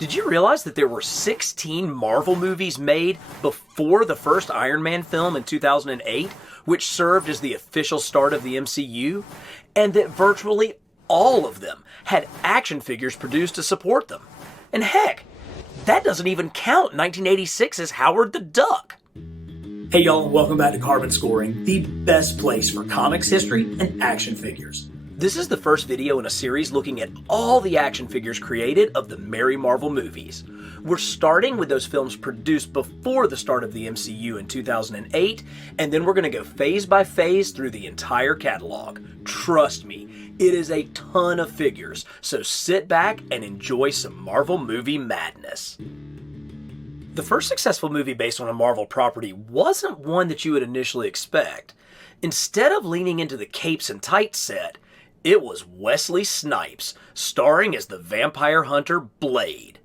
Did you realize that there were 16 Marvel movies made before the first Iron Man film in 2008, which served as the official start of the MCU? And that virtually all of them had action figures produced to support them. And heck, that doesn't even count 1986's Howard the Duck. Hey y'all, and welcome back to Carbon Scoring, the best place for comics history and action figures. This is the first video in a series looking at all the action figures created of the Merry Marvel movies. We're starting with those films produced before the start of the MCU in 2008, and then we're going to go phase by phase through the entire catalog. Trust me, it is a ton of figures, so sit back and enjoy some Marvel movie madness. The first successful movie based on a Marvel property wasn't one that you would initially expect. Instead of leaning into the capes and tights set, it was Wesley Snipes, starring as the vampire hunter Blade.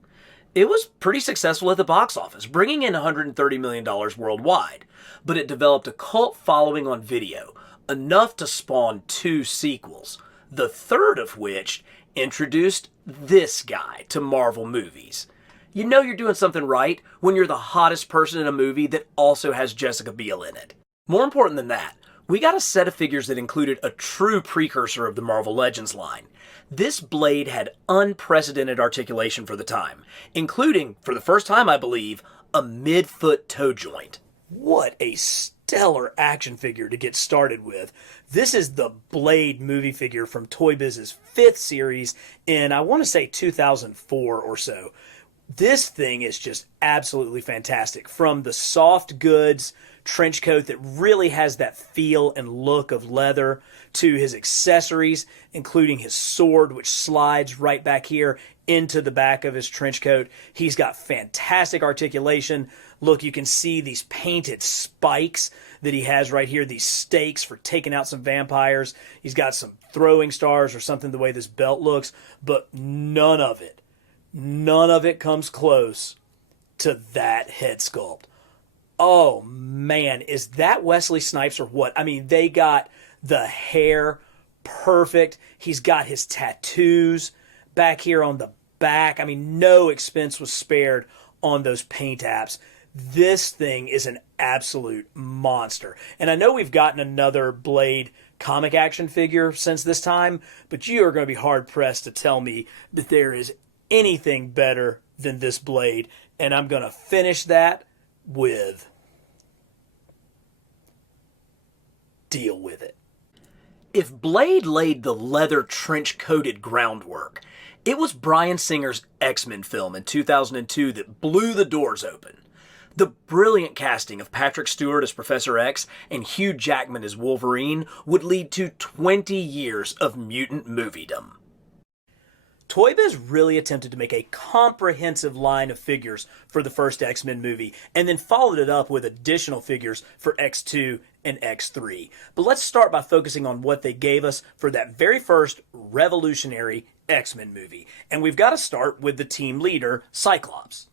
It was pretty successful at the box office, bringing in $130 million worldwide, but it developed a cult following on video, enough to spawn 2 sequels, the third of which introduced this guy to Marvel movies. You know you're doing something right when you're the hottest person in a movie that also has Jessica Biel in it. More important than that, we got a set of figures that included a true precursor of the Marvel Legends line. This Blade had unprecedented articulation for the time, including, for the first time I believe, a mid-foot toe joint. What a stellar action figure to get started with. This is the Blade movie figure from Toy Biz's 5th series in, I want to say 2004 or so. This thing is just absolutely fantastic. From the soft goods trench coat that really has that feel and look of leather, to his accessories, including his sword, which slides right back here into the back of his trench coat. He's got fantastic articulation. Look, you can see these painted spikes that he has right here, these stakes for taking out some vampires. He's got some throwing stars or something the way this belt looks, but none of it comes close to that head sculpt. Oh man, is that Wesley Snipes or what? I mean, they got the hair perfect. He's got his tattoos back here on the back. I mean, no expense was spared on those paint apps. This thing is an absolute monster. And I know we've gotten another Blade comic action figure since this time, but you are going to be hard-pressed to tell me that there is anything better than this Blade. And I'm going to finish that with deal with it. If Blade laid the leather trench-coated groundwork, it was Bryan Singer's X-Men film in 2002 that blew the doors open. The brilliant casting of Patrick Stewart as Professor X and Hugh Jackman as Wolverine would lead to 20 years of mutant moviedom. Toy Biz really attempted to make a comprehensive line of figures for the first X-Men movie, and then followed it up with additional figures for X2 and X3. But let's start by focusing on what they gave us for that very first revolutionary X-Men movie. And we've got to start with the team leader, Cyclops.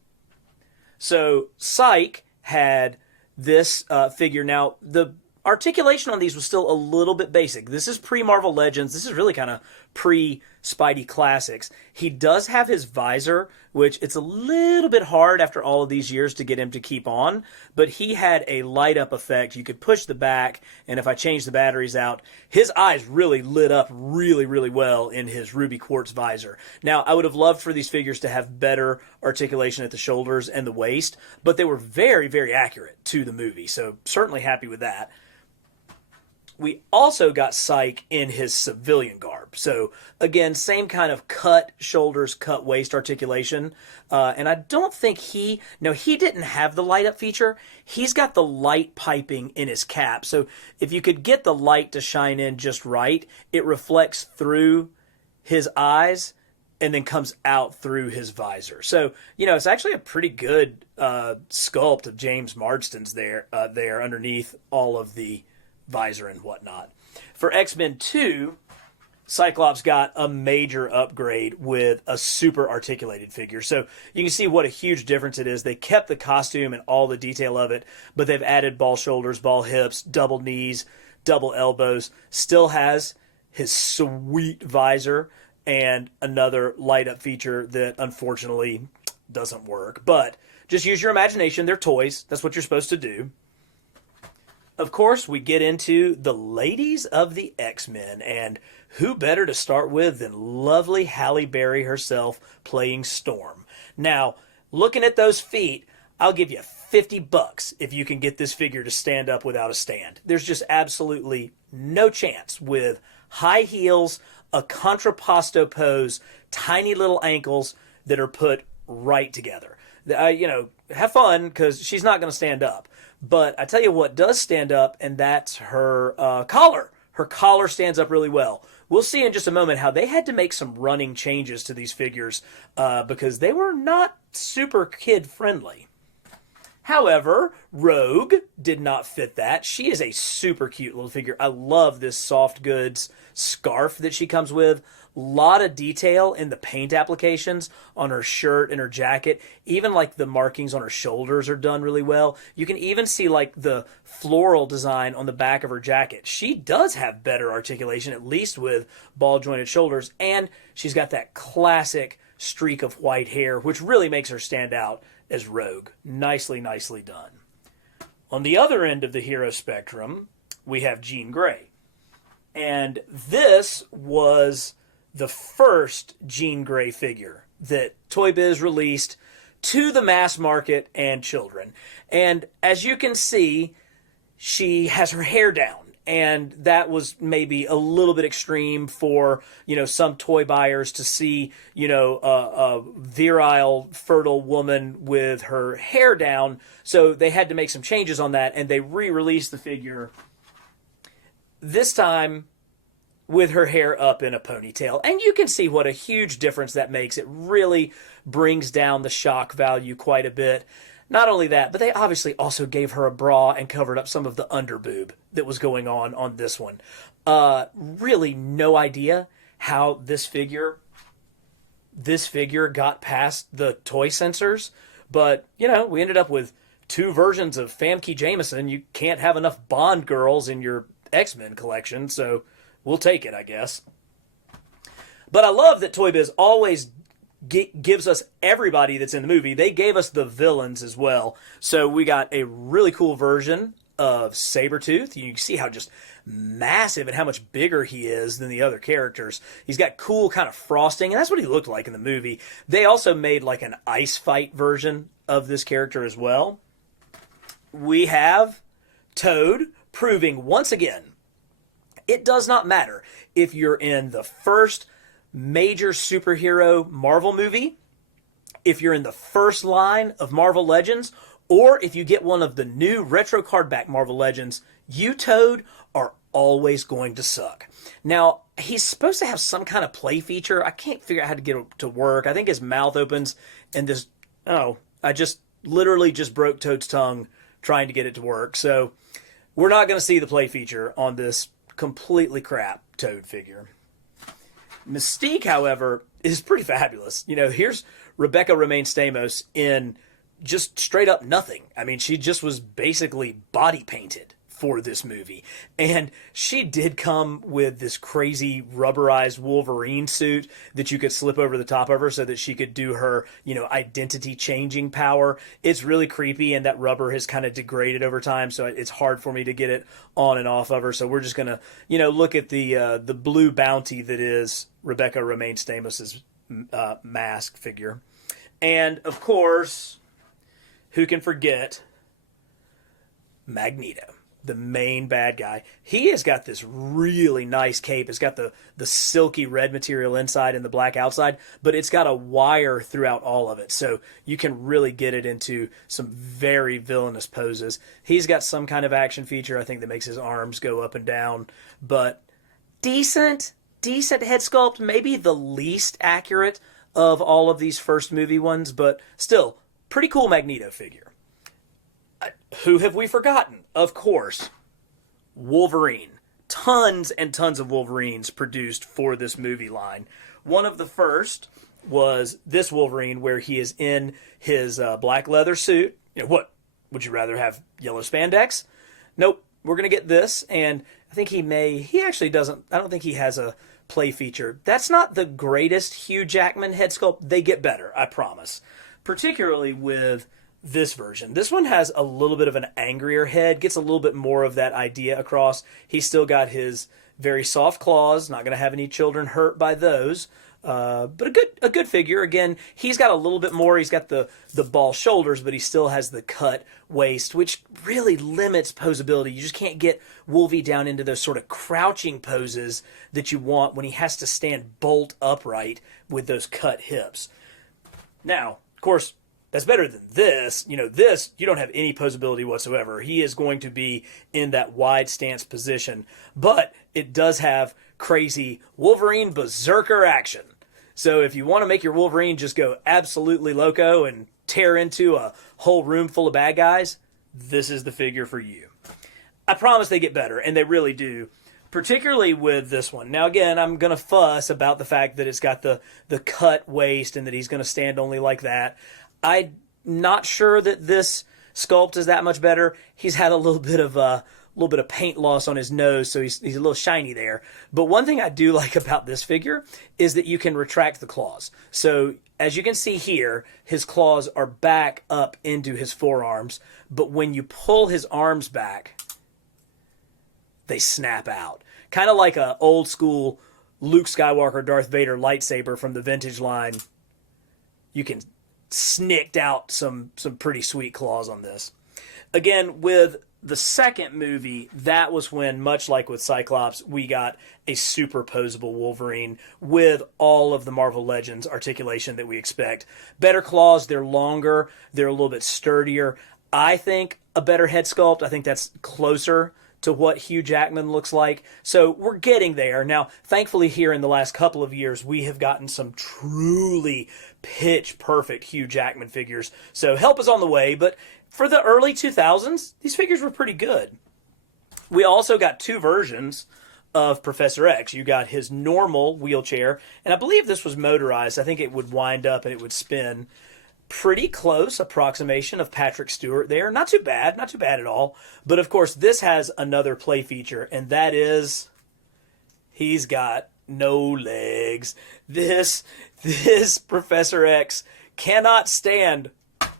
So Cyc had this figure. Now, the articulation on these was still a little bit basic. This is pre-Marvel Legends. This is really kind of pre-Spidey Classics. He does have his visor, which it's a little bit hard after all of these years to get him to keep on, but he had a light-up effect. You could push the back, and if I change the batteries out, his eyes really lit up really, really well in his ruby quartz visor. Now, I would have loved for these figures to have better articulation at the shoulders and the waist, but they were very, very accurate to the movie, so certainly happy with that. We also got Cyc in his civilian garb. So, again, same kind of cut shoulders, cut waist articulation. And I don't think he didn't have the light up feature. He's got the light piping in his cap. So if you could get the light to shine in just right, it reflects through his eyes and then comes out through his visor. So, it's actually a pretty good sculpt of James Marsden's there underneath all of the visor and whatnot. For X-Men 2, Cyclops got a major upgrade with a super articulated figure. So you can see what a huge difference it is. They kept the costume and all the detail of it, but they've added ball shoulders, ball hips, double knees, double elbows. Still has his sweet visor and another light up feature that unfortunately doesn't work, but just use your imagination. They're toys. That's what you're supposed to do. Of course, we get into the ladies of the X-Men, and who better to start with than lovely Halle Berry herself playing Storm. Now, looking at those feet, I'll give you $50 if you can get this figure to stand up without a stand. There's just absolutely no chance with high heels, a contrapposto pose, tiny little ankles that are put right together. Have fun, because she's not going to stand up. But I tell you what does stand up, and that's her collar. Her collar stands up really well. We'll see in just a moment how they had to make some running changes to these figures because they were not super kid-friendly. However, Rogue did not fit that. She is a super cute little figure. I love this soft goods scarf that she comes with. Lot of detail in the paint applications on her shirt and her jacket. Even like the markings on her shoulders are done really well. You can even see like the floral design on the back of her jacket. She does have better articulation, at least with ball jointed shoulders. And she's got that classic streak of white hair, which really makes her stand out as Rogue. Nicely, nicely done. On the other end of the hero spectrum, we have Jean Grey. And this was the first Jean Grey figure that Toy Biz released to the mass market and children. And as you can see, she has her hair down. And that was maybe a little bit extreme for, some toy buyers to see, a virile, fertile woman with her hair down. So they had to make some changes on that, and they re-released the figure this time with her hair up in a ponytail. And you can see what a huge difference that makes. It really brings down the shock value quite a bit. Not only that, but they obviously also gave her a bra and covered up some of the underboob that was going on this one. Really no idea how this figure got past the toy censors. But, we ended up with 2 versions of Famke Jameson. You can't have enough Bond girls in your X-Men collection, so we'll take it, I guess. But I love that Toy Biz always gives us everybody that's in the movie. They gave us the villains as well. So we got a really cool version of Sabretooth. You can see how just massive and how much bigger he is than the other characters. He's got cool kind of frosting, and that's what he looked like in the movie. They also made like an ice fight version of this character as well. We have Toad, proving once again, it does not matter if you're in the first major superhero Marvel movie, if you're in the first line of Marvel Legends, or if you get one of the new retro cardback Marvel Legends, you, Toad, are always going to suck. Now, he's supposed to have some kind of play feature. I can't figure out how to get it to work. I think his mouth opens and I just literally just broke Toad's tongue trying to get it to work. So we're not going to see the play feature on this completely crap Toad figure. Mystique, however, is pretty fabulous. Here's Rebecca Romaine Stamos in just straight up nothing. I mean, she just was basically body painted for this movie. And she did come with this crazy rubberized Wolverine suit that you could slip over the top of her so that she could do her, identity changing power. It's really creepy, and that rubber has kind of degraded over time, so it's hard for me to get it on and off of her. So we're just going to, look at the blue bounty that is Rebecca Romaine Stamos' mask figure. And, of course, who can forget Magneto, the main bad guy. He has got this really nice cape. It's got the silky red material inside and the black outside, but it's got a wire throughout all of it, so you can really get it into some very villainous poses. He's got some kind of action feature, I think, that makes his arms go up and down, but decent head sculpt, maybe the least accurate of all of these first movie ones, but still, pretty cool Magneto figure. Who have we forgotten? Of course, Wolverine. Tons and tons of Wolverines produced for this movie line. One of the first was this Wolverine, where he is in his black leather suit. What? Would you rather have yellow spandex? Nope. We're going to get this, and I think he actually doesn't, I don't think he has a play feature. That's not the greatest Hugh Jackman head sculpt. They get better, I promise. particularly with this version. This one has a little bit of an angrier head, gets a little bit more of that idea across. He's still got his very soft claws, not going to have any children hurt by those. But a good figure. Again, he's got a little bit more. He's got the ball shoulders, but he still has the cut waist, which really limits posability. You just can't get Wolvie down into those sort of crouching poses that you want when he has to stand bolt upright with those cut hips. Now, of course, that's better than this. This, you don't have any posability whatsoever. He is going to be in that wide stance position, but it does have crazy Wolverine berserker action. So if you want to make your Wolverine just go absolutely loco and tear into a whole room full of bad guys, this is the figure for you. I promise they get better, and they really do, particularly with this one. Now, again, I'm going to fuss about the fact that it's got the cut waist and that he's going to stand only like that. I'm not sure that this sculpt is that much better. He's had a little bit of paint loss on his nose, so he's a little shiny there. But one thing I do like about this figure is that you can retract the claws. So as you can see here, his claws are back up into his forearms, but when you pull his arms back, they snap out. Kind of like an old school Luke Skywalker, Darth Vader lightsaber from the vintage line. You can snicked out some pretty sweet claws on this. Again, with the second movie, that was when, much like with Cyclops, we got a superposable Wolverine with all of the Marvel Legends articulation that we expect. Better claws, they're longer, they're a little bit sturdier. I think a better head sculpt. I think that's closer to what Hugh Jackman looks like. So we're getting there. Now, thankfully here in the last couple of years, we have gotten some truly pitch perfect Hugh Jackman figures. So help is on the way, but for the early 2000s, these figures were pretty good. We also got two versions of Professor X. You got his normal wheelchair, and I believe this was motorized. I think it would wind up and it would spin. Pretty close approximation of Patrick Stewart there. Not too bad at all. But of course, this has another play feature, and that is he's got no legs. This Professor X cannot stand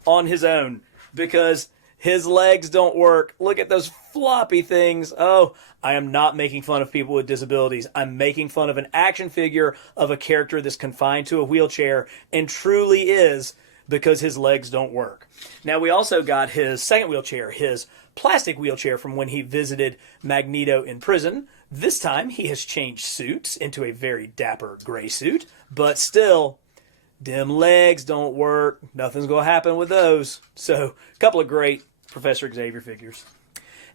on his own because his legs don't work. Look at those floppy things. Oh, I am not making fun of people with disabilities. I'm making fun of an action figure of a character that's confined to a wheelchair and truly is, because his legs don't work. Now, we also got his second wheelchair, his plastic wheelchair from when he visited Magneto in prison. This time, he has changed suits into a very dapper gray suit, but still, them legs don't work. Nothing's going to happen with those. So, a couple of great Professor Xavier figures.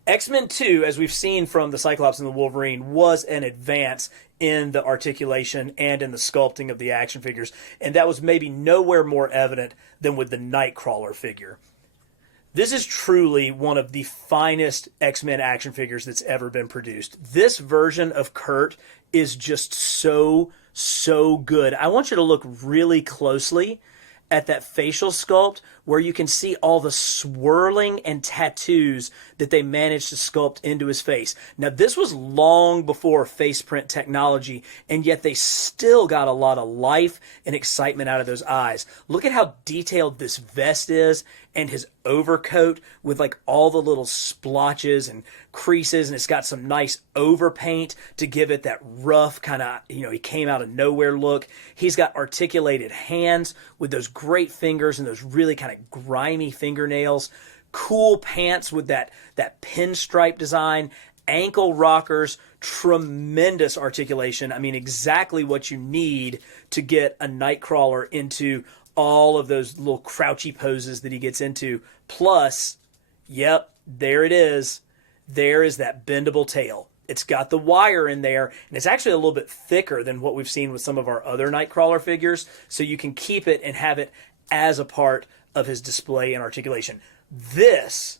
X-Men 2, as we've seen from the Cyclops and the Wolverine, was an advance in the articulation and in the sculpting of the action figures, and that was maybe nowhere more evident than with the Nightcrawler figure. This is truly one of the finest X-Men action figures that's ever been produced. This version of Kurt is just so good. I want you to look really closely at that facial sculpt where you can see all the swirling and tattoos that they managed to sculpt into his face. Now, this was long before face print technology, and yet they still got a lot of life and excitement out of those eyes. Look at how detailed this vest is and his overcoat with like all the little splotches and creases, and it's got some nice overpaint to give it that rough kind of, he came out of nowhere look. He's got articulated hands with those great fingers and those really kind of grimy fingernails, cool pants with that pinstripe design, ankle rockers, tremendous articulation. I mean, exactly what you need to get a Nightcrawler into all of those little crouchy poses that he gets into. Plus, yep, there it is. There is that bendable tail. It's got the wire in there, and it's actually a little bit thicker than what we've seen with some of our other Nightcrawler figures, so you can keep it and have it as a part of his display and articulation. This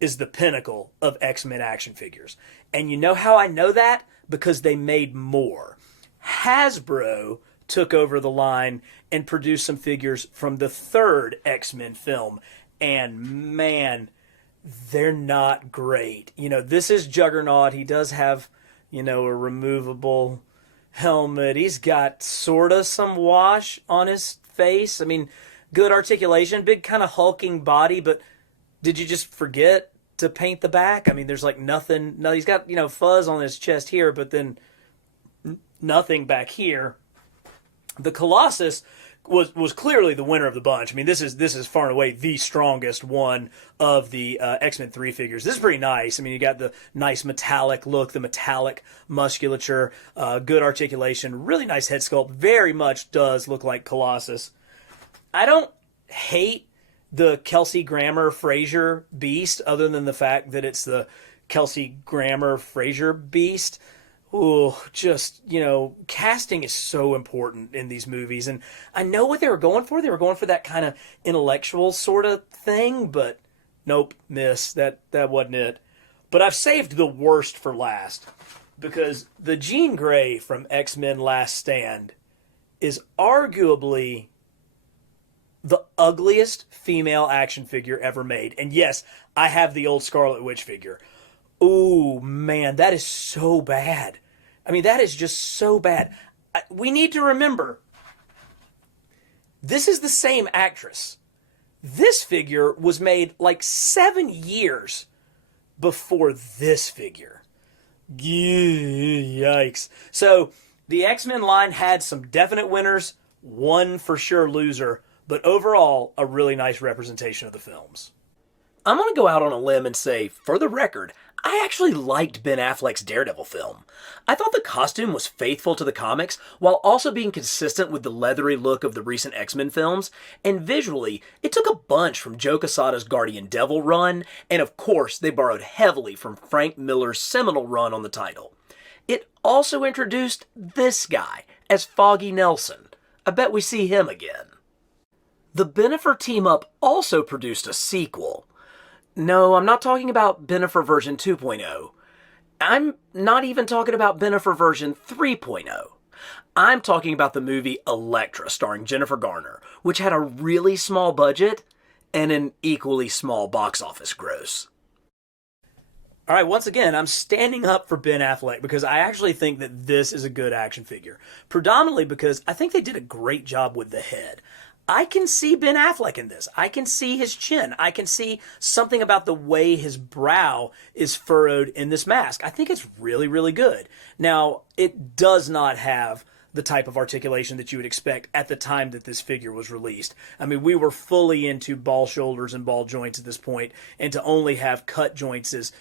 is the pinnacle of X-Men action figures. And you know how I know that? Because they made more. Hasbro took over the line and produced some figures from the third X-Men film. And man, they're not great. This is Juggernaut. He does have, a removable helmet. He's got sort of some wash on his face. I mean, good articulation, big kind of hulking body, but did you just forget to paint the back? I mean, there's like nothing. No, he's got, fuzz on his chest here, but then nothing back here. The Colossus was clearly the winner of the bunch. I mean, this is far and away the strongest one of the X-Men 3 figures. This is pretty nice. I mean, you got the nice metallic look, the metallic musculature, good articulation, really nice head sculpt. Very much does look like Colossus. I don't hate the Kelsey Grammer Fraser Beast, other than the fact that it's the Kelsey Grammer Fraser Beast. Ooh, just, casting is so important in these movies. And I know what they were going for. They were going for that kind of intellectual sort of thing, but nope, miss. That wasn't it. But I've saved the worst for last, because the Jean Grey from X-Men Last Stand is arguably the ugliest female action figure ever made. And yes, I have the old Scarlet Witch figure. Ooh, man, that is so bad. I mean, that is just so bad. We need to remember, this is the same actress. This figure was made like 7 years before this figure. Yikes. So, the X-Men line had some definite winners, one for sure loser, but overall, a really nice representation of the films. I'm going to go out on a limb and say, for the record, I actually liked Ben Affleck's Daredevil film. I thought the costume was faithful to the comics, while also being consistent with the leathery look of the recent X-Men films, and visually, it took a bunch from Joe Quesada's Guardian Devil run, and of course, they borrowed heavily from Frank Miller's seminal run on the title. It also introduced this guy as Foggy Nelson. I bet we see him again. The Bennifer team-up also produced a sequel. No, I'm not talking about Bennifer version 2.0. I'm not even talking about Bennifer version 3.0. I'm talking about the movie Elektra starring Jennifer Garner, which had a really small budget and an equally small box office gross. All right, once again, I'm standing up for Ben Affleck because I actually think that this is a good action figure. Predominantly because I think they did a great job with the head. I can see Ben Affleck in this. I can see his chin. I can see something about the way his brow is furrowed in this mask. I think it's really, really good. Now, it does not have the type of articulation that you would expect at the time that this figure was released. I mean, we were fully into ball shoulders and ball joints at this point, and to only have cut joints is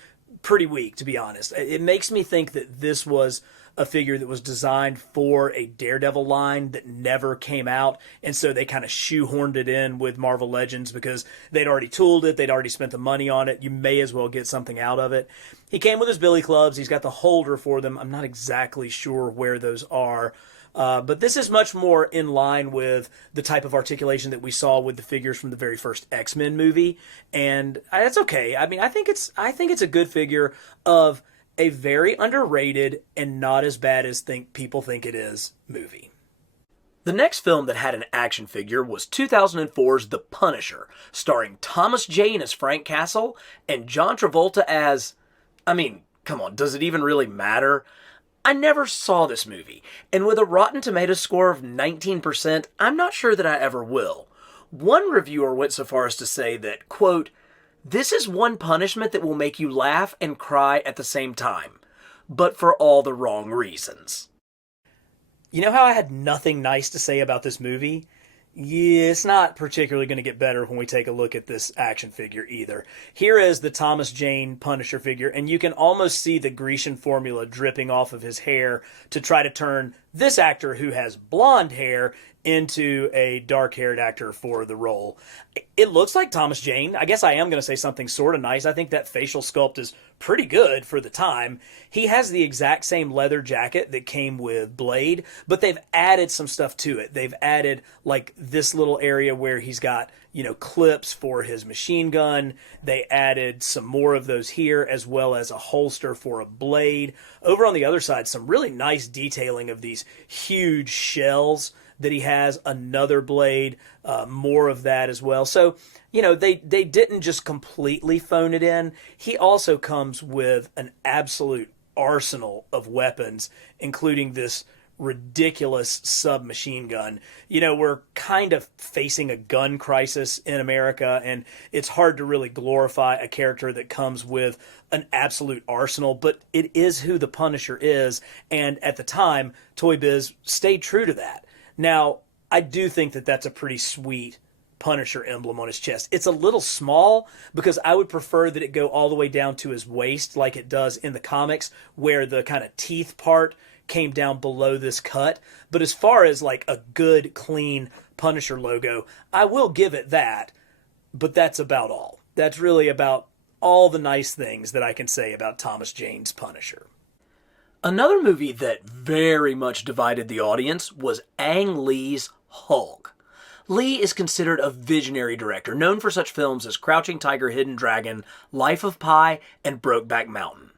pretty weak, to be honest. It makes me think that this was a figure that was designed for a Daredevil line that never came out, and so they kind of shoehorned it in with Marvel Legends because they'd already tooled it, they'd already spent the money on it, you may as well get something out of it. He came with his billy clubs, he's got the holder for them, I'm not exactly sure where those are, but this is much more in line with the type of articulation that we saw with the figures from the very first X-Men movie, and that's okay. I mean, I think it's a good figure of a very underrated and not as bad as people think it is movie. The next film that had an action figure was 2004's The Punisher, starring Thomas Jane as Frank Castle and John Travolta as... I mean, come on, does it even really matter? I never saw this movie, and with a Rotten Tomatoes score of 19%, I'm not sure that I ever will. One reviewer went so far as to say that, quote, "This is one punishment that will make you laugh and cry at the same time, but for all the wrong reasons." You know how I had nothing nice to say about this movie? Yeah, it's not particularly going to get better when we take a look at this action figure either. Here is the Thomas Jane Punisher figure, and you can almost see the Grecian formula dripping off of his hair to try to turn this actor who has blonde hair into a dark-haired actor for the role. It looks like Thomas Jane. I guess I am going to say something sort of nice. I think that facial sculpt is pretty good for the time. He has the exact same leather jacket that came with Blade, but they've added some stuff to it. They've added like this little area where he's got, clips for his machine gun. They added some more of those here, as well as a holster for a blade. Over on the other side, some really nice detailing of these huge shells that he has, another blade, more of that as well. So, they didn't just completely phone it in. He also comes with an absolute arsenal of weapons, including this ridiculous submachine gun. You know, we're kind of facing a gun crisis in America, and it's hard to really glorify a character that comes with an absolute arsenal, but it is who the Punisher is, and at the time, Toy Biz stayed true to that. Now, I do think that that's a pretty sweet Punisher emblem on his chest. It's a little small because I would prefer that it go all the way down to his waist like it does in the comics, where the kind of teeth part came down below this cut. But as far as like a good, clean Punisher logo, I will give it that, but that's about all. That's really about all the nice things that I can say about Thomas Jane's Punisher. Another movie that very much divided the audience was Ang Lee's Hulk. Lee is considered a visionary director, known for such films as Crouching Tiger, Hidden Dragon, Life of Pi, and Brokeback Mountain.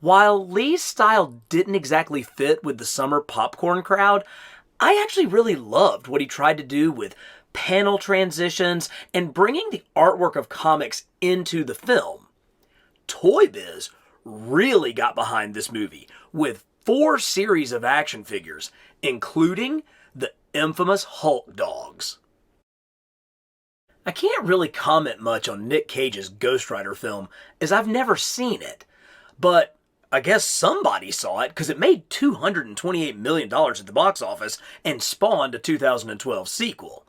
While Lee's style didn't exactly fit with the summer popcorn crowd, I actually really loved what he tried to do with panel transitions and bringing the artwork of comics into the film. Toy Biz really got behind this movie with 4 series of action figures, including the infamous Hulk dogs. I can't really comment much on Nick Cage's Ghost Rider film, as I've never seen it. But I guess somebody saw it because it made $228 million at the box office and spawned a 2012 sequel.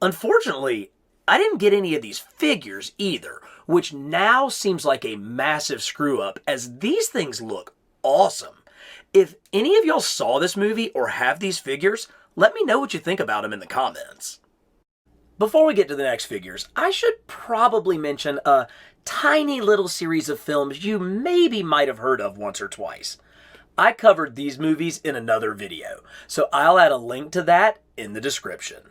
Unfortunately, I didn't get any of these figures either, which now seems like a massive screw-up, as these things look awesome. If any of y'all saw this movie or have these figures, let me know what you think about them in the comments. Before we get to the next figures, I should probably mention a tiny little series of films you maybe might have heard of once or twice. I covered these movies in another video, so I'll add a link to that in the description.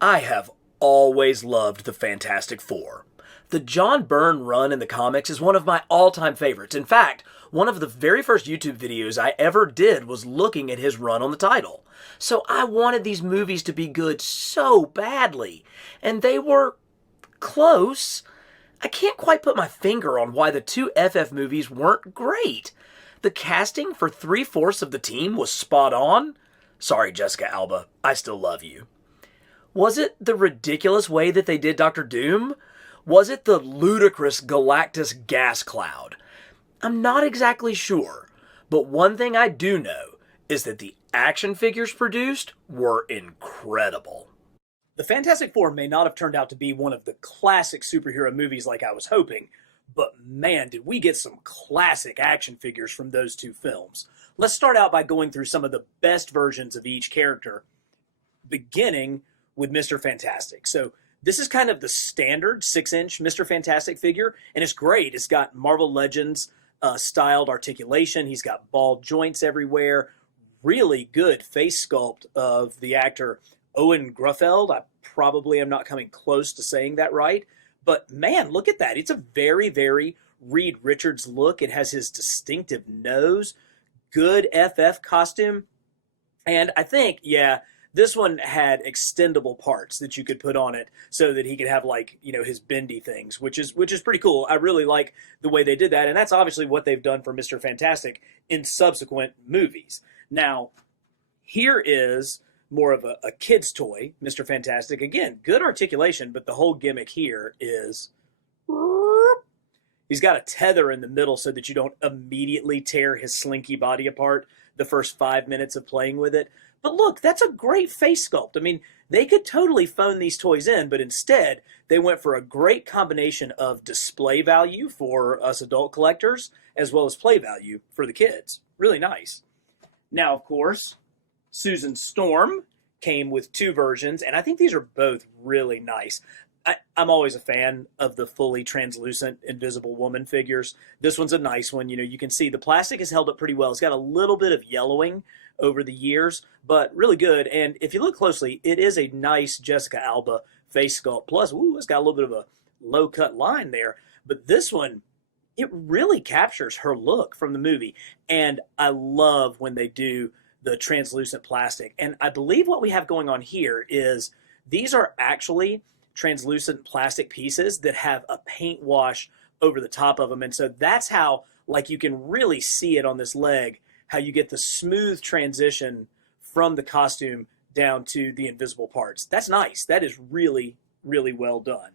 I have always loved the Fantastic Four. The John Byrne run in the comics is one of my all-time favorites. In fact, one of the very first YouTube videos I ever did was looking at his run on the title. So I wanted these movies to be good so badly, and they were close. I can't quite put my finger on why the 2 FF movies weren't great. The casting for 3/4 of the team was spot on. Sorry, Jessica Alba, I still love you. Was it the ridiculous way that they did Doctor Doom? Was it the ludicrous Galactus gas cloud? I'm not exactly sure, but one thing I do know is that the action figures produced were incredible. The Fantastic Four may not have turned out to be one of the classic superhero movies like I was hoping, but man, did we get some classic action figures from those 2 films. Let's start out by going through some of the best versions of each character, beginning with Mr. Fantastic. So this is kind of the standard 6-inch Mr. Fantastic figure, and it's great. It's got Marvel Legends styled articulation. He's got bald joints everywhere. Really good face sculpt of the actor Owen Gruffeld. I probably am not coming close to saying that right, but man, look at that. It's a very, very Reed Richards look. It has his distinctive nose, good FF costume, and I think, yeah, this one had extendable parts that you could put on it so that he could have, like, you know, his bendy things, which is pretty cool. I really like the way they did that, and that's obviously what they've done for Mr. Fantastic in subsequent movies. Now, here is more of a kid's toy, Mr. Fantastic. Again, good articulation, but the whole gimmick here is he's got a tether in the middle so that you don't immediately tear his slinky body apart the first 5 minutes of playing with it. But look, that's a great face sculpt. I mean, they could totally phone these toys in, but instead they went for a great combination of display value for us adult collectors as well as play value for the kids. Really nice. Now, of course, Susan Storm came with 2 versions, and I think these are both really nice. I'm always a fan of the fully translucent Invisible Woman figures. This one's a nice one. You know, you can see the plastic has held up pretty well. It's got a little bit of yellowing over the years, but really good. And if you look closely, it is a nice Jessica Alba face sculpt. Plus, ooh, it's got a little bit of a low-cut line there. But this one, it really captures her look from the movie. And I love when they do the translucent plastic. And I believe what we have going on here is these are actually translucent plastic pieces that have a paint wash over the top of them. And so that's how, like, you can really see it on this leg, how you get the smooth transition from the costume down to the invisible parts. That's nice. That is really, really well done.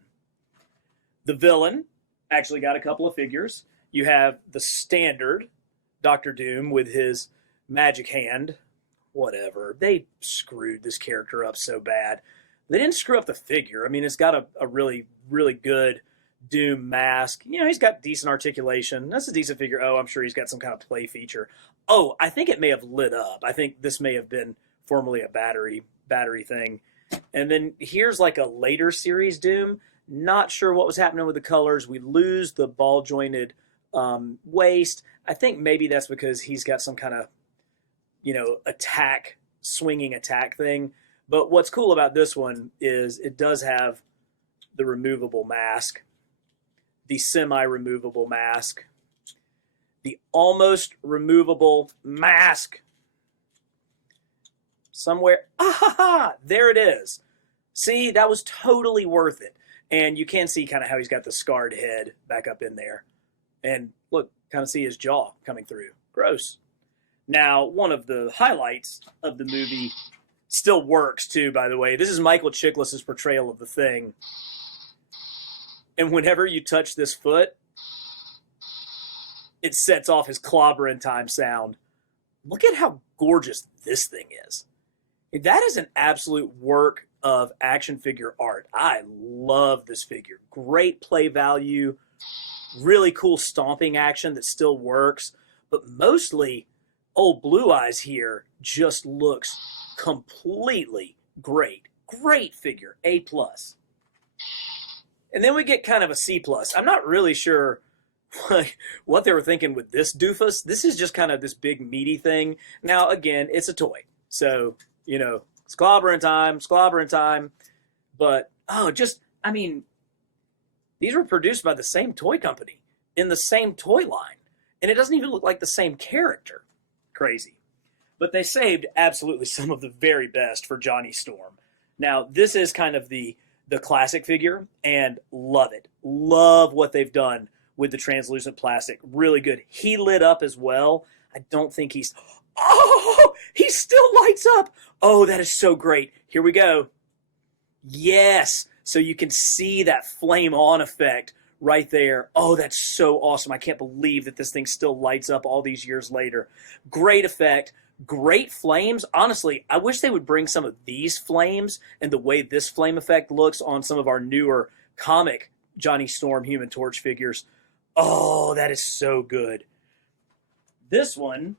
The villain actually got a couple of figures. You have the standard Doctor Doom with his magic hand. Whatever. They screwed this character up so bad. They didn't screw up the figure. I mean, it's got a really, really good Doom mask. You know, he's got decent articulation. That's a decent figure. Oh, I'm sure he's got some kind of play feature. Oh, I think it may have lit up. I think this may have been formerly a battery thing. And then here's like a later series Doom. Not sure what was happening with the colors. We lose the ball jointed waist. I think maybe that's because he's got some kind of, swinging attack thing. But what's cool about this one is it does have the removable mask, the semi-removable mask, the almost removable mask. Somewhere, there it is. See, that was totally worth it. And you can see kind of how he's got the scarred head back up in there. And look, kind of see his jaw coming through. Gross. Now, one of the highlights of the movie still works too, by the way. This is Michael Chiklis's portrayal of the Thing. And whenever you touch this foot, it sets off his clobbering time sound. Look at how gorgeous this thing is. That is an absolute work of action figure art. I love this figure. Great play value, really cool stomping action that still works, but mostly old Blue Eyes here just looks completely great. Great figure, A+. And then we get kind of a C+. I'm not really sure what they were thinking with this doofus. This is just kind of this big meaty thing. Now, again, it's a toy. So, it's clobbering time. But, these were produced by the same toy company in the same toy line. And it doesn't even look like the same character. Crazy. But they saved absolutely some of the very best for Johnny Storm. Now, this is kind of the classic figure, and love it. Love what they've done with the translucent plastic. Really good. He lit up as well. I don't think he still lights up. Oh, that is so great. Here we go. Yes. So you can see that flame on effect right there. Oh, that's so awesome. I can't believe that this thing still lights up all these years later. Great effect. Great flames. Honestly, I wish they would bring some of these flames and the way this flame effect looks on some of our newer comic Johnny Storm Human Torch figures. Oh, that is so good. This one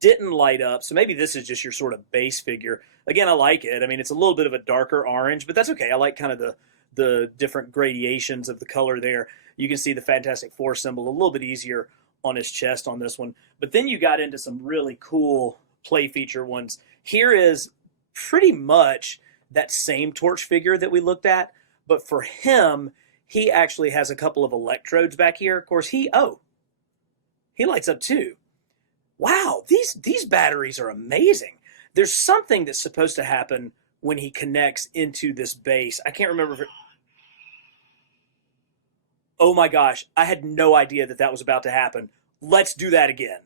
didn't light up, so maybe this is just your sort of base figure. Again, I like it. I mean, it's a little bit of a darker orange, but that's okay. I like kind of the different gradations of the color there. You can see the Fantastic Four symbol a little bit easier on his chest on this one. But then you got into some really cool play feature ones. Here is pretty much that same Torch figure that we looked at, but for him, he actually has a couple of electrodes back here. Of course, he lights up too. Wow, these batteries are amazing. There's something that's supposed to happen when he connects into this base. I can't remember if it... Oh my gosh, I had no idea that was about to happen. Let's do that again.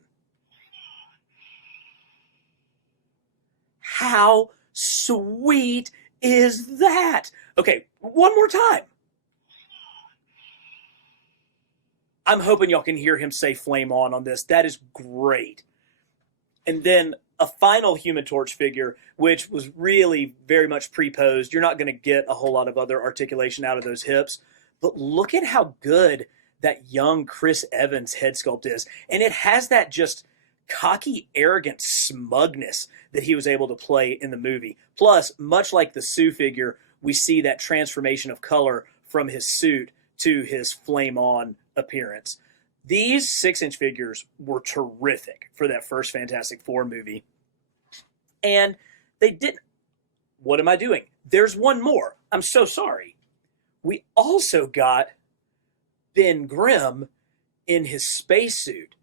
How sweet is that? Okay, one more time. I'm hoping y'all can hear him say flame on this. That is great. And then a final Human Torch figure, which was really very much pre-posed. You're not going to get a whole lot of other articulation out of those hips. But look at how good that young Chris Evans head sculpt is. And it has that just cocky, arrogant smugness that he was able to play in the movie. Plus, much like the Sue figure, we see that transformation of color from his suit to his flame-on appearance. These 6-inch figures were terrific for that first Fantastic Four movie. And they didn't... What am I doing? There's one more. I'm so sorry. We also got Ben Grimm in his spacesuit.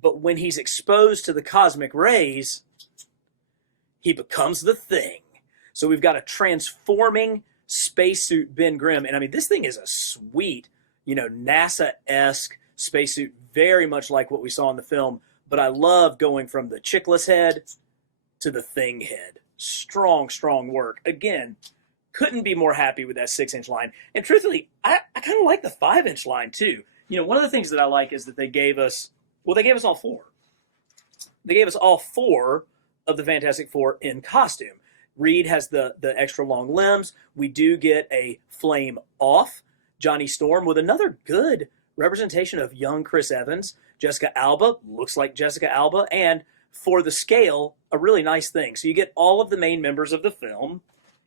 But when he's exposed to the cosmic rays, he becomes the Thing. So we've got a transforming spacesuit Ben Grimm. And I mean, this thing is a sweet, NASA-esque spacesuit, very much like what we saw in the film, But I love going from the Chickless head to the Thing head. Strong, strong work. Again, couldn't be more happy with that 6-inch line. And truthfully, I kind of like the 5-inch line too. One of the things that I like is that they gave us all four. They gave us all four of the Fantastic Four in costume. Reed has the extra long limbs. We do get a flame off Johnny Storm with another good representation of young Chris Evans. Jessica Alba looks like Jessica Alba, and for the scale, a really nice thing. So you get all of the main members of the film.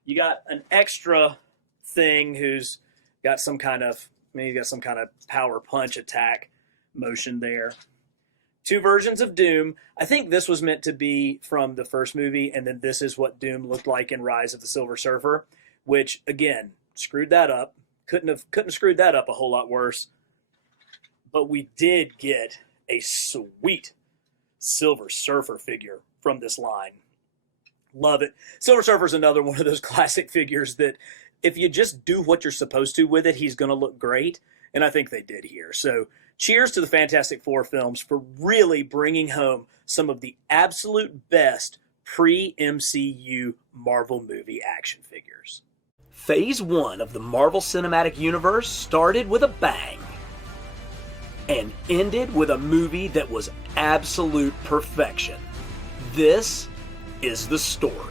You got an extra Thing who's got some kind of power punch attack motion there. Two versions of Doom. I think this was meant to be from the first movie, and then this is what Doom looked like in Rise of the Silver Surfer, which again screwed that up. Couldn't screwed that up a whole lot worse. But we did get a sweet Silver Surfer figure from this line. Love it. Silver Surfer's another one of those classic figures that if you just do what you're supposed to with it, he's going to look great. And I think they did here. So cheers to the Fantastic Four films for really bringing home some of the absolute best pre-MCU Marvel movie action figures. Phase 1 of the Marvel Cinematic Universe started with a bang and ended with a movie that was absolute perfection. This is the story.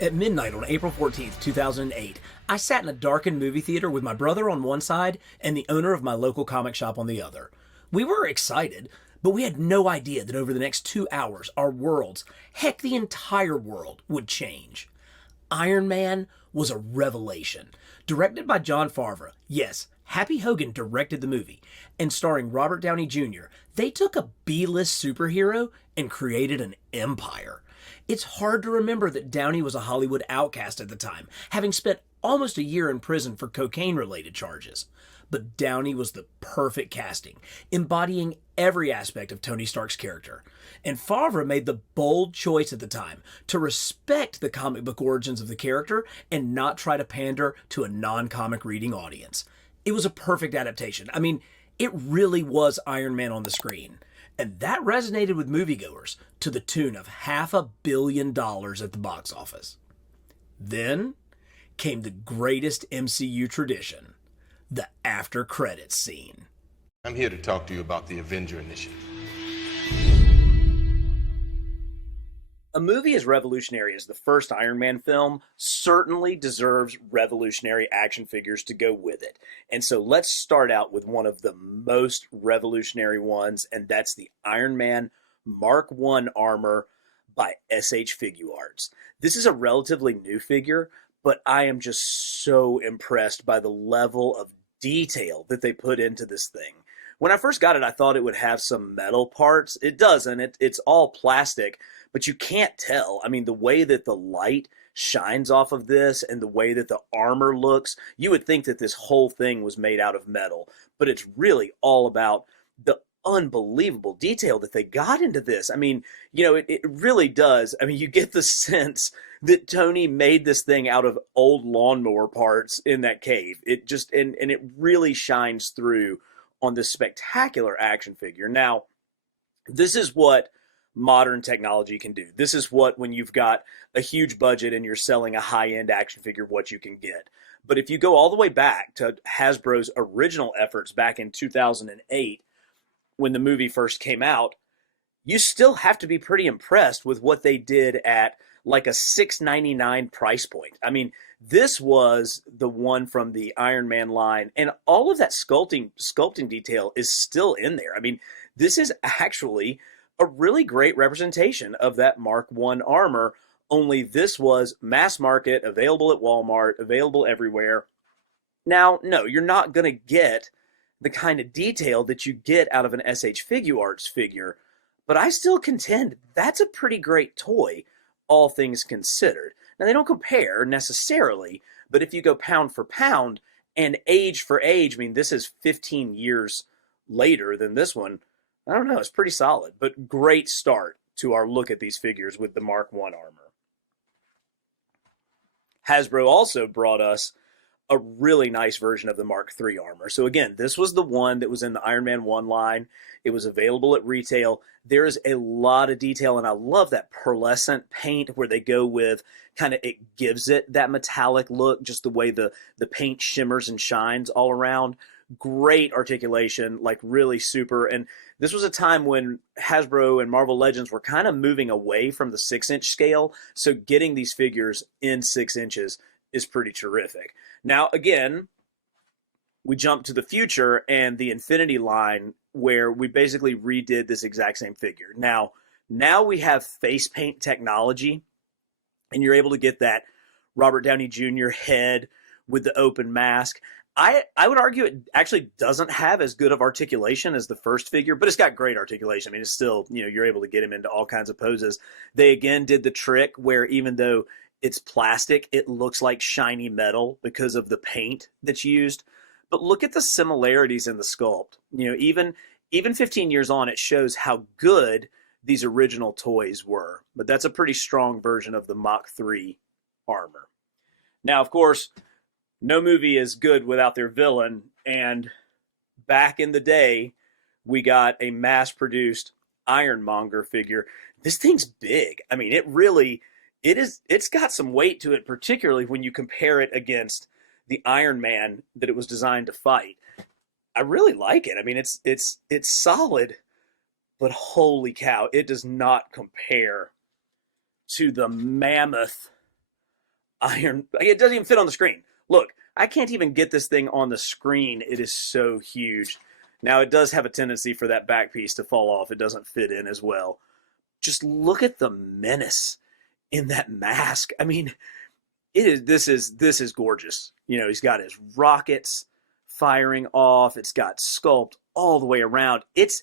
At midnight on April 14th, 2008, I sat in a darkened movie theater with my brother on one side and the owner of my local comic shop on the other. We were excited, but we had no idea that over the next 2 hours, our worlds, heck, the entire world, would change. Iron Man was a revelation. Directed by Jon Favreau, yes, Happy Hogan directed the movie, and starring Robert Downey Jr., they took a B-list superhero and created an empire. It's hard to remember that Downey was a Hollywood outcast at the time, having spent almost a year in prison for cocaine-related charges. But Downey was the perfect casting, embodying every aspect of Tony Stark's character. And Favreau made the bold choice at the time to respect the comic book origins of the character and not try to pander to a non-comic reading audience. It was a perfect adaptation. I mean, it really was Iron Man on the screen. And that resonated with moviegoers to the tune of $500 million at the box office. Then came the greatest MCU tradition, the after credits scene. I'm here to talk to you about the Avenger Initiative. A movie as revolutionary as the first Iron Man film certainly deserves revolutionary action figures to go with it. And so let's start out with one of the most revolutionary ones, and that's the Iron Man Mark I armor by SH Figuarts. This is a relatively new figure, but I am just so impressed by the level of detail that they put into this thing. When I first got it, I thought it would have some metal parts. It doesn't. It's all plastic, but you can't tell. I mean, the way that the light shines off of this and the way that the armor looks, you would think that this whole thing was made out of metal, but it's really all about the unbelievable detail that they got into this. I mean, it really does. I mean, you get the sense that Tony made this thing out of old lawnmower parts in that cave. It just, and it really shines through on this spectacular action figure. Now, this is what modern technology can do. This is what, when you've got a huge budget and you're selling a high-end action figure, what you can get. But if you go all the way back to Hasbro's original efforts back in 2008, when the movie first came out, you still have to be pretty impressed with what they did at like a $6.99 price point. I mean, this was the one from the Iron Man line, and all of that sculpting detail is still in there. I mean, this is actually a really great representation of that Mark I armor, only this was mass market, available at Walmart, available everywhere. Now, no, you're not going to get the kind of detail that you get out of an SH Figuarts figure, but I still contend that's a pretty great toy, all things considered. Now, they don't compare necessarily, but if you go pound for pound and age for age, I mean, this is 15 years later than this one. I don't know, it's pretty solid, but great start to our look at these figures with the Mark I armor. Hasbro also brought us a really nice version of the Mark III armor. So again, this was the one that was in the Iron Man 1 line. It was available at retail. There is a lot of detail, and I love that pearlescent paint where they go with kind of, it gives it that metallic look, just the way the paint shimmers and shines all around. Great articulation, like really super. And this was a time when Hasbro and Marvel Legends were kind of moving away from the 6-inch scale. So getting these figures in 6 inches is pretty terrific. Now, again, we jump to the future and the Infinity line where we basically redid this exact same figure. Now we have face paint technology, and you're able to get that Robert Downey Jr. head with the open mask. I would argue it actually doesn't have as good of articulation as the first figure, but it's got great articulation. I mean, it's still, you're able to get him into all kinds of poses. They again did the trick where even though it's plastic, it looks like shiny metal because of the paint that's used. But look at the similarities in the sculpt. Even 15 years on, it shows how good these original toys were. But that's a pretty strong version of the Mach 3 armor. Now, of course, no movie is good without their villain. And back in the day, we got a mass-produced Ironmonger figure. This thing's big. I mean, it's got some weight to it, particularly when you compare it against the Iron Man that it was designed to fight. I really like it. I mean, it's solid, but holy cow, it does not compare to the mammoth Iron. It doesn't even fit on the screen. Look, I can't even get this thing on the screen. It is so huge. Now, it does have a tendency for that back piece to fall off. It doesn't fit in as well. Just look at the menace in that mask. I mean, this is gorgeous. He's got his rockets firing off. It's got sculpt all the way around. It's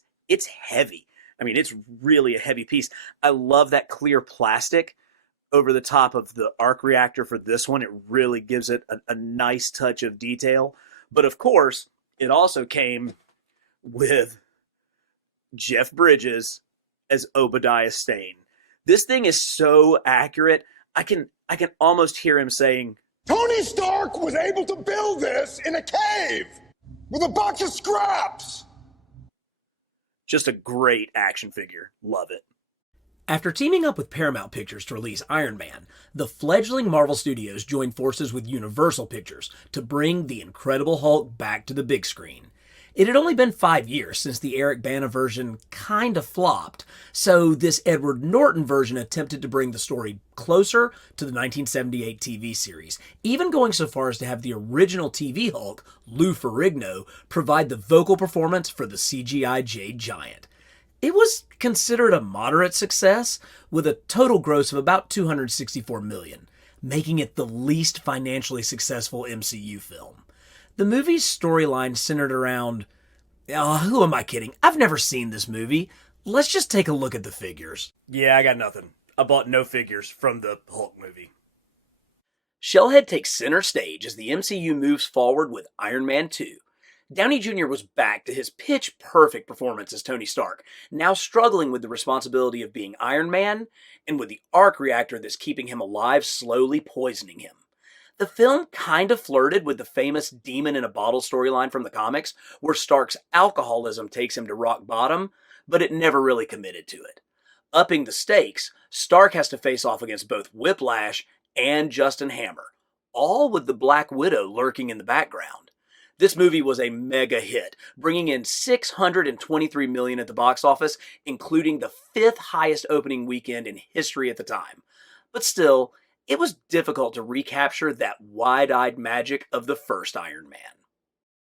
heavy. I mean, it's really a heavy piece. I love that clear plastic over the top of the arc reactor for this one. It really gives it a nice touch of detail. But of course, it also came with Jeff Bridges as Obadiah Stane. This thing is so accurate. I can almost hear him saying, Tony Stark was able to build this in a cave with a box of scraps. Just a great action figure. Love it. After teaming up with Paramount Pictures to release Iron Man, the fledgling Marvel Studios joined forces with Universal Pictures to bring the Incredible Hulk back to the big screen. It had only been 5 years since the Eric Bana version kinda flopped, so this Edward Norton version attempted to bring the story closer to the 1978 TV series, even going so far as to have the original TV Hulk, Lou Ferrigno, provide the vocal performance for the CGI Jade Giant. It was considered a moderate success, with a total gross of about $264 million, making it the least financially successful MCU film. The movie's storyline centered around... who am I kidding? I've never seen this movie. Let's just take a look at the figures. Yeah, I got nothing. I bought no figures from the Hulk movie. Shellhead takes center stage as the MCU moves forward with Iron Man 2. Downey Jr. was back to his pitch-perfect performance as Tony Stark, now struggling with the responsibility of being Iron Man, and with the arc reactor that's keeping him alive slowly poisoning him. The film kind of flirted with the famous demon in a bottle storyline from the comics, where Stark's alcoholism takes him to rock bottom, but it never really committed to it. Upping the stakes, Stark has to face off against both Whiplash and Justin Hammer, all with the Black Widow lurking in the background. This movie was a mega hit, bringing in $623 million at the box office, including the 5th highest opening weekend in history at the time. But still, it was difficult to recapture that wide-eyed magic of the first Iron Man.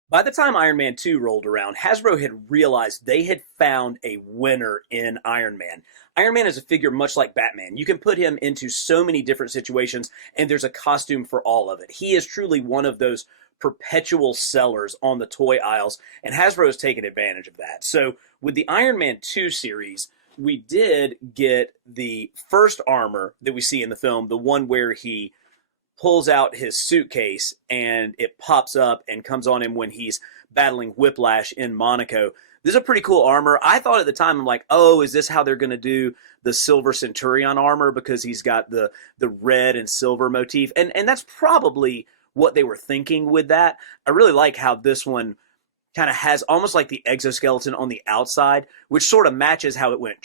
By the time Iron Man 2 rolled around, Hasbro had realized they had found a winner in Iron Man. Iron Man is a figure much like Batman. You can put him into so many different situations, and there's a costume for all of it. He is truly one of those perpetual sellers on the toy aisles, and Hasbro has taken advantage of that. So with the Iron Man 2 series, we did get the first armor that we see in the film, the one where he pulls out his suitcase and it pops up and comes on him when he's battling Whiplash in Monaco. This is a pretty cool armor. I thought at the time, I'm like, oh, is this how they're going to do the Silver Centurion armor? Because he's got the red and silver motif. And that's probably what they were thinking with that. I really like how this one kind of has almost like the exoskeleton on the outside, which sort of matches how it went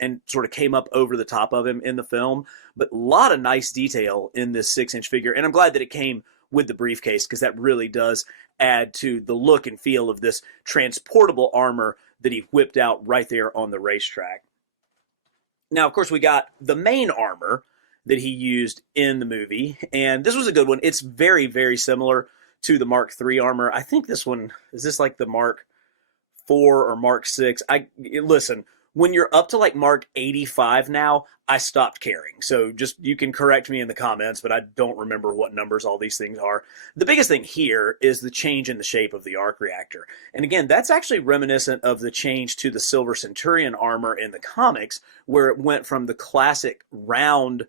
and sort of came up over the top of him in the film. But a lot of nice detail in this 6-inch figure. And I'm glad that it came with the briefcase, because that really does add to the look and feel of this transportable armor that he whipped out right there on the racetrack. Now, of course, we got the main armor that he used in the movie, and this was a good one. It's very, very similar to the Mark III armor. I think this one, is this like the Mark IV or Mark VI? Listen, when you're up to like Mark 85 now, I stopped caring. So just, you can correct me in the comments, but I don't remember what numbers all these things are. The biggest thing here is the change in the shape of the arc reactor. And again, that's actually reminiscent of the change to the Silver Centurion armor in the comics, where it went from the classic round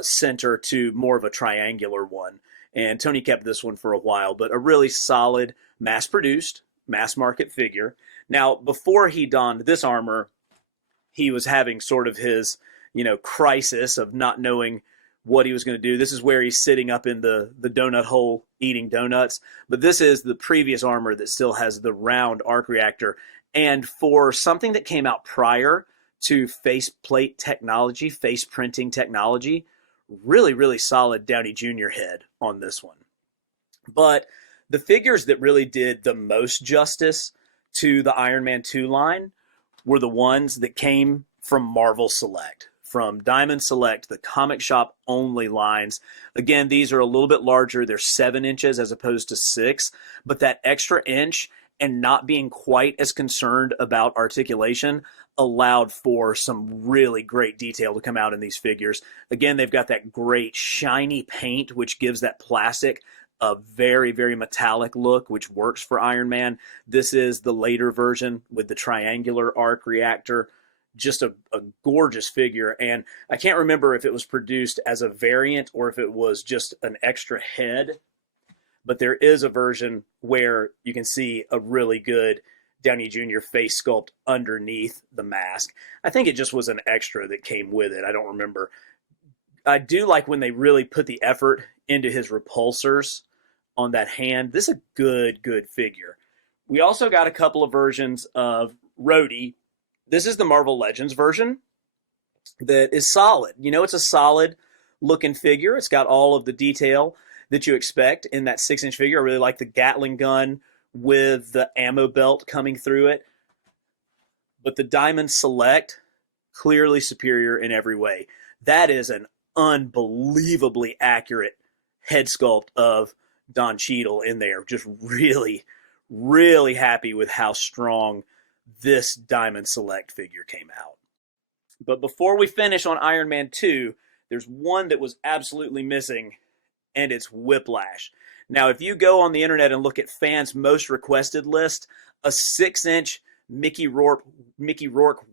center to more of a triangular one. And Tony kept this one for a while, but a really solid, mass-produced, mass-market figure. Now, before he donned this armor, he was having sort of his, crisis of not knowing what he was going to do. This is where he's sitting up in the donut hole eating donuts. But this is the previous armor that still has the round arc reactor. And for something that came out prior to faceplate technology, face printing technology, really, really solid Downey Jr. head on this one. But the figures that really did the most justice to the Iron Man 2 line were the ones that came from Marvel Select, from Diamond Select, the comic shop only lines. Again, these are a little bit larger. They're 7 inches as opposed to 6, but that extra inch and not being quite as concerned about articulation allowed for some really great detail to come out in these figures. Again, they've got that great shiny paint, which gives that plastic a very, very metallic look, which works for Iron Man. This is the later version with the triangular arc reactor. Just a gorgeous figure. And I can't remember if it was produced as a variant or if it was just an extra head, but there is a version where you can see a really good Downey Jr. face sculpt underneath the mask. I think it just was an extra that came with it. I don't remember. I do like when they really put the effort into his repulsors on that hand. This is a good figure. We also got a couple of versions of Rhodey. This is the Marvel Legends version that is solid. It's a solid looking figure. It's got all of the detail that you expect in that 6-inch figure. I really like the Gatling gun with the ammo belt coming through it. But the Diamond Select, clearly superior in every way. That is an unbelievably accurate head sculpt of Don Cheadle in there. Just really, really happy with how strong this Diamond Select figure came out. But before we finish on Iron Man 2, there's one that was absolutely missing, and it's Whiplash. Now, if you go on the internet and look at fans' most requested list, a 6-inch Mickey Rourke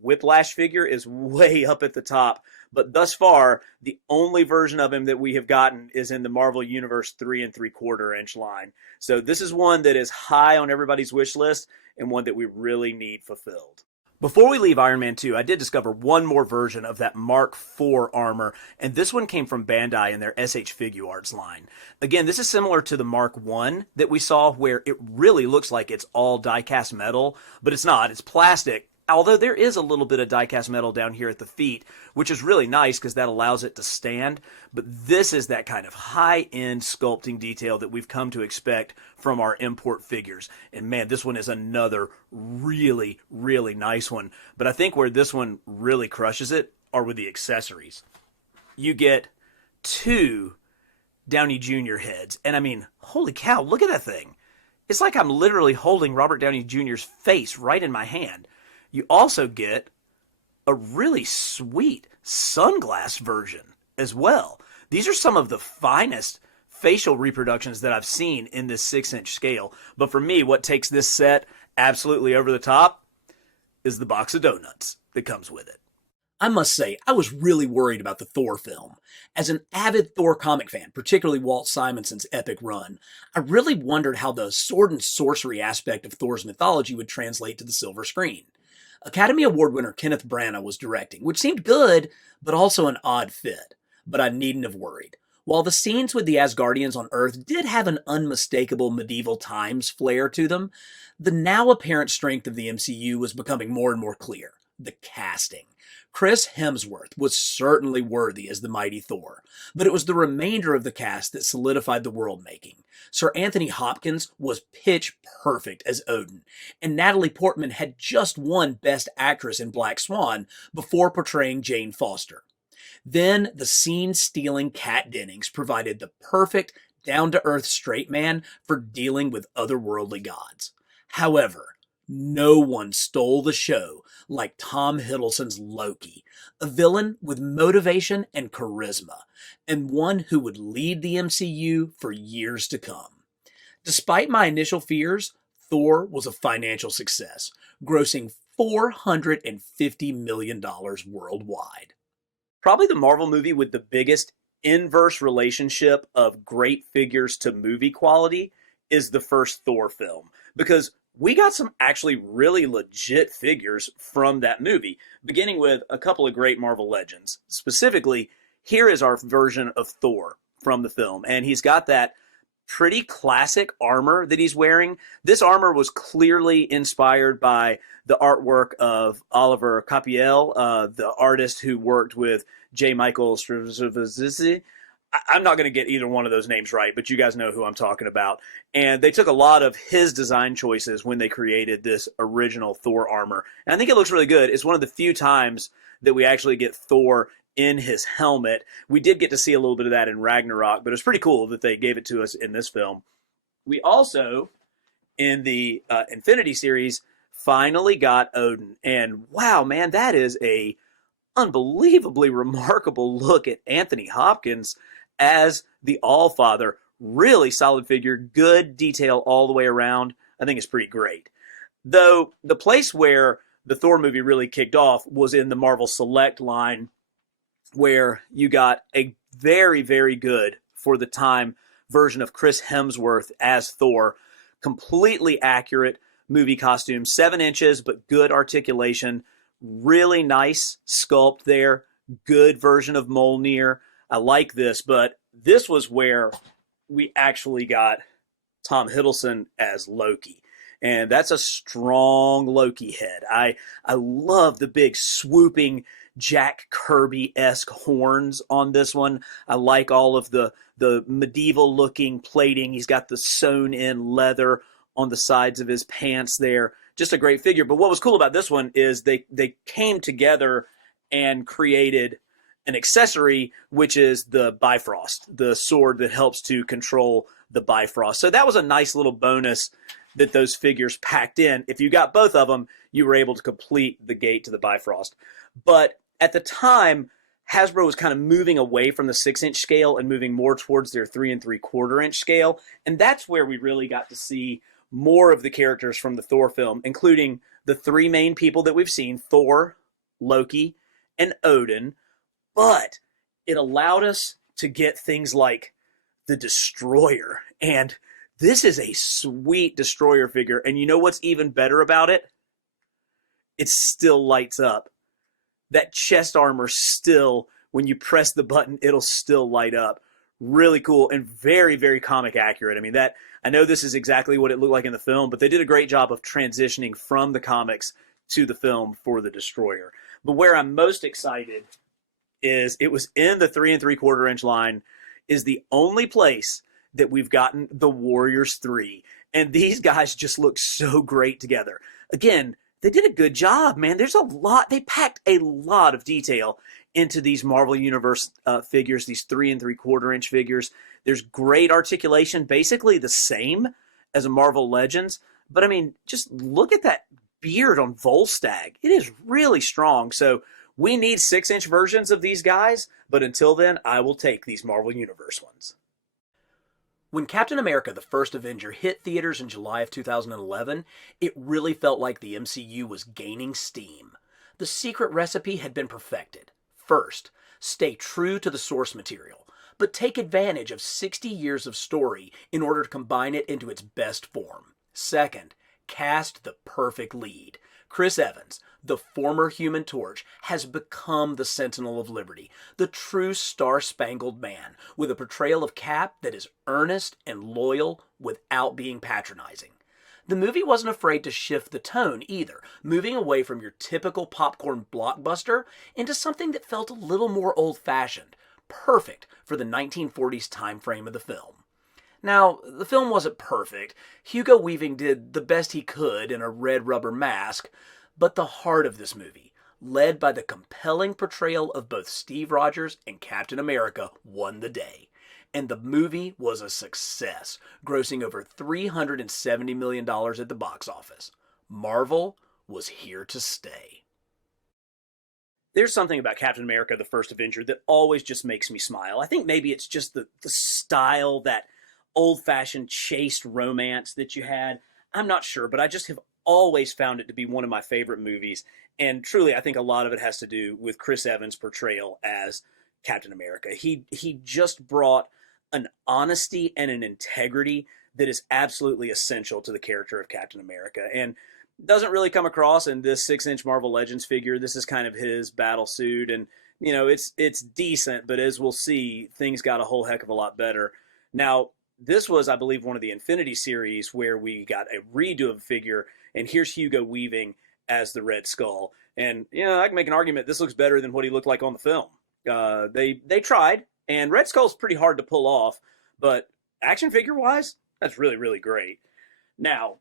Whiplash figure is way up at the top. But thus far, the only version of him that we have gotten is in the Marvel Universe 3 3/4-inch line. So this is one that is high on everybody's wish list and one that we really need fulfilled. Before we leave Iron Man 2, I did discover one more version of that Mark IV armor, and this one came from Bandai in their SH Figuarts line. Again, this is similar to the Mark I that we saw, where it really looks like it's all die-cast metal, but it's not. It's plastic, although there is a little bit of die-cast metal down here at the feet, which is really nice because that allows it to stand. But this is that kind of high-end sculpting detail that we've come to expect from our import figures. And man, this one is another really, really nice one. But I think where this one really crushes it are with the accessories. You get 2 Downey Jr. heads. And I mean, holy cow, look at that thing. It's like I'm literally holding Robert Downey Jr.'s face right in my hand. You also get a really sweet sunglass version as well. These are some of the finest facial reproductions that I've seen in this 6-inch scale. But for me, what takes this set absolutely over the top is the box of donuts that comes with it. I must say, I was really worried about the Thor film. As an avid Thor comic fan, particularly Walt Simonson's epic run, I really wondered how the sword and sorcery aspect of Thor's mythology would translate to the silver screen. Academy Award winner Kenneth Branagh was directing, which seemed good, but also an odd fit. But I needn't have worried. While the scenes with the Asgardians on Earth did have an unmistakable medieval times flair to them, the now apparent strength of the MCU was becoming more and more clear. The casting. Chris Hemsworth was certainly worthy as the mighty Thor, but it was the remainder of the cast that solidified the world-making. Sir Anthony Hopkins was pitch perfect as Odin, and Natalie Portman had just won Best Actress in Black Swan before portraying Jane Foster. Then the scene-stealing Kat Dennings provided the perfect, down-to-earth straight man for dealing with otherworldly gods. However, no one stole the show like Tom Hiddleston's Loki, a villain with motivation and charisma, and one who would lead the MCU for years to come. Despite my initial fears, Thor was a financial success, grossing $450 million worldwide. Probably the Marvel movie with the biggest inverse relationship of great figures to movie quality is the first Thor film, because we got some actually really legit figures from that movie, beginning with a couple of great Marvel legends. Specifically, here is our version of Thor from the film, and he's got that pretty classic armor that he's wearing. This armor was clearly inspired by the artwork of Oliver Capiel, the artist who worked with J. Michael Straczynski. I'm not going to get either one of those names right, but you guys know who I'm talking about. And they took a lot of his design choices when they created this original Thor armor. And I think it looks really good. It's one of the few times that we actually get Thor in his helmet. We did get to see a little bit of that in Ragnarok, but it's pretty cool that they gave it to us in this film. We also, in the Infinity series, finally got Odin. And wow, man, that is a unbelievably remarkable look at Anthony Hopkins as the All-Father. Really solid figure, good detail all the way around. I think it's pretty great. Though the place where the Thor movie really kicked off was in the Marvel Select line, where you got a very, very good, for the time, version of Chris Hemsworth as Thor. Completely accurate movie costume, 7 inches, but good articulation. Really nice sculpt there. Good version of Mjolnir. I like this, but this was where we actually got Tom Hiddleston as Loki. And that's a strong Loki head. I love the big swooping Jack Kirby-esque horns on this one. I like all of the medieval looking plating. He's got the sewn in leather on the sides of his pants there. Just a great figure. But what was cool about this one is they came together and created an accessory, which is the Bifrost, the sword that helps to control the Bifrost. So that was a nice little bonus that those figures packed in. If you got both of them, you were able to complete the gate to the Bifrost. But at the time, Hasbro was kind of moving away from the 6-inch scale and moving more towards their 3 3/4-inch scale. And that's where we really got to see more of the characters from the Thor film, including the 3 main people that we've seen, Thor, Loki, and Odin. But it allowed us to get things like the Destroyer. And this is a sweet Destroyer figure. And you know what's even better about it? It still lights up. That chest armor still, when you press the button, it'll still light up. Really cool and very, very comic accurate. I mean, I know this is exactly what it looked like in the film, but they did a great job of transitioning from the comics to the film for the Destroyer. But where I'm most excited is it was in the 3 3/4-inch line, is the only place that we've gotten the Warriors 3. And these guys just look so great together. Again, they did a good job, man. There's a lot. They packed a lot of detail into these Marvel Universe figures, these 3 3/4-inch figures. There's great articulation, basically the same as a Marvel Legends. But I mean, just look at that beard on Volstagg. It is really strong. So we need 6-inch versions of these guys. But until then, I will take these Marvel Universe ones. When Captain America: The First Avenger hit theaters in July of 2011, it really felt like the MCU was gaining steam. The secret recipe had been perfected. First, stay true to the source material, but take advantage of 60 years of story in order to combine it into its best form. Second, cast the perfect lead. Chris Evans, The former Human Torch has become the Sentinel of Liberty, the true star-spangled man, with a portrayal of Cap that is earnest and loyal without being patronizing. The movie wasn't afraid to shift the tone either, moving away from your typical popcorn blockbuster into something that felt a little more old-fashioned, perfect for the 1940s time frame of the film. Now, the film wasn't perfect. Hugo Weaving did the best he could in a red rubber mask, but the heart of this movie, led by the compelling portrayal of both Steve Rogers and Captain America, won the day. And the movie was a success, grossing over $370 million at the box office. Marvel was here to stay. There's something about Captain America, the First Avenger, that always just makes me smile. I think maybe it's just the style, that old-fashioned chaste romance that you had. I'm not sure, but I just have always found it to be one of my favorite movies. And truly, I think a lot of it has to do with Chris Evans' portrayal as Captain America. He just brought an honesty and an integrity that is absolutely essential to the character of Captain America. And doesn't really come across in this 6-inch Marvel Legends figure. This is kind of his battle suit, and you know, it's decent, but as we'll see, things got a whole heck of a lot better. Now, this was, I believe, one of the Infinity series where we got a redo of the figure, and here's Hugo Weaving as the Red Skull. And you know, I can make an argument this looks better than what he looked like on the film. They tried, and Red Skull's pretty hard to pull off, but action figure wise, that's really, really great. Now,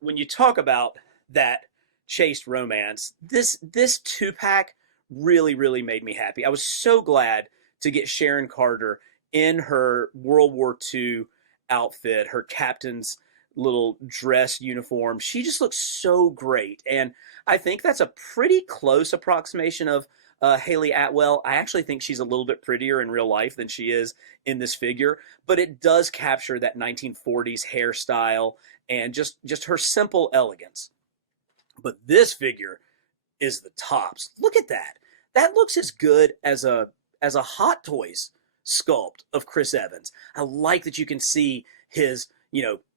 when you talk about that chaste romance, this 2-pack really, really made me happy. I was so glad to get Sharon Carter in her World War II outfit, her captain's little dress uniform. She just looks so great. And I think that's a pretty close approximation of Haley Atwell. I actually think she's a little bit prettier in real life than she is in this figure, but it does capture that 1940s hairstyle and just her simple elegance. But this figure is the tops. Look at that. That looks as good as a Hot Toys sculpt of Chris Evans. I like that you can see his,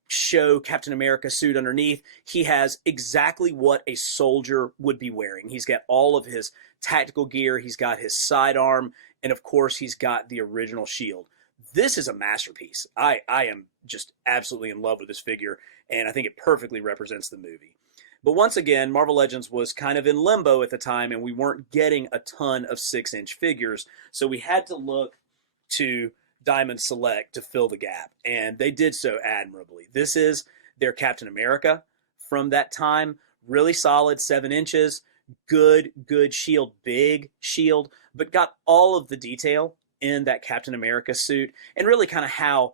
show Captain America suit underneath. He has exactly what a soldier would be wearing. He's got all of his tactical gear. He's got his sidearm. And of course, he's got the original shield. This is a masterpiece. I am just absolutely in love with this figure, and I think it perfectly represents the movie. But once again, Marvel Legends was kind of in limbo at the time, and we weren't getting a ton of 6-inch figures, so we had to look to Diamond Select to fill the gap, and they did so admirably. This is their Captain America from that time. Really solid, 7 inches, good shield, big shield, but got all of the detail in that Captain America suit, and really kind of how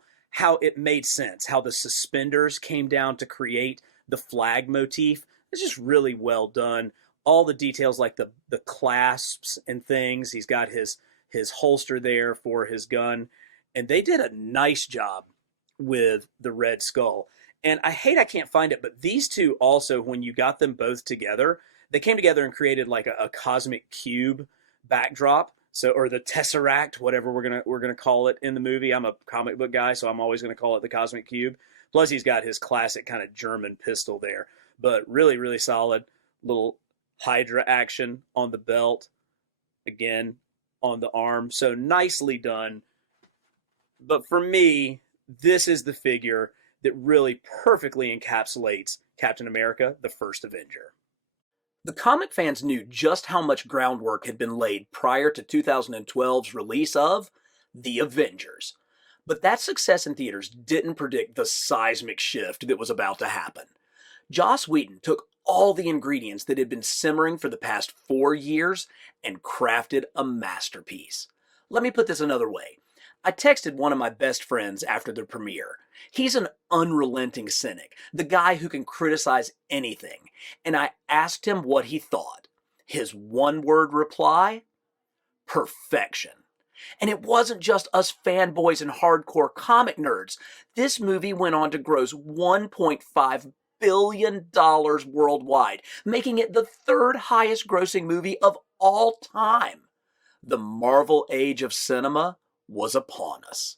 it made sense, how the suspenders came down to create the flag motif. It's just really well done. All the details like the clasps and things. He's got his holster there for his gun. And they did a nice job with the Red Skull. And I can't find it, but these two also, when you got them both together, they came together and created like a cosmic cube backdrop. So, or the Tesseract, whatever we're gonna call it in the movie. I'm a comic book guy, so I'm always gonna call it the Cosmic Cube. Plus, he's got his classic kind of German pistol there. But really, really solid. Little Hydra action on the belt. Again, on the arm. So nicely done. But for me, this is the figure that really perfectly encapsulates Captain America, the First Avenger. The comic fans knew just how much groundwork had been laid prior to 2012's release of The Avengers. But that success in theaters didn't predict the seismic shift that was about to happen. Joss Whedon took all the ingredients that had been simmering for the past 4 years and crafted a masterpiece. Let me put this another way. I texted one of my best friends after the premiere. He's an unrelenting cynic, the guy who can criticize anything, and I asked him what he thought. His one-word reply? Perfection. And it wasn't just us fanboys and hardcore comic nerds. This movie went on to gross $1.5 billion worldwide, making it the 3rd highest grossing movie of all time. The Marvel age of cinema was upon us.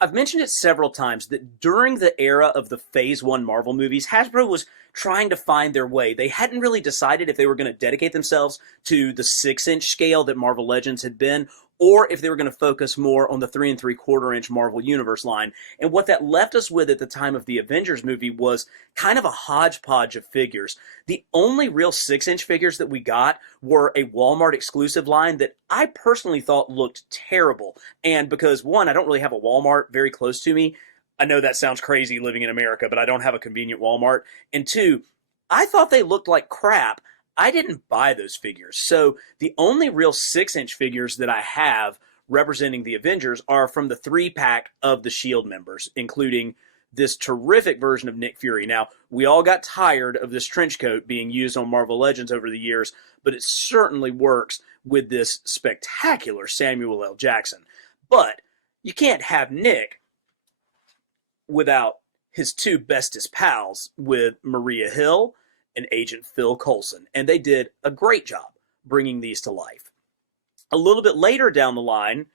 I've mentioned it several times that during the era of the Phase 1 Marvel movies, Hasbro was trying to find their way. They hadn't really decided if they were going to dedicate themselves to the 6-inch scale that Marvel Legends had been, or if they were going to focus more on the 3 3/4-inch Marvel Universe line. And what that left us with at the time of the Avengers movie was kind of a hodgepodge of figures. The only real 6-inch figures that we got were a Walmart exclusive line that I personally thought looked terrible. And because, one, I don't really have a Walmart very close to me. I know that sounds crazy living in America, but I don't have a convenient Walmart. And two, I thought they looked like crap. I didn't buy those figures. So the only real 6-inch figures that I have representing the Avengers are from the 3-pack of the S.H.I.E.L.D. members, including this terrific version of Nick Fury. Now, we all got tired of this trench coat being used on Marvel Legends over the years, but it certainly works with this spectacular Samuel L. Jackson. But you can't have Nick without his two bestest pals with Maria Hill and Agent Phil Coulson, and they did a great job bringing these to life. A little bit later down the line,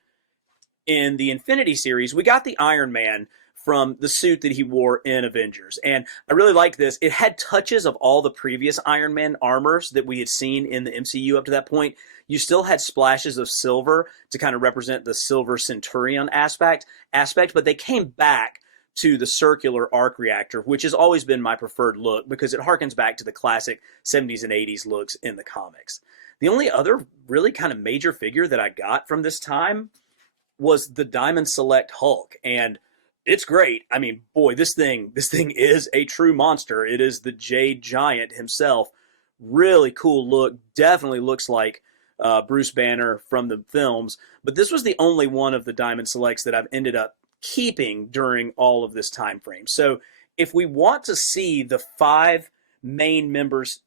in the Infinity series, we got the Iron Man from the suit that he wore in Avengers, and I really like this. It had touches of all the previous Iron Man armors that we had seen in the MCU up to that point. You still had splashes of silver to kind of represent the Silver Centurion aspect, but they came back to the circular arc reactor, which has always been my preferred look because it harkens back to the classic 70s and 80s looks in the comics. The only other really kind of major figure that I got from this time was the Diamond Select Hulk, and it's great. I mean, boy, this thing is a true monster. It is the Jade Giant himself. Really cool look. Definitely looks like Bruce Banner from the films, but this was the only one of the Diamond Selects that I've ended up keeping during all of this time frame. So if we want to see the 5 main members,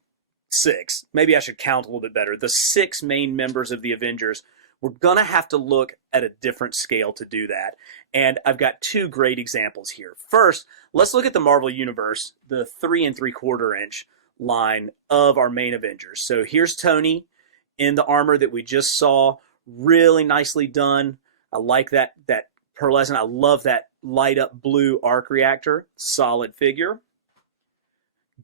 6, maybe I should count a little bit better, the 6 main members of the Avengers, we're going to have to look at a different scale to do that. And I've got 2 great examples here. First, let's look at the Marvel Universe, the 3 3/4-inch line of our main Avengers. So here's Tony in the armor that we just saw, really nicely done. I like that pearlescent. I love that light up blue arc reactor. Solid figure.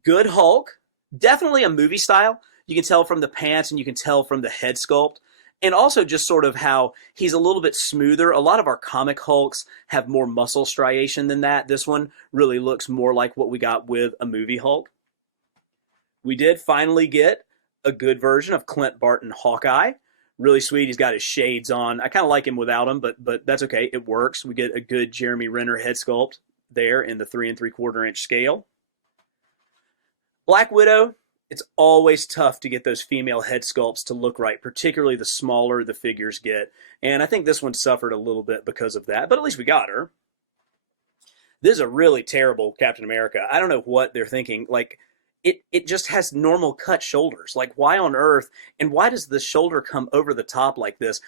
Good Hulk. Definitely a movie style. You can tell from the pants and you can tell from the head sculpt. And also just sort of how he's a little bit smoother. A lot of our comic Hulks have more muscle striation than that. This one really looks more like what we got with a movie Hulk. We did finally get a good version of Clint Barton Hawkeye. Really sweet. He's got his shades on. I kind of like him without them, but that's okay. It works. We get a good Jeremy Renner head sculpt there in the 3 3/4-inch scale. Black Widow, it's always tough to get those female head sculpts to look right, particularly the smaller the figures get. And I think this one suffered a little bit because of that, but at least we got her. This is a really terrible Captain America. I don't know what they're thinking. Like, it just has normal cut shoulders. Like, why on earth? And why does the shoulder come over the top like this?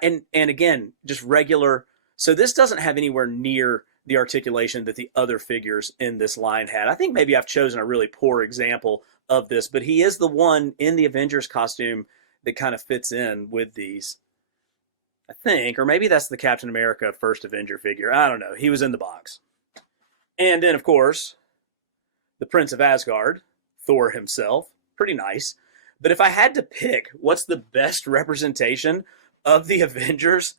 And again, just regular. So this doesn't have anywhere near the articulation that the other figures in this line had. I think maybe I've chosen a really poor example of this, but he is the one in the Avengers costume that kind of fits in with these, I think. Or maybe that's the Captain America First Avenger figure. I don't know. He was in the box. And then, of course, the Prince of Asgard, Thor himself. Pretty nice. But if I had to pick what's the best representation of the Avengers,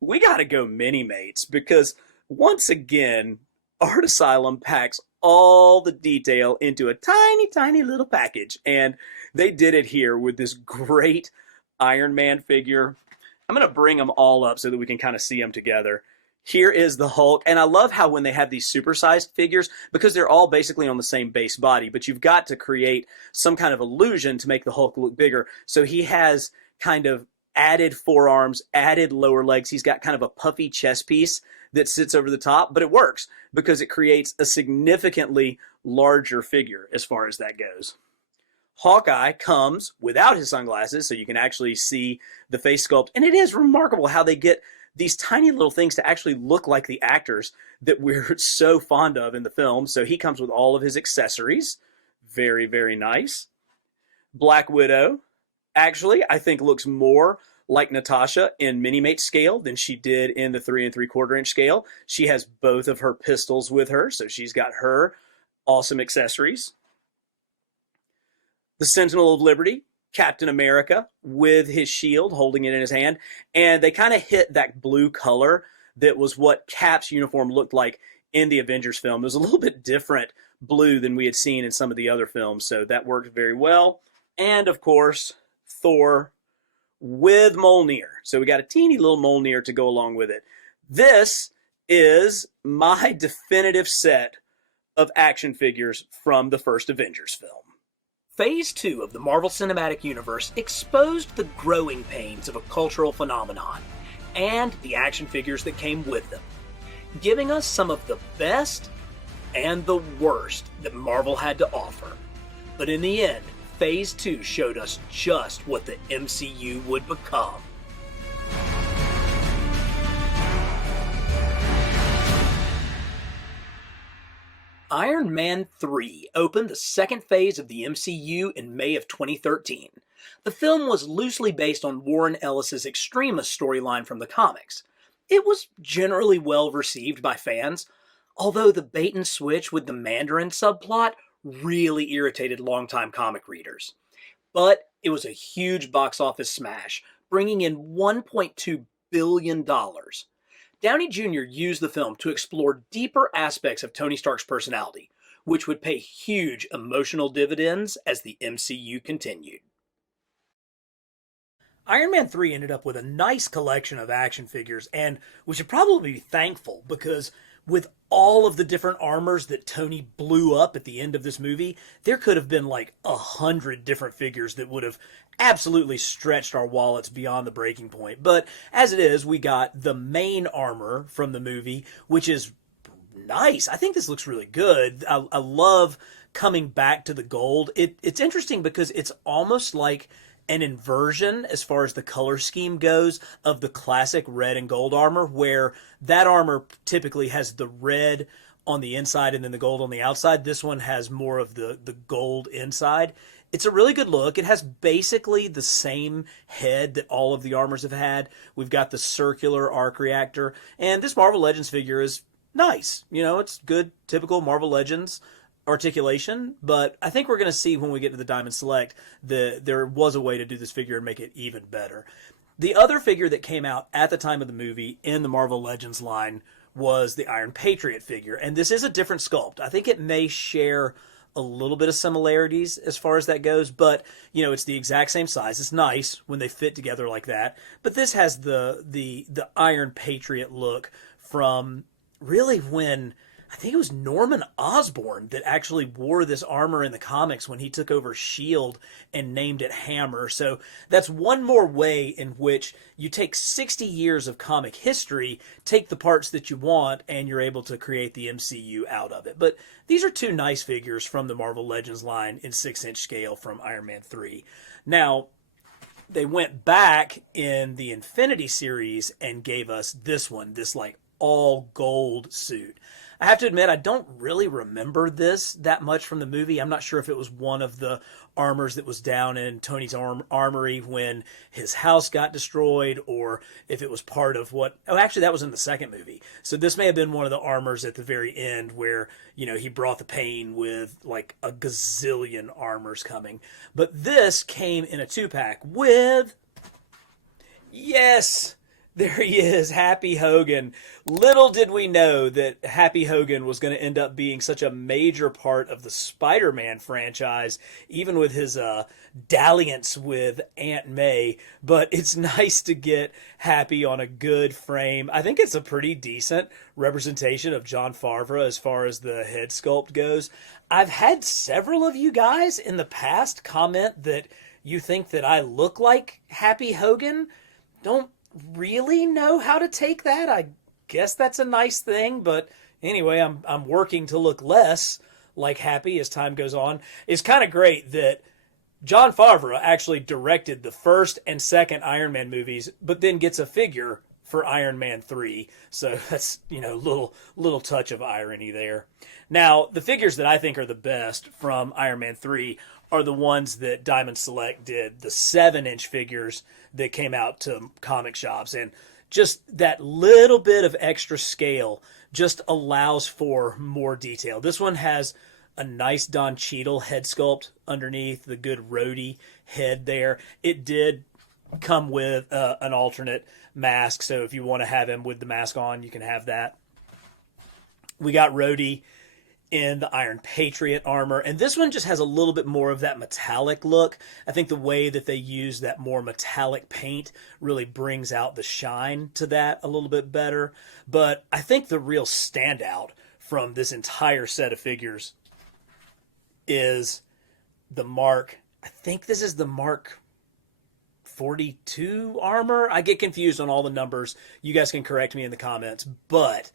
we got to go Mini-Mates, because once again, Art Asylum packs all the detail into a tiny, tiny little package. And they did it here with this great Iron Man figure. I'm going to bring them all up so that we can kind of see them together. Here is the Hulk, and I love how when they have these supersized figures, because they're all basically on the same base body, but you've got to create some kind of illusion to make the Hulk look bigger. So he has kind of added forearms, added lower legs. He's got kind of a puffy chest piece that sits over the top, but it works because it creates a significantly larger figure as far as that goes. Hawkeye comes without his sunglasses, so you can actually see the face sculpt, and it is remarkable how they get these tiny little things to actually look like the actors that we're so fond of in the film. So he comes with all of his accessories. Very, very nice. Black Widow, actually, I think looks more like Natasha in mini-mate scale than she did in the 3 3/4 inch scale. She has both of her pistols with her, so she's got her awesome accessories. The Sentinel of Liberty, Captain America, with his shield, holding it in his hand. And they kind of hit that blue color that was what Cap's uniform looked like in the Avengers film. It was a little bit different blue than we had seen in some of the other films, so that worked very well. And, of course, Thor with Mjolnir. So we got a teeny little Mjolnir to go along with it. This is my definitive set of action figures from the first Avengers film. Phase 2 of the Marvel Cinematic Universe exposed the growing pains of a cultural phenomenon and the action figures that came with them, giving us some of the best and the worst that Marvel had to offer. But in the end, Phase 2 showed us just what the MCU would become. Iron Man 3 opened the second phase of the MCU in May of 2013. The film was loosely based on Warren Ellis's Extremis storyline from the comics. It was generally well received by fans, although the bait and switch with the Mandarin subplot really irritated longtime comic readers. But it was a huge box office smash, bringing in $1.2 billion. Downey Jr. used the film to explore deeper aspects of Tony Stark's personality, which would pay huge emotional dividends as the MCU continued. Iron Man 3 ended up with a nice collection of action figures, and we should probably be thankful because with all of the different armors that Tony blew up at the end of this movie, there could have been like 100 different figures that would have absolutely stretched our wallets beyond the breaking point. But as it is, we got the main armor from the movie, which is nice. I think this looks really good. I love coming back to the gold. It's interesting because it's almost like an inversion as far as the color scheme goes of the classic red and gold armor, where that armor typically has the red on the inside and then the gold on the outside. This one has more of the gold inside. It's a really good look. It has basically the same head that all of the armors have had. We've got the circular arc reactor, and this Marvel Legends figure is nice. You know, it's good, typical Marvel Legends articulation, but I think we're going to see when we get to the Diamond Select that there was a way to do this figure and make it even better. The other figure that came out at the time of the movie in the Marvel Legends line was the Iron Patriot figure, and this is a different sculpt. I think it may share a little bit of similarities as far as that goes, but you know, it's the exact same size. It's nice when they fit together like that, but this has the Iron Patriot look from really when I think it was Norman Osborn that actually wore this armor in the comics when he took over S.H.I.E.L.D. and named it Hammer. So that's one more way in which you take 60 years of comic history, take the parts that you want, and you're able to create the MCU out of it. But these are two nice figures from the Marvel Legends line in 6-inch scale from Iron Man 3. Now, they went back in the Infinity series and gave us this one, this like all gold suit. I have to admit, I don't really remember this that much from the movie. I'm not sure if it was one of the armors that was down in Tony's armory when his house got destroyed, or if it was part of what... Oh, actually, that was in the second movie. So this may have been one of the armors at the very end where, you know, he brought the pain with like a gazillion armors coming. But this came in a 2-pack with... Yes! There he is, Happy Hogan. Little did we know that Happy Hogan was going to end up being such a major part of the Spider-Man franchise, even with his dalliance with Aunt May. But it's nice to get Happy on a good frame. I think it's a pretty decent representation of Jon Favreau as far as the head sculpt goes. I've had several of you guys in the past comment that you think that I look like Happy Hogan. Don't really know how to take that. I guess that's a nice thing, but anyway, I'm working to look less like Happy as time goes on. It's kind of great that Jon Favreau actually directed the first and second Iron Man movies, but then gets a figure for Iron Man 3. So that's, little touch of irony there. Now, the figures that I think are the best from Iron Man 3 are the ones that Diamond Select did, the 7-inch figures that came out to comic shops. And just that little bit of extra scale just allows for more detail. This one has a nice Don Cheadle head sculpt underneath, the good Rhodey head there. It did come with an alternate mask, so if you want to have him with the mask on, you can have that. We got Rhodey in the Iron Patriot armor, and this one just has a little bit more of that metallic look. I think the way that they use that more metallic paint really brings out the shine to that a little bit better. But I think the real standout from this entire set of figures is the Mark, I think this is the Mark 42 armor. I get confused on all the numbers. You guys can correct me in the comments, but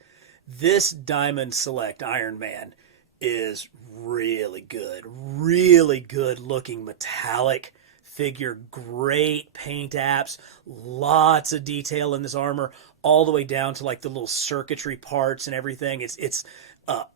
this Diamond Select Iron Man is really good looking metallic figure. Great paint apps, lots of detail in this armor, all the way down to like the little circuitry parts and everything. It's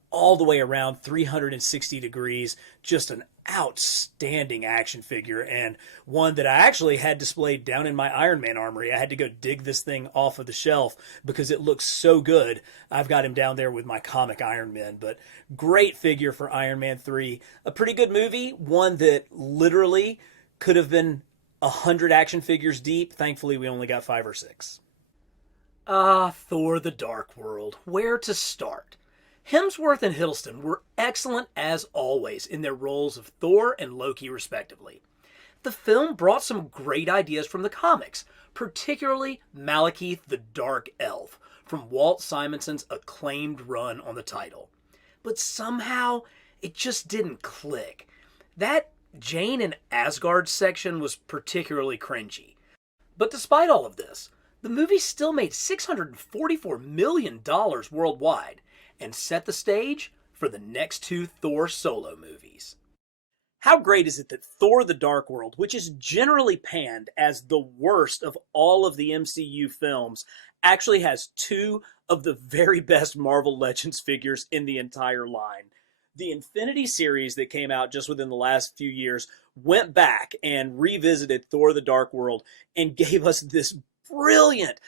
all the way around 360 degrees. Just an outstanding action figure, and one that I actually had displayed down in my Iron Man armory. I had to go dig this thing off of the shelf because it looks so good. I've got him down there with my comic Iron Man, but great figure for Iron Man 3. A pretty good movie, one that literally could have been 100 action figures deep. Thankfully, we only got 5 or 6. Thor the Dark World. Where to start? Hemsworth and Hiddleston were excellent as always in their roles of Thor and Loki respectively. The film brought some great ideas from the comics, particularly Malekith the Dark Elf, from Walt Simonson's acclaimed run on the title. But somehow, it just didn't click. That Jane and Asgard section was particularly cringy. But despite all of this, the movie still made $644 million worldwide, and set the stage for the next 2 Thor solo movies. How great is it that Thor the Dark World, which is generally panned as the worst of all of the MCU films, actually has 2 of the very best Marvel Legends figures in the entire line. The Infinity series that came out just within the last few years went back and revisited Thor the Dark World and gave us this brilliant,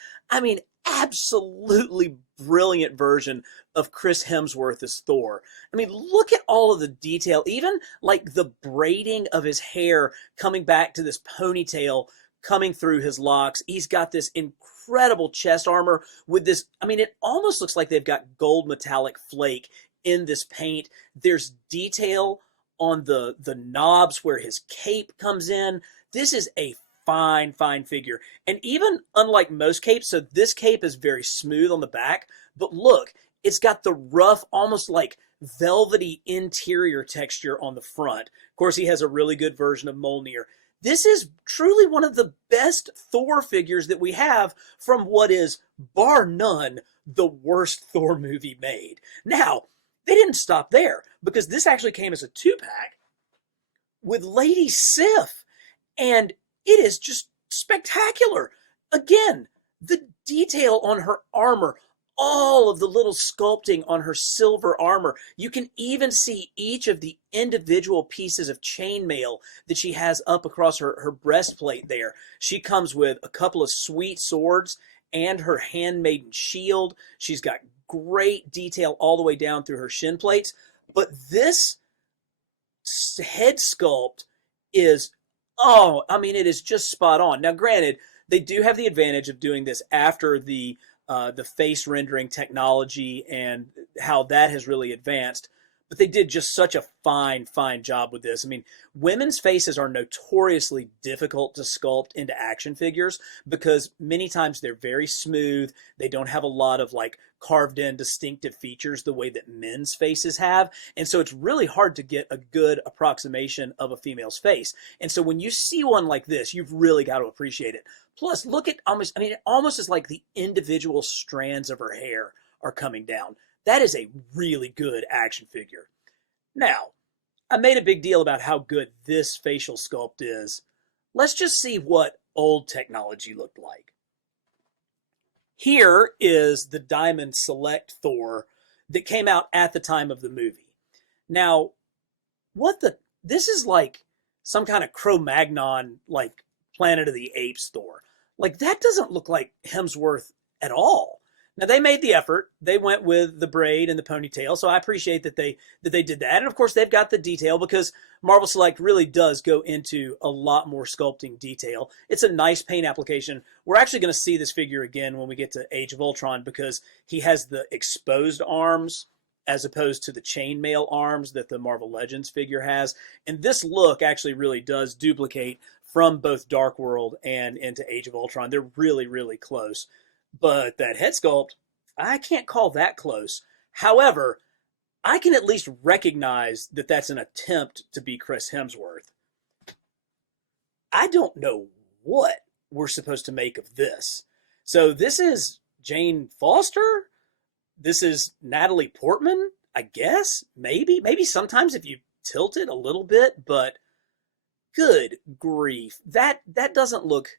absolutely brilliant version of Chris Hemsworth as Thor. Look at all of the detail, even like the braiding of his hair coming back to this ponytail coming through his locks. He's got this incredible chest armor with this, it almost looks like they've got gold metallic flake in this paint. There's detail on the knobs where his cape comes in. This is a fine figure. And even unlike most capes, so this cape is very smooth on the back, but look, it's got the rough, almost like velvety interior texture on the front. Of course, he has a really good version of Mjolnir. This is truly one of the best Thor figures that we have from what is, bar none, the worst Thor movie made. Now, they didn't stop there, because this actually came as a 2-pack with Lady Sif, and it is just spectacular. Again, the detail on her armor, all of the little sculpting on her silver armor. You can even see each of the individual pieces of chainmail that she has up across her breastplate there. She comes with a couple of sweet swords and her handmaiden shield. She's got great detail all the way down through her shin plates. But this head sculpt is, it is just spot on. Now, granted, they do have the advantage of doing this after the face rendering technology and how that has really advanced. But they did just such a fine job with this. Women's faces are notoriously difficult to sculpt into action figures because many times they're very smooth. They don't have a lot of carved in distinctive features the way that men's faces have. And so it's really hard to get a good approximation of a female's face. And so when you see one like this, you've really got to appreciate it. Plus, look at it almost is like the individual strands of her hair are coming down. That is a really good action figure. Now, I made a big deal about how good this facial sculpt is. Let's just see what old technology looked like. Here is the Diamond Select Thor that came out at the time of the movie. Now, this is like some kind of Cro-Magnon, like Planet of the Apes Thor. Like, that doesn't look like Hemsworth at all. Now, they made the effort. They went with the braid and the ponytail, so I appreciate that they did that. And of course, they've got the detail, because Marvel Select really does go into a lot more sculpting detail. It's a nice paint application. We're actually going to see this figure again when we get to Age of Ultron, because he has the exposed arms as opposed to the chainmail arms that the Marvel Legends figure has. And this look actually really does duplicate from both Dark World and into Age of Ultron. They're really, really close. But that head sculpt, I can't call that close. However, I can at least recognize that that's an attempt to be Chris Hemsworth. I don't know what we're supposed to make of this. So this is Jane Foster? This is Natalie Portman, I guess? Maybe sometimes if you tilt it a little bit, but good grief. That doesn't look...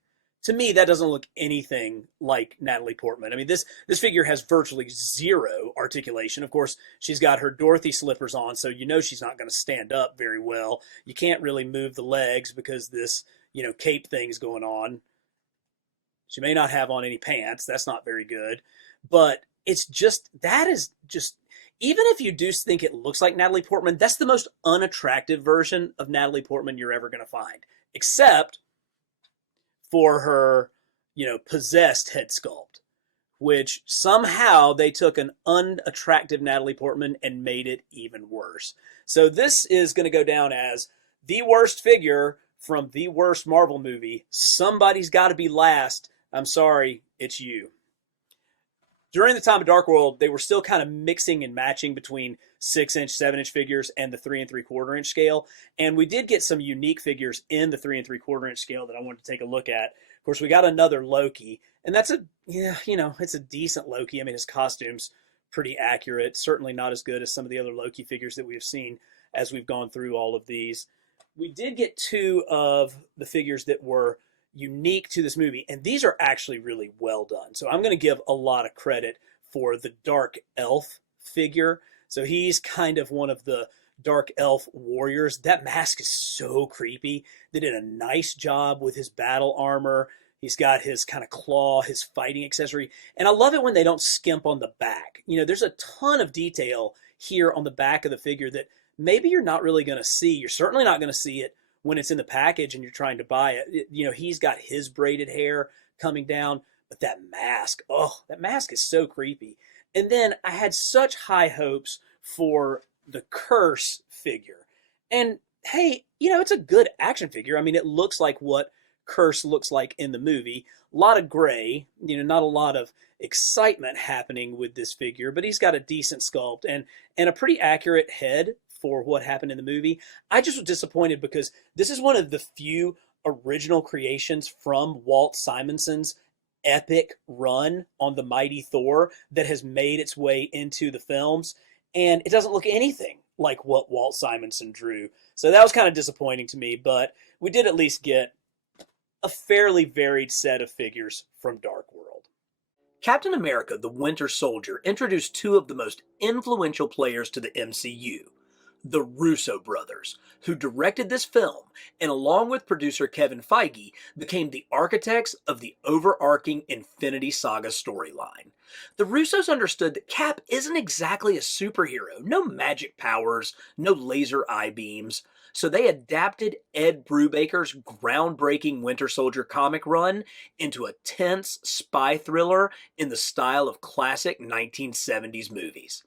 To me, that doesn't look anything like Natalie Portman. I mean, this figure has virtually zero articulation. Of course, she's got her Dorothy slippers on, so you know she's not going to stand up very well. You can't really move the legs because this, cape thing's going on. She may not have on any pants. That's not very good. But it's just, that is just, even if you do think it looks like Natalie Portman, that's the most unattractive version of Natalie Portman you're ever going to find. Except for her, possessed head sculpt, which somehow they took an unattractive Natalie Portman and made it even worse. So this is going to go down as the worst figure from the worst Marvel movie. Somebody's got to be last. I'm sorry, it's you. During the time of Dark World, they were still kind of mixing and matching between 6-inch, 7-inch figures and the 3 3/4 inch scale. And we did get some unique figures in the 3 3/4 inch scale that I wanted to take a look at. Of course, we got another Loki, and that's it's a decent Loki. I mean, his costume's pretty accurate. Certainly not as good as some of the other Loki figures that we've seen as we've gone through all of these. We did get 2 of the figures that were unique to this movie, and these are actually really well done. So I'm going to give a lot of credit for the Dark Elf figure. So he's kind of one of the Dark Elf warriors. That mask is so creepy. They did a nice job with his battle armor. He's got his kind of claw, his fighting accessory. And I love it when they don't skimp on the back. There's a ton of detail here on the back of the figure that maybe you're not really going to see. You're certainly not going to see it when it's in the package and you're trying to buy it. He's got his braided hair coming down, but that mask is so creepy. And then I had such high hopes for the Curse figure. And hey, it's a good action figure. I mean, it looks like what Curse looks like in the movie. A lot of gray, not a lot of excitement happening with this figure, but he's got a decent sculpt and a pretty accurate head for what happened in the movie. I just was disappointed because this is one of the few original creations from Walt Simonson's epic run on the Mighty Thor that has made its way into the films, and it doesn't look anything like what Walt Simonson drew. So that was kind of disappointing to me, but we did at least get a fairly varied set of figures from Dark World. Captain America: The Winter Soldier introduced 2 of the most influential players to the MCU. The Russo brothers, who directed this film and along with producer Kevin Feige became the architects of the overarching Infinity Saga storyline. The Russos understood that Cap isn't exactly a superhero, no magic powers, no laser eye beams, so they adapted Ed Brubaker's groundbreaking Winter Soldier comic run into a tense spy thriller in the style of classic 1970s movies.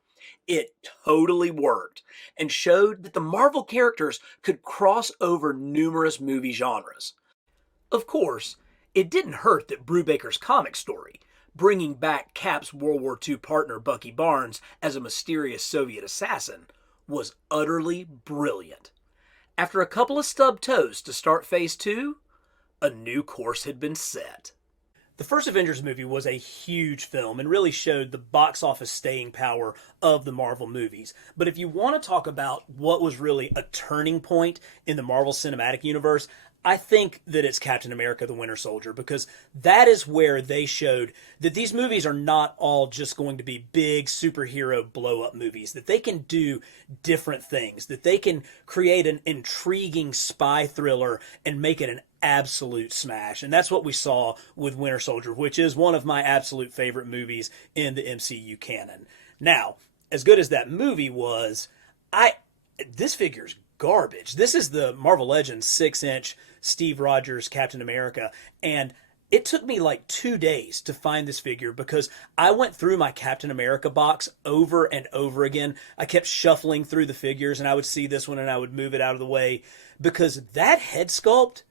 It totally worked and showed that the Marvel characters could cross over numerous movie genres. Of course, it didn't hurt that Brubaker's comic story, bringing back Cap's World War II partner Bucky Barnes as a mysterious Soviet assassin, was utterly brilliant. After a couple of stubbed toes to start Phase 2, a new course had been set. The first Avengers movie was a huge film and really showed the box office staying power of the Marvel movies. But if you want to talk about what was really a turning point in the Marvel Cinematic Universe, I think that it's Captain America, the Winter Soldier, because that is where they showed that these movies are not all just going to be big superhero blow-up movies, that they can do different things, that they can create an intriguing spy thriller and make it an absolute smash. And that's what we saw with Winter Soldier, which is one of my absolute favorite movies in the MCU canon. Now, as good as that movie was, this figure's garbage. This is the Marvel Legends 6-inch Steve Rogers Captain America, and it took me like 2 days to find this figure because I went through my Captain America box over and over again. I kept shuffling through the figures, and I would see this one and I would move it out of the way because that head sculpt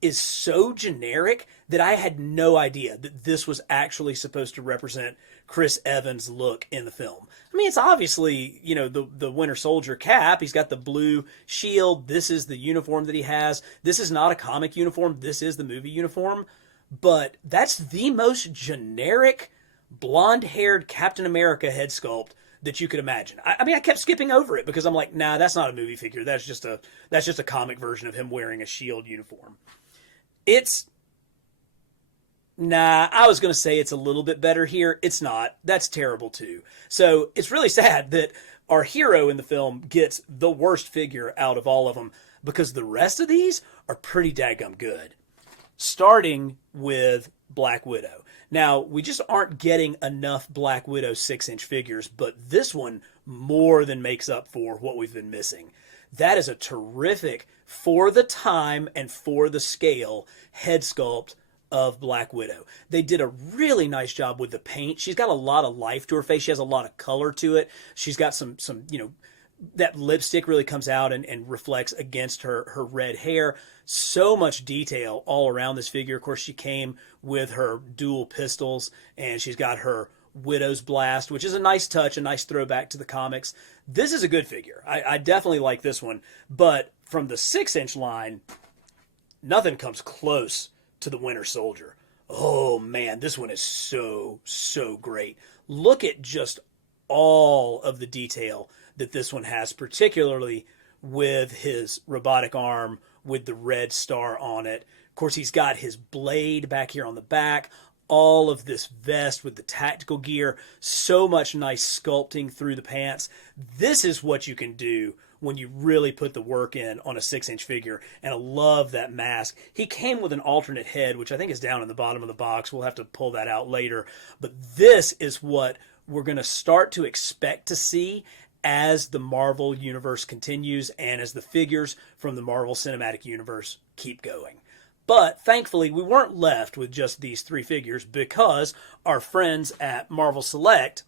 is so generic that I had no idea that this was actually supposed to represent Chris Evans' look in the film. I mean, it's obviously, the Winter Soldier cap. He's got the blue shield. This is the uniform that he has. This is not a comic uniform. This is the movie uniform. But that's the most generic blonde-haired Captain America head sculpt that you could imagine. I mean, I kept skipping over it because I'm like, nah, that's not a movie figure. That's just a comic version of him wearing a shield uniform. I was going to say it's a little bit better here. It's not. That's terrible too. So it's really sad that our hero in the film gets the worst figure out of all of them because the rest of these are pretty daggum good. Starting with Black Widow. Now, we just aren't getting enough Black Widow 6-inch figures, but this one more than makes up for what we've been missing. That is a terrific, for the time and for the scale, head sculpt of Black Widow. They did a really nice job with the paint. She's got a lot of life to her face. She has a lot of color to it. She's got some that lipstick really comes out and reflects against her red hair. So much detail all around this figure. Of course, she came with her dual pistols, and she's got her Widow's Blast, which is a nice touch, a nice throwback to the comics. This is a good figure. I definitely like this one. But from the 6-inch line, nothing comes close to the Winter Soldier. Oh man, this one is so great. Look at just all of the detail that this one has, particularly with his robotic arm with the red star on it. Of course, he's got his blade back here on the back, all of this vest with the tactical gear, so much nice sculpting through the pants. This is what you can do when you really put the work in on a 6-inch figure, and I love that mask. He came with an alternate head, which I think is down in the bottom of the box. We'll have to pull that out later. But this is what we're going to start to expect to see as the Marvel Universe continues and as the figures from the Marvel Cinematic Universe keep going. But thankfully, we weren't left with just these 3 figures because our friends at Marvel Select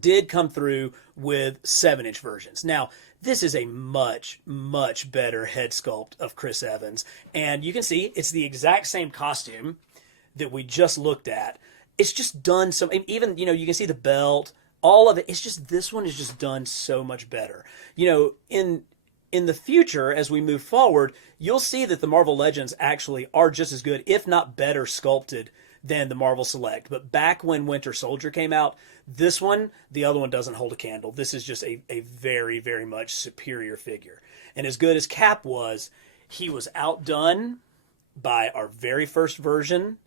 did come through with 7-inch versions. Now, this is a much better head sculpt of Chris Evans. And you can see it's the exact same costume that we just looked at. It's just done so, even, you can see the belt, all of it. It's just, this one is just done so much better. In the future, as we move forward, you'll see that the Marvel Legends actually are just as good, if not better sculpted than the Marvel Select. But back when Winter Soldier came out, this one, the other one doesn't hold a candle. This is just a very, very much superior figure. And as good as Cap was, he was outdone by our very first version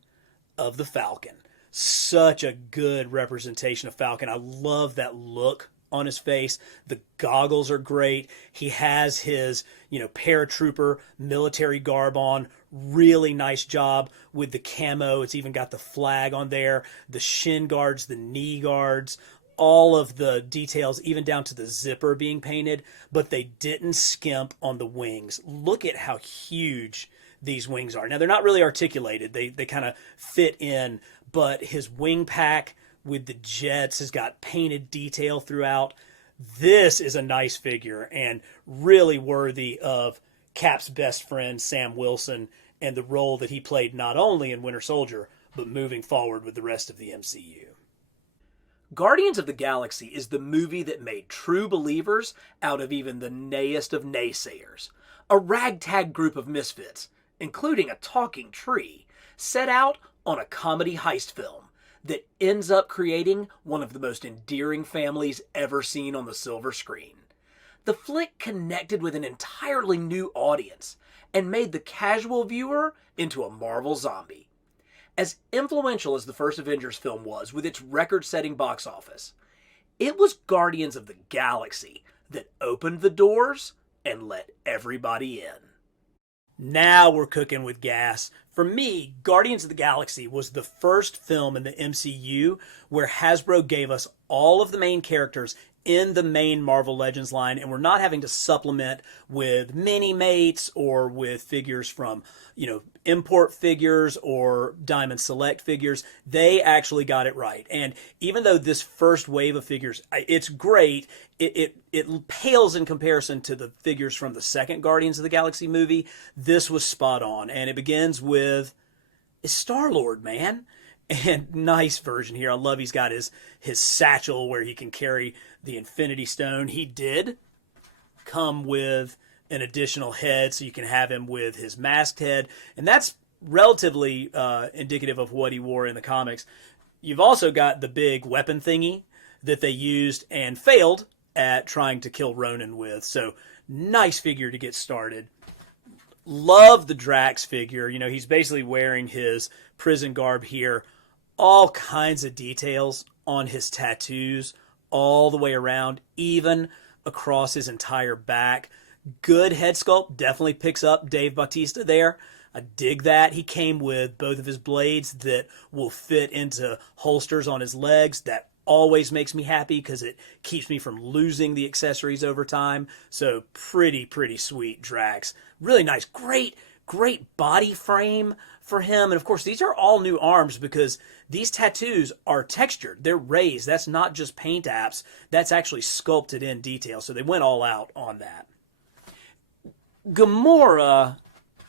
of the Falcon. Such a good representation of Falcon. I love that look on his face. The goggles are great. He has his, paratrooper military garb on. Really nice job with the camo. It's even got the flag on there, the shin guards, the knee guards, all of the details, even down to the zipper being painted, but they didn't skimp on the wings. Look at how huge these wings are. Now, they're not really articulated. They kind of fit in, but his wing pack with the jets has got painted detail throughout. This is a nice figure and really worthy of Cap's best friend, Sam Wilson, and the role that he played not only in Winter Soldier, but moving forward with the rest of the MCU. Guardians of the Galaxy is the movie that made true believers out of even the nayest of naysayers. A ragtag group of misfits, including a talking tree, set out on a comedy heist film that ends up creating one of the most endearing families ever seen on the silver screen. The flick connected with an entirely new audience, and made the casual viewer into a Marvel zombie. As influential as the first Avengers film was with its record-setting box office, it was Guardians of the Galaxy that opened the doors and let everybody in. Now we're cooking with gas. For me, Guardians of the Galaxy was the first film in the MCU where Hasbro gave us all of the main characters in the main Marvel Legends line, and we're not having to supplement with mini-mates or with figures from, import figures or Diamond Select figures. They actually got it right. And even though this first wave of figures, it's great, it pales in comparison to the figures from the second Guardians of the Galaxy movie. This was spot on. And it begins with Star-Lord, man. And nice version here. I love he's got his satchel where he can carry the Infinity Stone. He did come with an additional head, so you can have him with his masked head. And that's relatively indicative of what he wore in the comics. You've also got the big weapon thingy that they used and failed at trying to kill Ronan with. So nice figure to get started. Love the Drax figure. He's basically wearing his prison garb here. All kinds of details on his tattoos all the way around, even across his entire back. Good head sculpt, definitely picks up Dave Bautista there. I dig that. He came with both of his blades that will fit into holsters on his legs. That always makes me happy because it keeps me from losing the accessories over time. So pretty sweet Drax. Really nice. Great body frame for him. And of course, these are all new arms because these tattoos are textured. They're raised. That's not just paint apps. That's actually sculpted in detail. So they went all out on that. Gamora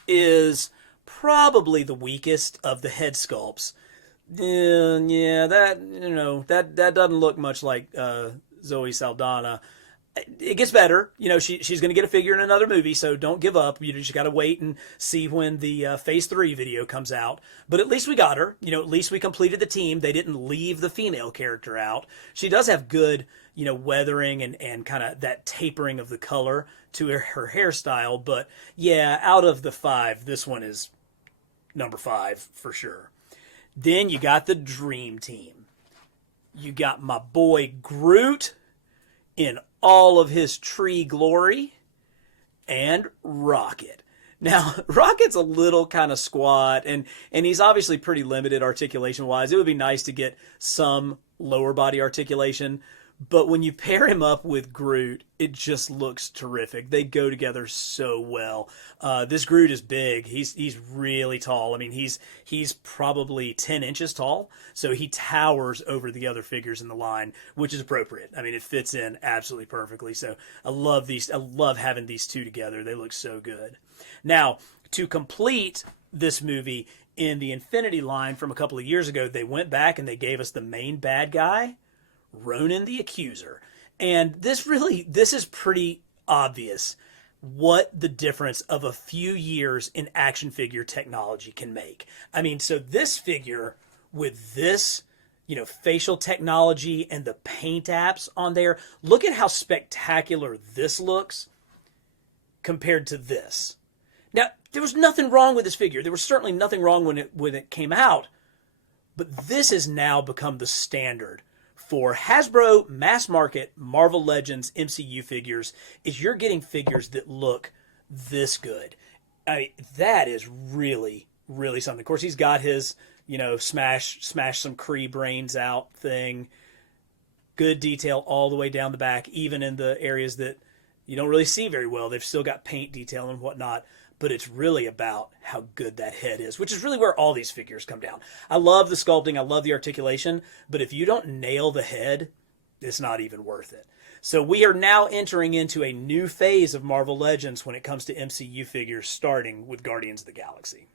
is probably the weakest of the head sculpts. That doesn't look much like Zoe Saldana. It gets better. She's going to get a figure in another movie, so don't give up. You just got to wait and see when the Phase 3 video comes out. But at least we got her. At least we completed the team. They didn't leave the female character out. She does have good, weathering and kind of that tapering of the color to her hairstyle. But yeah, out of the 5, this one is number 5 for sure. Then you got the Dream Team. You got my boy Groot in all of his tree glory, and Rocket. Now, Rocket's a little kind of squat, and he's obviously pretty limited articulation-wise. It would be nice to get some lower body articulation, but when you pair him up with Groot, it just looks terrific. They go together so well. This Groot is big. He's really tall. I mean, he's probably 10 inches tall, so he towers over the other figures in the line, which is appropriate. I mean, it fits in absolutely perfectly. So I love these. I love having these two together. They look so good. Now, to complete this movie in the Infinity line from a couple of years ago, they went back and they gave us the main bad guy, Ronan the Accuser. And this is pretty obvious what the difference of a few years in action figure technology can make. I mean, so this figure with this, facial technology and the paint apps on there, look at how spectacular this looks compared to this. Now, there was nothing wrong with this figure. There was certainly nothing wrong when it came out, but this has now become the standard for Hasbro mass market Marvel Legends MCU figures. Is you're getting figures that look this good. That is really, really something. Of course, he's got his, smash some Kree brains out thing. Good detail all the way down the back, even in the areas that you don't really see very well. They've still got paint detail and whatnot. But it's really about how good that head is, which is really where all these figures come down. I love the sculpting. I love the articulation. But if you don't nail the head, it's not even worth it. So we are now entering into a new phase of Marvel Legends when it comes to MCU figures, starting with Guardians of the Galaxy.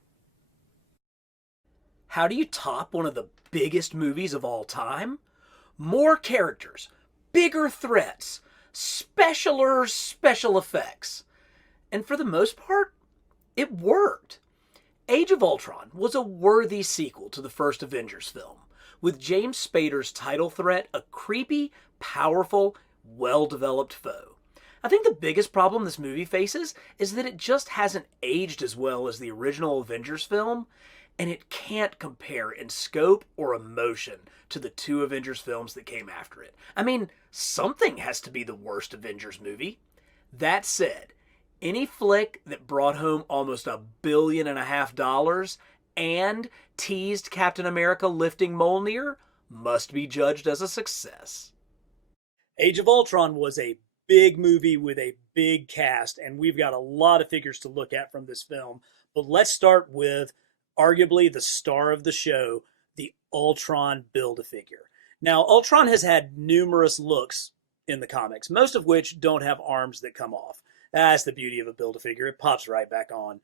How do you top one of the biggest movies of all time? More characters, bigger threats, special effects. And for the most part, it worked. Age of Ultron was a worthy sequel to the first Avengers film, with James Spader's title threat a creepy, powerful, well-developed foe. I think the biggest problem this movie faces is that it just hasn't aged as well as the original Avengers film, and it can't compare in scope or emotion to the two Avengers films that came after it. I mean, something has to be the worst Avengers movie. That said, any flick that brought home almost $1.5 billion and teased Captain America lifting Mjolnir must be judged as a success. Age of Ultron was a big movie with a big cast, and we've got a lot of figures to look at from this film. But let's start with arguably the star of the show, the Ultron Build-A-Figure. Now, Ultron has had numerous looks in the comics, most of which don't have arms that come off. That's the beauty of a Build-A-Figure. It pops right back on.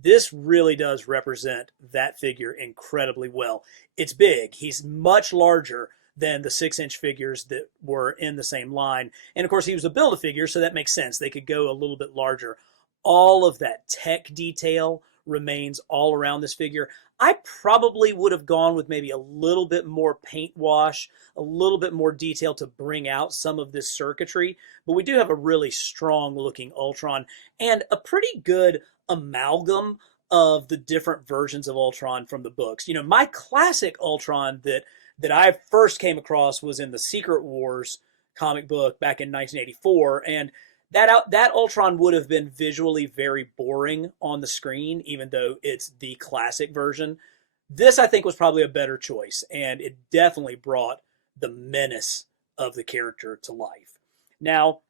This really does represent that figure incredibly well. It's big. He's much larger than the 6-inch figures that were in the same line. And of course, he was a Build-A-Figure, so that makes sense. They could go a little bit larger. All of that tech detail remains all around this figure. I probably would have gone with maybe a little bit more paint wash, a little bit more detail to bring out some of this circuitry, but we do have a really strong looking Ultron and a pretty good amalgam of the different versions of Ultron from the books. You know, my classic Ultron that I first came across was in the Secret Wars comic book back in 1984, and that Ultron would have been visually very boring on the screen, even though it's the classic version. This, I think, was probably a better choice, and it definitely brought the menace of the character to life. Now,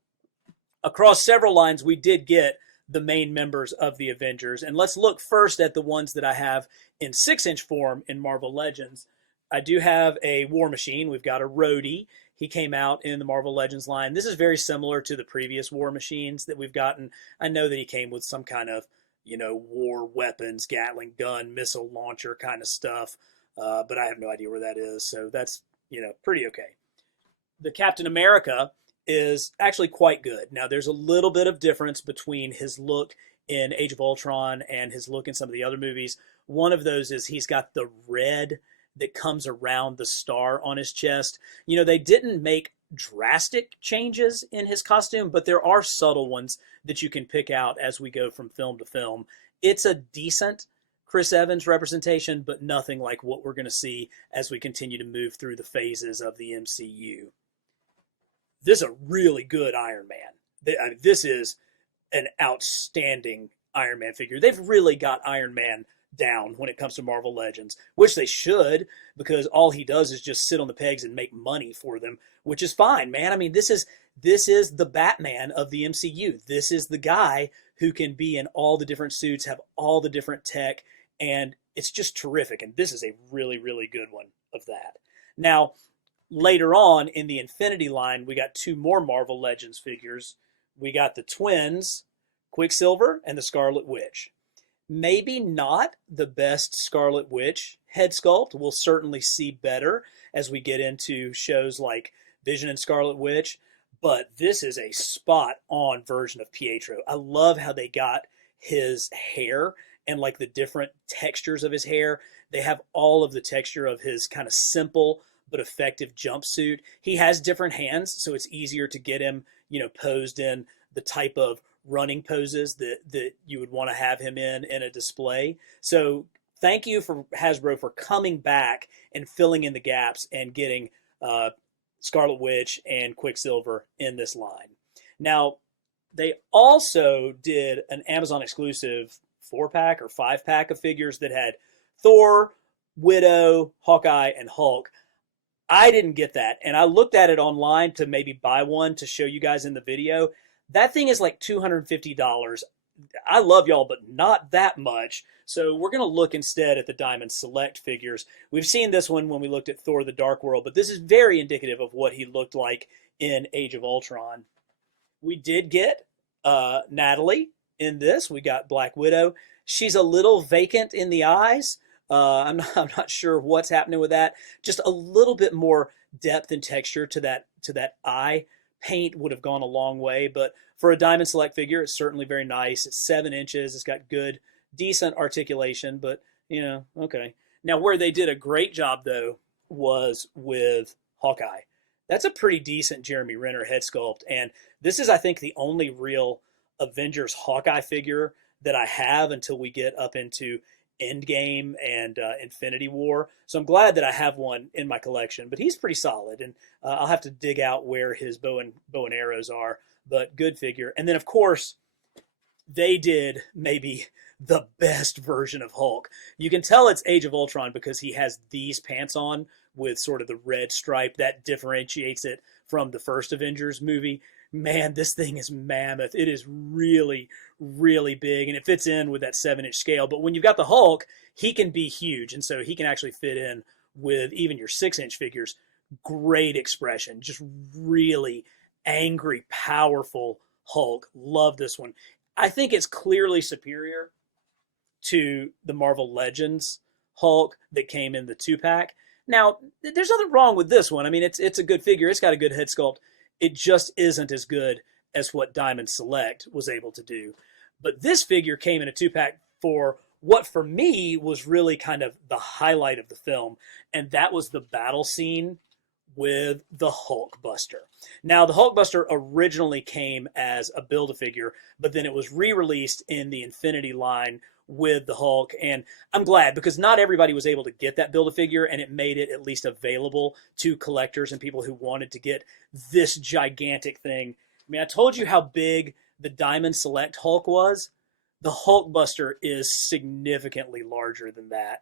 across several lines, we did get the main members of the Avengers, and let's look first at the ones that I have in 6-inch form in Marvel Legends. I do have a War Machine. We've got a Rhodey. He came out in the Marvel Legends line. This is very similar to the previous War Machines that we've gotten. I know that he came with some kind of, war weapons, Gatling gun, missile launcher kind of stuff, but I have no idea where that is. So that's, pretty okay. The Captain America is actually quite good. Now, there's a little bit of difference between his look in Age of Ultron and his look in some of the other movies. One of those is he's got the red that comes around the star on his chest. They didn't make drastic changes in his costume, but there are subtle ones that you can pick out as we go from film to film. It's a decent Chris Evans representation, but nothing like what we're going to see as we continue to move through the phases of the MCU. This is a really good Iron Man. This is an outstanding Iron Man figure. They've really got Iron Man down when it comes to Marvel Legends, which they should, because all he does is just sit on the pegs and make money for them, which is fine, man. I mean, this is the Batman of the MCU. This is the guy who can be in all the different suits, have all the different tech, and it's just terrific. And this is a really, really good one of that. Now, later on in the Infinity line, we got two more Marvel Legends figures. We got the twins, Quicksilver and the Scarlet Witch. Maybe not the best Scarlet Witch head sculpt. We'll certainly see better as we get into shows like Vision and Scarlet Witch, but this is a spot-on version of Pietro. I love how they got his hair and like the different textures of his hair. They have all of the texture of his kind of simple but effective jumpsuit. He has different hands, so it's easier to get him, posed in the type of running poses that you would want to have him in a display. So thank you for Hasbro for coming back and filling in the gaps and getting Scarlet Witch and Quicksilver in this line. Now, they also did an Amazon exclusive 4-pack or 5-pack of figures that had Thor, Widow, Hawkeye, and Hulk. I didn't get that, and I looked at it online to maybe buy one to show you guys in the video. That thing is like $250. I love y'all, but not that much. So we're going to look instead at the Diamond Select figures. We've seen this one when we looked at Thor: The Dark World, but this is very indicative of what he looked like in Age of Ultron. We did get Natalie in this. We got Black Widow. She's a little vacant in the eyes. I'm not sure what's happening with that. Just a little bit more depth and texture to that eye. Paint would have gone a long way, but for a Diamond Select figure, it's certainly very nice. It's 7 inches. It's got good, decent articulation, but, okay. Now, where they did a great job, though, was with Hawkeye. That's a pretty decent Jeremy Renner head sculpt. And this is, I think, the only real Avengers Hawkeye figure that I have until we get up into Endgame and Infinity War. So I'm glad that I have one in my collection. But he's pretty solid, and I'll have to dig out where his bow and arrows are. But good figure. And then, of course, they did maybe the best version of Hulk. You can tell it's Age of Ultron because he has these pants on with sort of the red stripe that differentiates it from the first Avengers movie. Man, this thing is mammoth. It is really, really big, and it fits in with that 7-inch scale. But when you've got the Hulk, he can be huge, and so he can actually fit in with even your 6-inch figures. Great expression, just really angry, powerful Hulk. Love this one. I think it's clearly superior to the Marvel Legends Hulk that came in the 2-pack. Now, there's nothing wrong with this one. I mean, it's a good figure. It's got a good head sculpt. It just isn't as good as what Diamond Select was able to do. But this figure came in a 2-pack for what for me was really kind of the highlight of the film, and that was the battle scene with the Hulkbuster. Now, the Hulkbuster originally came as a Build-A-Figure, but then it was re-released in the Infinity line with the Hulk, and I'm glad because not everybody was able to get that Build-A-Figure, and it made it at least available to collectors and people who wanted to get this gigantic thing. I mean, I told you how big the Diamond Select Hulk was. The Hulkbuster is significantly larger than that.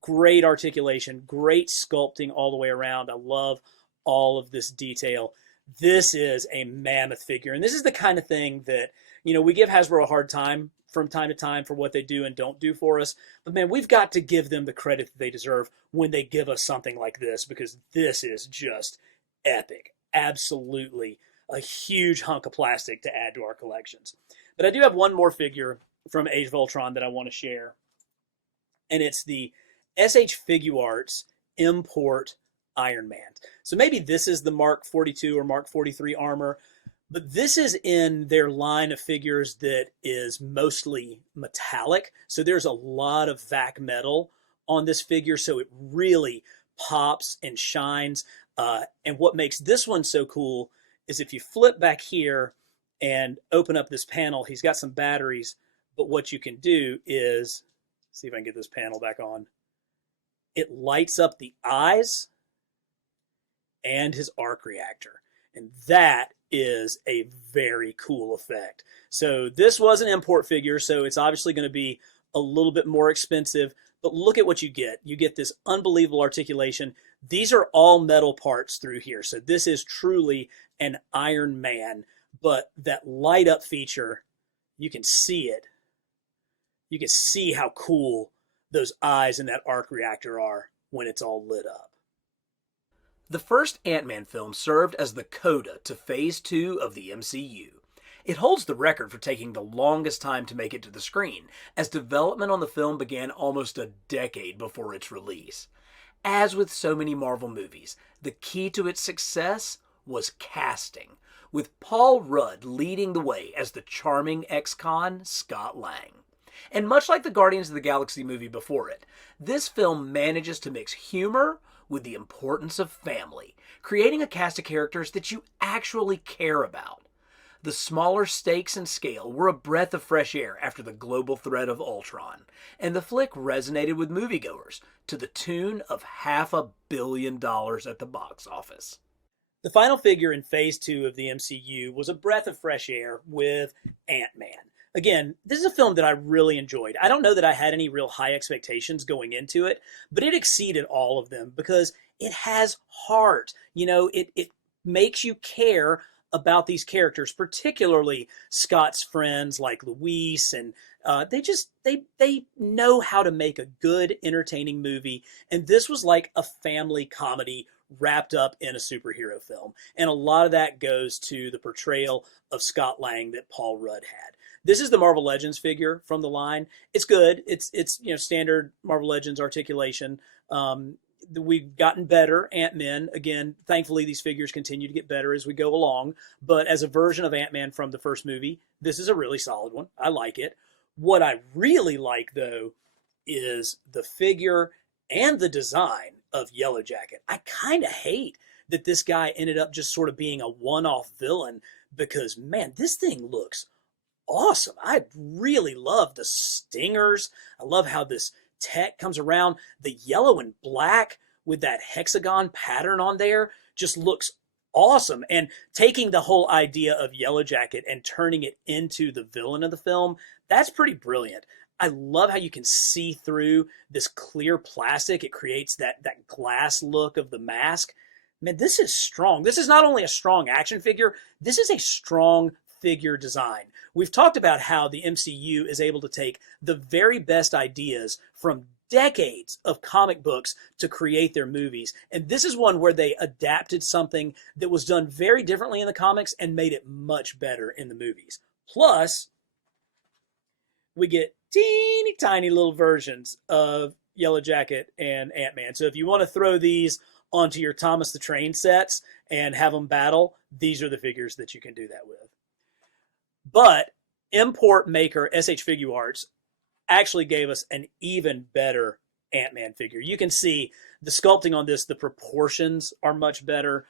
Great articulation, great sculpting all the way around. I love all of this detail. This is a mammoth figure, and this is the kind of thing that, you know, we give Hasbro a hard time from time to time for what they do and don't do for us. But man, we've got to give them the credit that they deserve when they give us something like this, because this is just epic. Absolutely a huge hunk of plastic to add to our collections. But I do have one more figure from Age of Ultron that I want to share, and it's the SH Figuarts Import Iron Man. So maybe this is the Mark 42 or Mark 43 armor, but this is in their line of figures that is mostly metallic. So there's a lot of vac metal on this figure, so it really pops and shines. And what makes this one so cool is if you flip back here and open up this panel, he's got some batteries, but what you can do is, see if I can get this panel back on. It lights up the eyes and his arc reactor. And that is a very cool effect. So this was an import figure, so it's obviously going to be a little bit more expensive, but look at what you get. You get this unbelievable articulation. These are all metal parts through here. So this is truly an Iron Man, but that light up feature, you can see it. You can see how cool those eyes and that arc reactor are when it's all lit up. The first Ant-Man film served as the coda to Phase 2 of the MCU. It holds the record for taking the longest time to make it to the screen, as development on the film began almost a decade before its release. As with so many Marvel movies, the key to its success was casting, with Paul Rudd leading the way as the charming ex-con Scott Lang. And much like the Guardians of the Galaxy movie before it, this film manages to mix humor with the importance of family, creating a cast of characters that you actually care about. The smaller stakes and scale were a breath of fresh air after the global threat of Ultron, and the flick resonated with moviegoers to the tune of $500 million at the box office. The final figure in Phase 2 of the MCU was a breath of fresh air with Ant-Man. Again, this is a film that I really enjoyed. I don't know that I had any real high expectations going into it, but it exceeded all of them because it has heart. You know, it makes you care about these characters, particularly Scott's friends like Luis, and they know how to make a good, entertaining movie. And this was like a family comedy wrapped up in a superhero film. And a lot of that goes to the portrayal of Scott Lang that Paul Rudd had. This is the Marvel Legends figure from the line. It's good. It's you know, standard Marvel Legends articulation. We've gotten better. Ant-Man, again, thankfully these figures continue to get better as we go along. But as a version of Ant-Man from the first movie, this is a really solid one. I like it. What I really like, though, is the figure and the design of Yellow Jacket. I kind of hate that this guy ended up just sort of being a one-off villain, because man, this thing looks awesome. I really love the stingers. I love how this tech comes around. The yellow and black with that hexagon pattern on there just looks awesome. And taking the whole idea of Yellow Jacket and turning it into the villain of the film, that's pretty brilliant. I love how you can see through this clear plastic. It creates that glass look of the mask. Man, this is strong. This is not only a strong action figure, this is a strong figure design. We've talked about how the MCU is able to take the very best ideas from decades of comic books to create their movies. And this is one where they adapted something that was done very differently in the comics and made it much better in the movies. Plus, we get teeny tiny little versions of Yellow Jacket and Ant-Man. So if you want to throw these onto your Thomas the Train sets and have them battle, these are the figures that you can do that with. But import maker SH Figuarts actually gave us an even better Ant-Man figure. You can see the sculpting on this, the proportions are much better.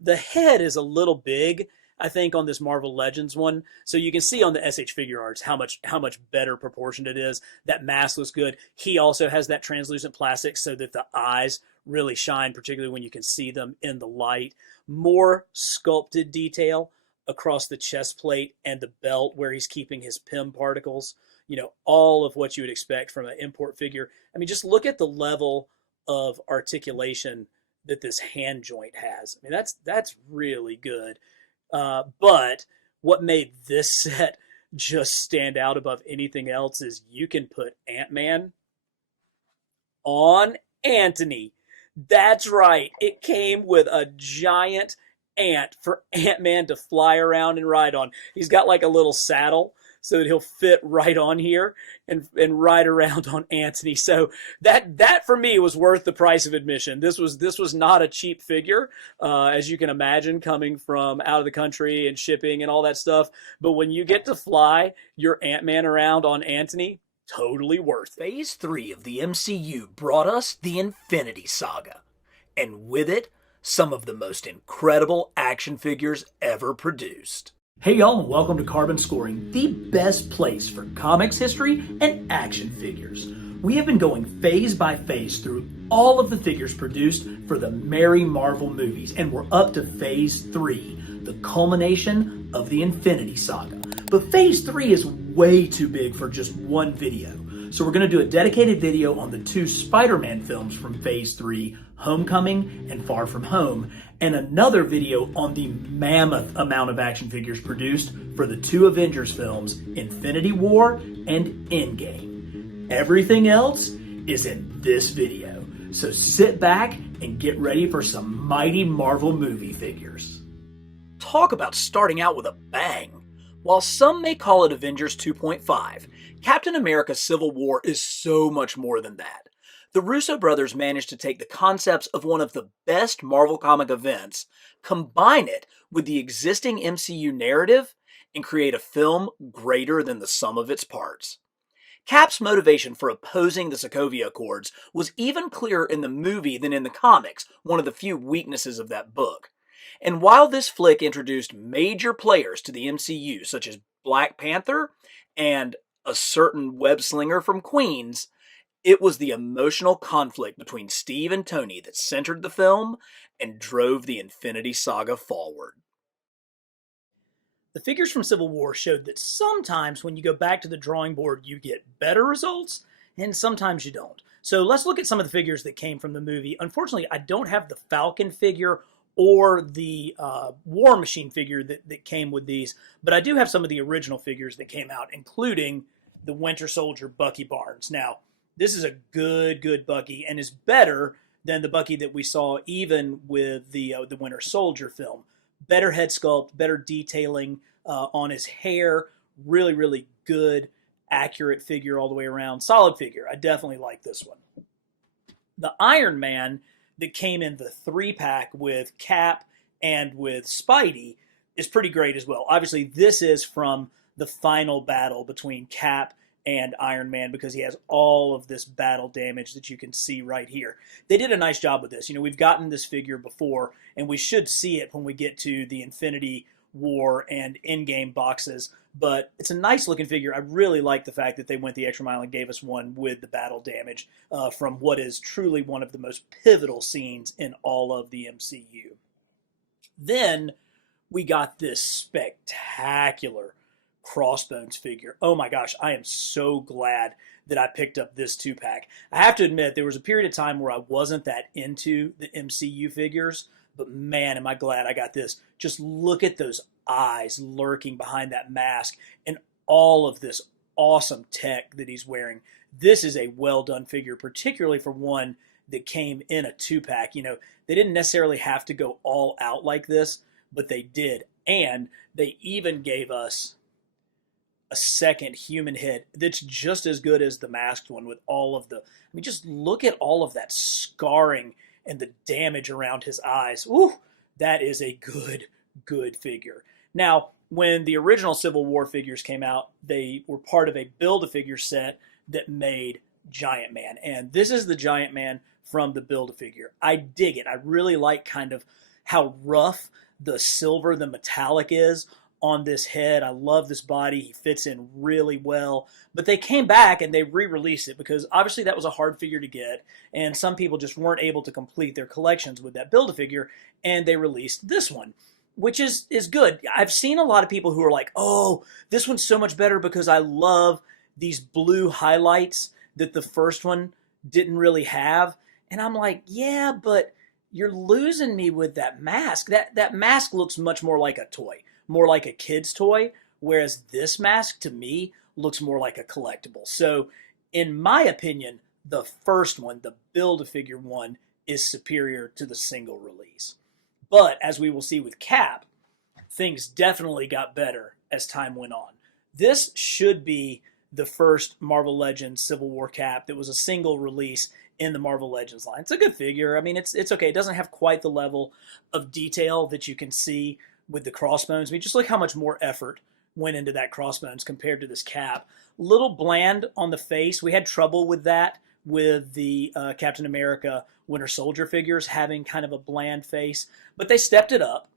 The head is a little big, I think, on this Marvel Legends one. So you can see on the SH Figuarts how much better proportioned it is. That mask looks good. He also has that translucent plastic so that the eyes really shine, particularly when you can see them in the light. More sculpted detail across the chest plate and the belt where he's keeping his PIM particles. You know, all of what you would expect from an import figure. I mean, just look at the level of articulation that this hand joint has. I mean, that's really good. But what made this set just stand out above anything else is you can put Ant-Man on Anthony. That's right. It came with a giant ant for Ant-Man to fly around and ride on. He's got like a little saddle so that he'll fit right on here and ride around on Anthony. So that for me was worth the price of admission. This was not a cheap figure, as you can imagine, coming from out of the country and shipping and all that stuff. But when you get to fly your Ant-Man around on Anthony, totally worth it. Phase 3 of the MCU brought us the Infinity Saga, and with it, some of the most incredible action figures ever produced. Hey y'all, and welcome to Carbon Scoring, the best place for comics history and action figures. We have been going phase by phase through all of the figures produced for the Merry Marvel movies, and we're up to phase 3, the culmination of the Infinity Saga. But phase 3 is way too big for just one video. So we're going to do a dedicated video on the 2 Spider-Man films from phase 3, Homecoming and Far From Home, and another video on the mammoth amount of action figures produced for the 2 Avengers films, Infinity War and Endgame. Everything else is in this video. So sit back and get ready for some mighty Marvel movie figures. Talk about starting out with a bang. While some may call it Avengers 2.5, Captain America Civil War is so much more than that. The Russo brothers managed to take the concepts of one of the best Marvel comic events, combine it with the existing MCU narrative, and create a film greater than the sum of its parts. Cap's motivation for opposing the Sokovia Accords was even clearer in the movie than in the comics, one of the few weaknesses of that book. And while this flick introduced major players to the MCU, such as Black Panther and a certain web slinger from Queens, it was the emotional conflict between Steve and Tony that centered the film and drove the Infinity Saga forward. The figures from Civil War showed that sometimes when you go back to the drawing board, you get better results, and sometimes you don't. So let's look at some of the figures that came from the movie. Unfortunately, I don't have the Falcon figure or the War Machine figure that came with these, but I do have some of the original figures that came out, including the Winter Soldier Bucky Barnes. Now, this is a good Bucky, and is better than the Bucky that we saw even with the Winter Soldier film. Better head sculpt, better detailing on his hair. Really good, accurate figure all the way around. Solid figure. I definitely like this one. The Iron Man that came in the 3-pack with Cap and with Spidey is pretty great as well. Obviously, this is from the final battle between Cap and Iron Man because he has all of this battle damage that you can see right here. They did a nice job with this. We've gotten this figure before, and we should see it when we get to the Infinity War and Endgame boxes, but it's a nice looking figure. I really like the fact that they went the extra mile and gave us one with the battle damage from what is truly one of the most pivotal scenes in all of the MCU. Then we got this spectacular Crossbones figure. Oh my gosh, I am so glad that I picked up this 2-pack. I have to admit, there was a period of time where I wasn't that into the MCU figures, but man, am I glad I got this. Just look at those eyes lurking behind that mask and all of this awesome tech that he's wearing. This is a well-done figure, particularly for one that came in a 2-pack. They didn't necessarily have to go all out like this, but they did. And they even gave us a second human head that's just as good as the masked one with all of the... just look at all of that scarring and the damage around his eyes. Ooh, that is a good figure. Now, when the original Civil War figures came out, they were part of a Build-A-Figure set that made Giant Man. And this is the Giant Man from the Build-A-Figure. I dig it. I really like kind of how rough the silver, the metallic is on this head. I love this body. He fits in really well. But they came back and they re-released it because obviously that was a hard figure to get, and some people just weren't able to complete their collections with that Build-A-Figure, and they released this one, which is good. I've seen a lot of people who are like, oh, this one's so much better because I love these blue highlights that the first one didn't really have. And I'm like, yeah, but you're losing me with that mask. That mask looks much more like a toy, more like a kid's toy, whereas this mask to me looks more like a collectible. So in my opinion, the first one, the Build-A-Figure one, is superior to the single release. But as we will see with Cap, things definitely got better as time went on. This should be the first Marvel Legends Civil War Cap that was a single release in the Marvel Legends line. It's a good figure. It's okay. It doesn't have quite the level of detail that you can see with the Crossbones. Just look how much more effort went into that Crossbones compared to this Cap. Little bland on the face. We had trouble with that with the Captain America Winter Soldier figures having kind of a bland face, but they stepped it up.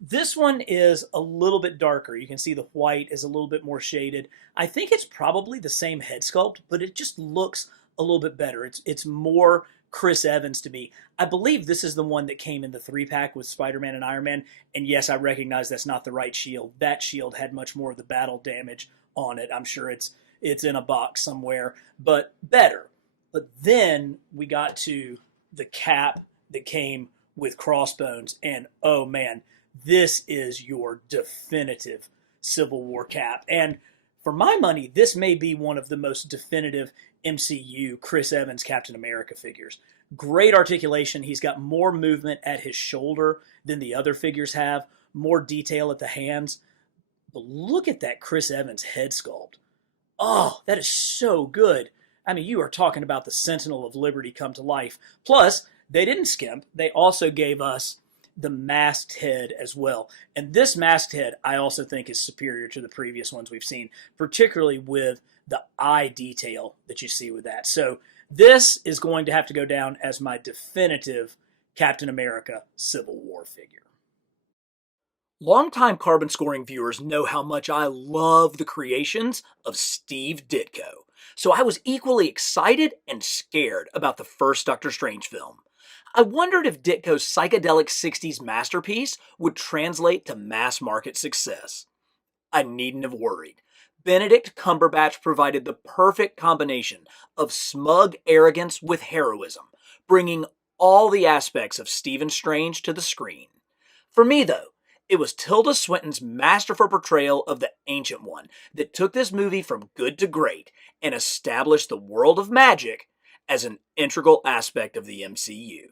This one is a little bit darker. You can see the white is a little bit more shaded. I think it's probably the same head sculpt, but it just looks a little bit better. It's more Chris Evans to me. I believe this is the one that came in the 3-pack with Spider-Man and Iron Man. And yes, I recognize that's not the right shield. That shield had much more of the battle damage on it. I'm sure it's in a box somewhere, but better. But then we got to the Cap that came with Crossbones, and oh man, this is your definitive Civil War Cap. And for my money, this may be one of the most definitive MCU Chris Evans Captain America figures. Great articulation. He's got more movement at his shoulder than the other figures have, more detail at the hands. But look at that Chris Evans head sculpt. Oh, that is so good. You are talking about the Sentinel of Liberty come to life. Plus, they didn't skimp. They also gave us the masked head as well. And this masked head, I also think, is superior to the previous ones we've seen, particularly with the eye detail that you see with that. So this is going to have to go down as my definitive Captain America Civil War figure. Longtime Carbon Scoring viewers know how much I love the creations of Steve Ditko. So I was equally excited and scared about the first Doctor Strange film. I wondered if Ditko's psychedelic 60s masterpiece would translate to mass market success. I needn't have worried. Benedict Cumberbatch provided the perfect combination of smug arrogance with heroism, bringing all the aspects of Stephen Strange to the screen. For me, though, it was Tilda Swinton's masterful portrayal of the Ancient One that took this movie from good to great and established the world of magic as an integral aspect of the MCU.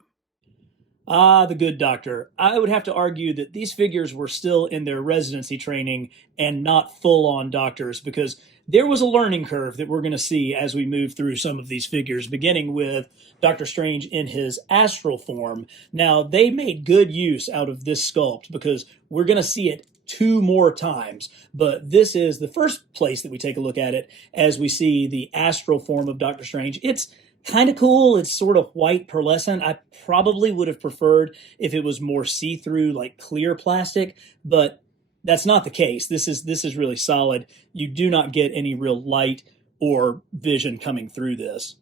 Ah, the good doctor. I would have to argue that these figures were still in their residency training and not full on doctors, because there was a learning curve that we're going to see as we move through some of these figures, beginning with Doctor Strange in his astral form. Now, they made good use out of this sculpt because we're going to see it two more times, but this is the first place that we take a look at it as we see the astral form of Doctor Strange. It's kind of cool. It's sort of white pearlescent. I probably would have preferred if it was more see-through, like clear plastic, but that's not the case. This is really solid. You do not get any real light or vision coming through this.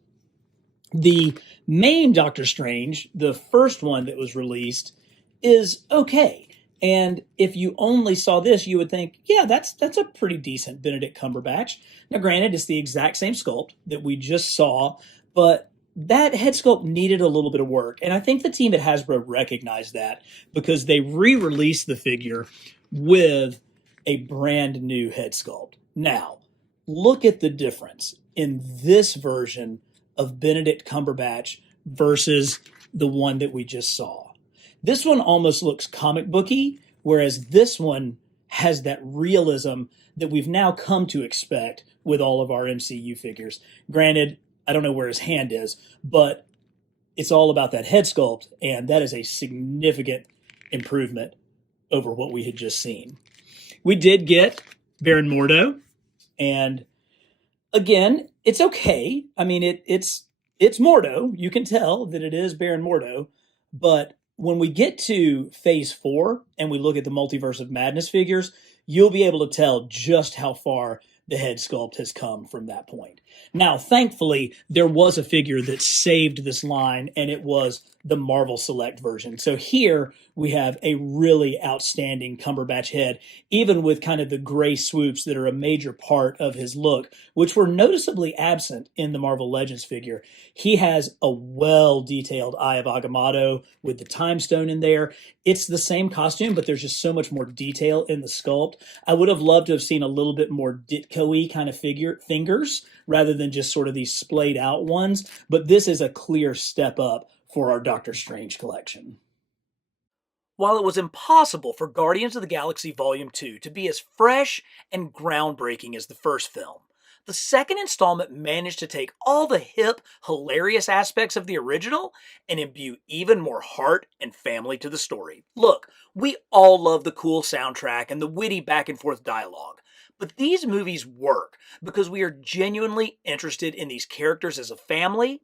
The main Doctor Strange, the first one that was released, is okay. And if you only saw this, you would think, yeah, that's a pretty decent Benedict Cumberbatch. Now, granted, it's the exact same sculpt that we just saw, but that head sculpt needed a little bit of work. And I think the team at Hasbro recognized that because they re-released the figure with a brand new head sculpt. Now, look at the difference in this version of Benedict Cumberbatch versus the one that we just saw. This one almost looks comic booky, whereas this one has that realism that we've now come to expect with all of our MCU figures. Granted, I don't know where his hand is, but it's all about that head sculpt, and that is a significant improvement over what we had just seen. We did get Baron Mordo, and again, it's okay. I mean, it's Mordo. You can tell that it is Baron Mordo, but when we get to Phase 4 and we look at the Multiverse of Madness figures, you'll be able to tell just how far the head sculpt has come from that point. Now, thankfully, there was a figure that saved this line, and it was the Marvel Select version. So here we have a really outstanding Cumberbatch head, even with kind of the gray swoops that are a major part of his look, which were noticeably absent in the Marvel Legends figure. He has a well-detailed Eye of Agamotto with the Time Stone in there. It's the same costume, but there's just so much more detail in the sculpt. I would have loved to have seen a little bit more Ditko-y kind of fingers rather than just sort of these splayed out ones, but this is a clear step up for our Doctor Strange collection. While it was impossible for Guardians of the Galaxy Volume 2 to be as fresh and groundbreaking as the first film, the second installment managed to take all the hip, hilarious aspects of the original and imbue even more heart and family to the story. Look, we all love the cool soundtrack and the witty back and forth dialogue, but these movies work because we are genuinely interested in these characters as a family,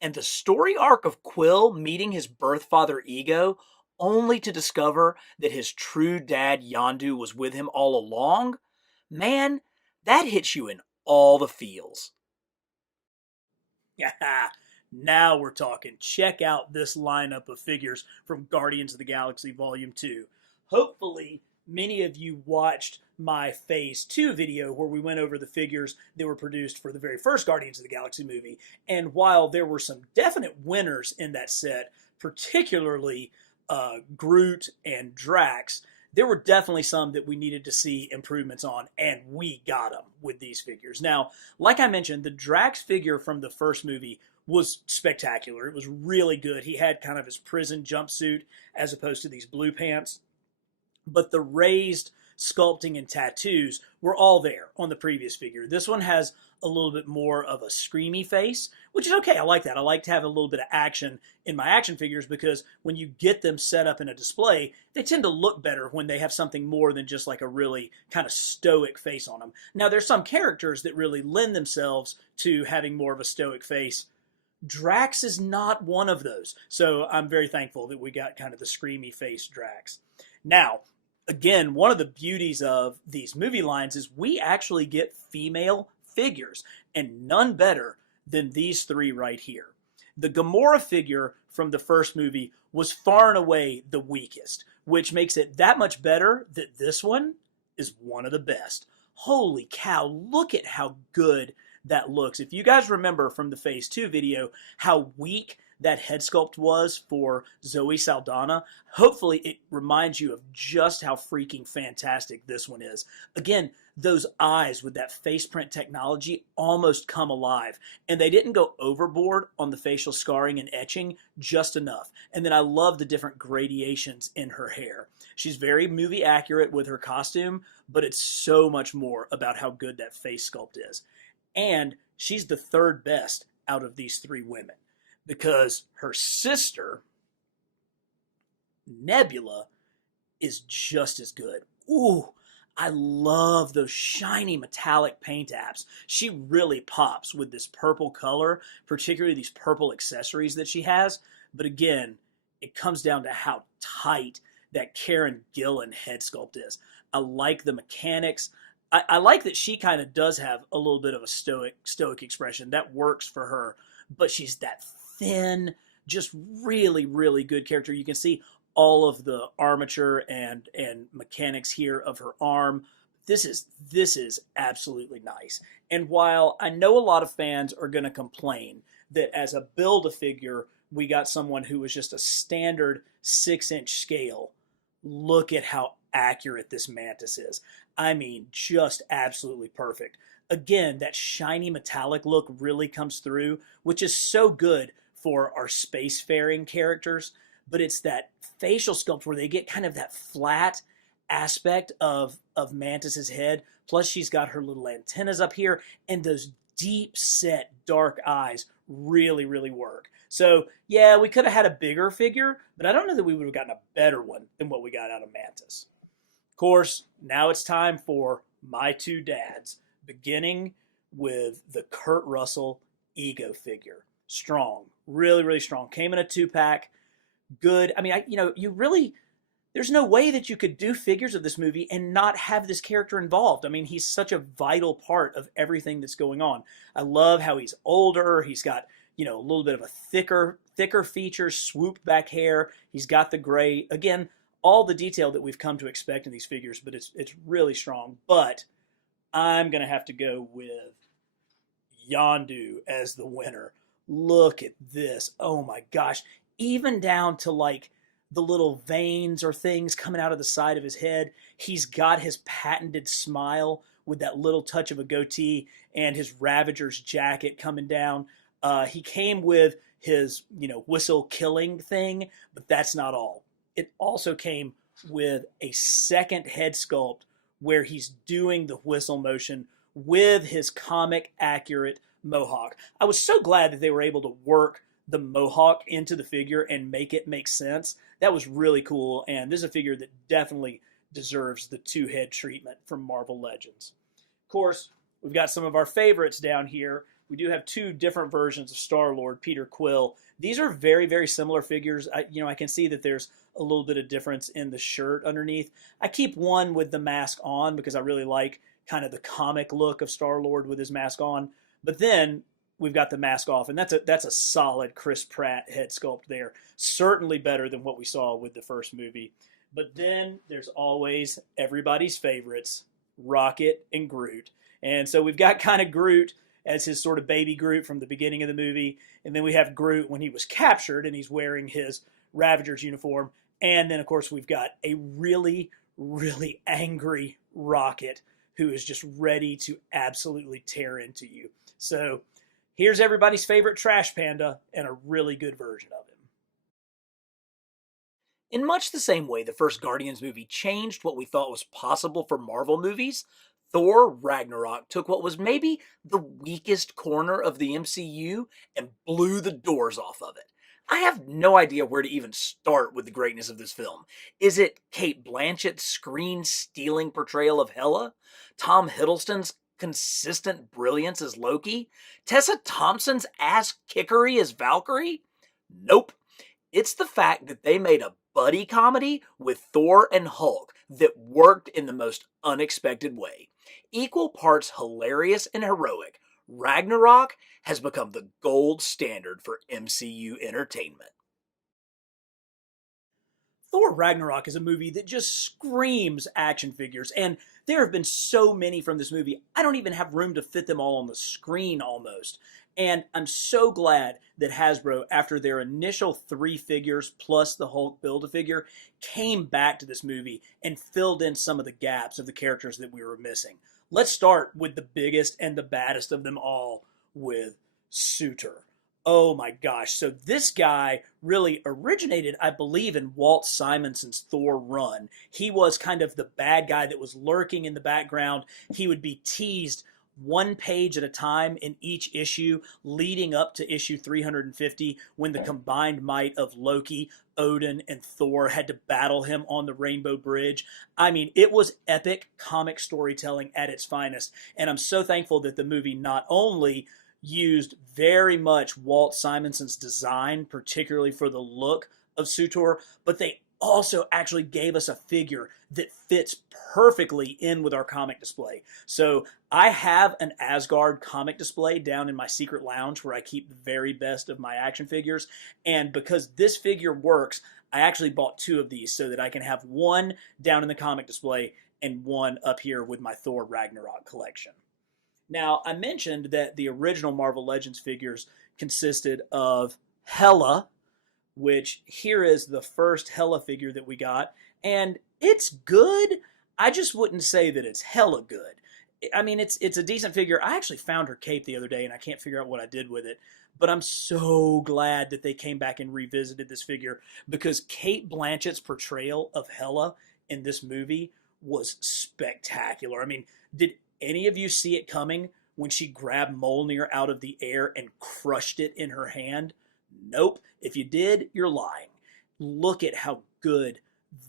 and the story arc of Quill meeting his birth father Ego only to discover that his true dad Yondu was with him all along, man, that hits you in all the feels. Now we're talking. Check out this lineup of figures from Guardians of the Galaxy Volume 2. Hopefully, many of you watched my Phase 2 video where we went over the figures that were produced for the very first Guardians of the Galaxy movie. And while there were some definite winners in that set, particularly Groot and Drax, there were definitely some that we needed to see improvements on, and we got them with these figures. Now, like I mentioned, the Drax figure from the first movie was spectacular. It was really good. He had kind of his prison jumpsuit as opposed to these blue pants. But the raised sculpting and tattoos were all there on the previous figure. This one has a little bit more of a screamy face, which is okay. I like that. I like to have a little bit of action in my action figures because when you get them set up in a display, they tend to look better when they have something more than just like a really kind of stoic face on them. Now, there's some characters that really lend themselves to having more of a stoic face. Drax is not one of those. So I'm very thankful that we got kind of the screamy face Drax. Now, again, one of the beauties of these movie lines is we actually get female figures, and none better than these three right here. The Gamora figure from the first movie was far and away the weakest, which makes it that much better that this one is one of the best. Holy cow, look at how good that looks. If you guys remember from the Phase 2 video how weak that head sculpt was for Zoe Saldana, hopefully it reminds you of just how freaking fantastic this one is. Again, those eyes with that face print technology almost come alive. And they didn't go overboard on the facial scarring and etching, just enough. And then I love the different gradations in her hair. She's very movie accurate with her costume, but it's so much more about how good that face sculpt is. And she's the third best out of these three women, because her sister, Nebula, is just as good. Ooh, I love those shiny metallic paint apps. She really pops with this purple color, particularly these purple accessories that she has. But again, it comes down to how tight that Karen Gillan head sculpt is. I like the mechanics. I like that she kind of does have a little bit of a stoic expression. That works for her. But she's that thin, just really, really good character. You can see all of the armature and mechanics here of her arm. This is absolutely nice. And while I know a lot of fans are going to complain that as a Build-A-Figure, we got someone who was just a standard 6-inch scale, look at how accurate this Mantis is. I mean, just absolutely perfect. Again, that shiny metallic look really comes through, which is so good for our spacefaring characters. But it's that facial sculpt where they get kind of that flat aspect of Mantis's head. Plus, she's got her little antennas up here, and those deep set dark eyes really, really work. So, yeah, we could have had a bigger figure, but I don't know that we would have gotten a better one than what we got out of Mantis. Of course, now it's time for my two dads, beginning with the Kurt Russell Ego figure. Strong, really, really strong. Came in a 2-pack. Good. I mean, there's no way that you could do figures of this movie and not have this character involved. I mean, he's such a vital part of everything that's going on. I love how he's older. He's got, a little bit of a thicker features, swooped back hair. He's got the gray. Again, all the detail that we've come to expect in these figures, but it's really strong. But I'm going to have to go with Yondu as the winner. Look at this. Oh my gosh. Even down to like the little veins or things coming out of the side of his head. He's got his patented smile with that little touch of a goatee and his Ravager's jacket coming down. He came with his, whistle killing thing, but that's not all. It also came with a second head sculpt where he's doing the whistle motion with his comic accurate mohawk. I was so glad that they were able to work the mohawk into the figure and make it make sense. That was really cool, and this is a figure that definitely deserves the 2-head treatment from Marvel Legends. Of course, we've got some of our favorites down here. We do have 2 different versions of Star-Lord, Peter Quill. These are very, very similar figures. I can see that there's a little bit of difference in the shirt underneath. I keep one with the mask on because I really like kind of the comic look of Star-Lord with his mask on. But then we've got the mask off, and that's a solid Chris Pratt head sculpt there. Certainly better than what we saw with the first movie. But then there's always everybody's favorites, Rocket and Groot. And so we've got kind of Groot as his sort of baby Groot from the beginning of the movie. And then we have Groot when he was captured and he's wearing his Ravager's uniform. And then, of course, we've got a really, really angry Rocket who is just ready to absolutely tear into you. So here's everybody's favorite trash panda and a really good version of him. In much the same way the first Guardians movie changed what we thought was possible for Marvel movies, Thor Ragnarok took what was maybe the weakest corner of the MCU and blew the doors off of it. I have no idea where to even start with the greatness of this film. Is it Cate Blanchett's screen-stealing portrayal of Hela? Tom Hiddleston's consistent brilliance as Loki? Tessa Thompson's ass-kickery as Valkyrie? Nope. It's the fact that they made a buddy comedy with Thor and Hulk that worked in the most unexpected way. Equal parts hilarious and heroic, Ragnarok has become the gold standard for MCU entertainment. Thor Ragnarok is a movie that just screams action figures, and there have been so many from this movie, I don't even have room to fit them all on the screen almost. And I'm so glad that Hasbro, after their initial 3 figures plus the Hulk Build-A-Figure, came back to this movie and filled in some of the gaps of the characters that we were missing. Let's start with the biggest and the baddest of them all, with Suitor. Oh my gosh. So this guy really originated, I believe, in Walt Simonson's Thor run. He was kind of the bad guy that was lurking in the background. He would be teased 1 page at a time in each issue, leading up to issue 350, when the combined might of Loki, Odin, and Thor had to battle him on the Rainbow Bridge. I mean, it was epic comic storytelling at its finest. And I'm so thankful that the movie not only used very much Walt Simonson's design, particularly for the look of Suitor, but they also actually gave us a figure that fits perfectly in with our comic display. So I have an Asgard comic display down in my secret lounge where I keep the very best of my action figures. And because this figure works, I actually bought 2 of these so that I can have one down in the comic display and one up here with my Thor Ragnarok collection. Now, I mentioned that the original Marvel Legends figures consisted of Hela, which here is the first Hela figure that we got, and it's good. I just wouldn't say that it's hella good. I mean, it's a decent figure. I actually found her cape the other day, and I can't figure out what I did with it, but I'm so glad that they came back and revisited this figure, because Cate Blanchett's portrayal of Hela in this movie was spectacular. I mean, did any of you see it coming when she grabbed Mjolnir out of the air and crushed it in her hand? Nope. If you did, you're lying. Look at how good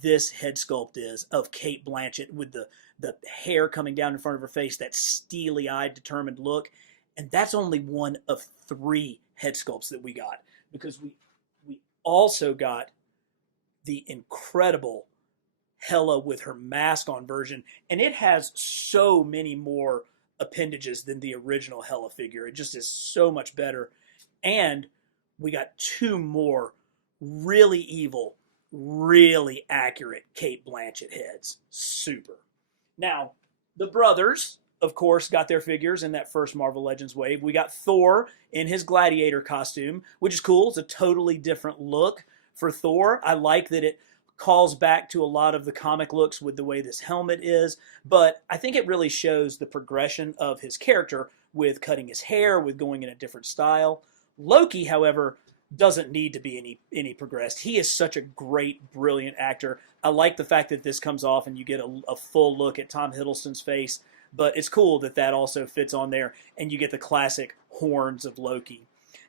this head sculpt is of Cate Blanchett, with the hair coming down in front of her face, that steely-eyed, determined look. And that's only one of 3 head sculpts that we got, because we also got the incredible Hela with her mask on version, and it has so many more appendages than the original Hela figure. It just is so much better. And we got 2 more really evil, really accurate Cate Blanchett heads. Super. Now, the brothers, of course, got their figures in that first Marvel Legends wave. We got Thor in his gladiator costume, which is cool. It's a totally different look for Thor. I like that it calls back to a lot of the comic looks with the way this helmet is, but I think it really shows the progression of his character with cutting his hair, with going in a different style. Loki, however, doesn't need to be any progressed. He is such a great, brilliant actor. I like the fact that this comes off and you get a full look at Tom Hiddleston's face, but it's cool that that also fits on there and you get the classic horns of Loki.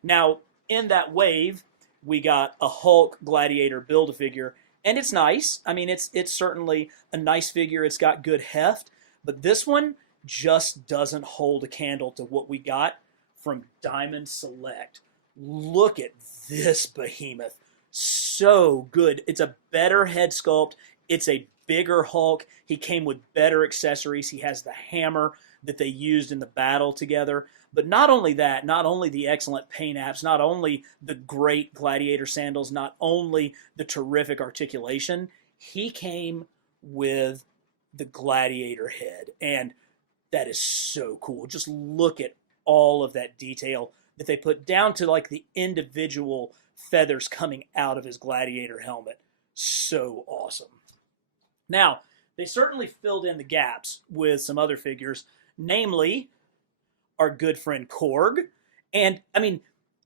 Now, in that wave, we got a Hulk Gladiator Build-A-Figure, and it's nice. I mean, it's certainly a nice figure. It's got good heft, but this one just doesn't hold a candle to what we got from Diamond Select. Look at this behemoth. So good. It's a better head sculpt. It's a bigger Hulk. He came with better accessories. He has the hammer that they used in the battle together. But not only that, not only the excellent paint apps, not only the great gladiator sandals, not only the terrific articulation, he came with the gladiator head. And that is so cool. Just look at all of that detail that they put down to like the individual feathers coming out of his gladiator helmet. So awesome. Now, they certainly filled in the gaps with some other figures, namely our good friend Korg. And I mean,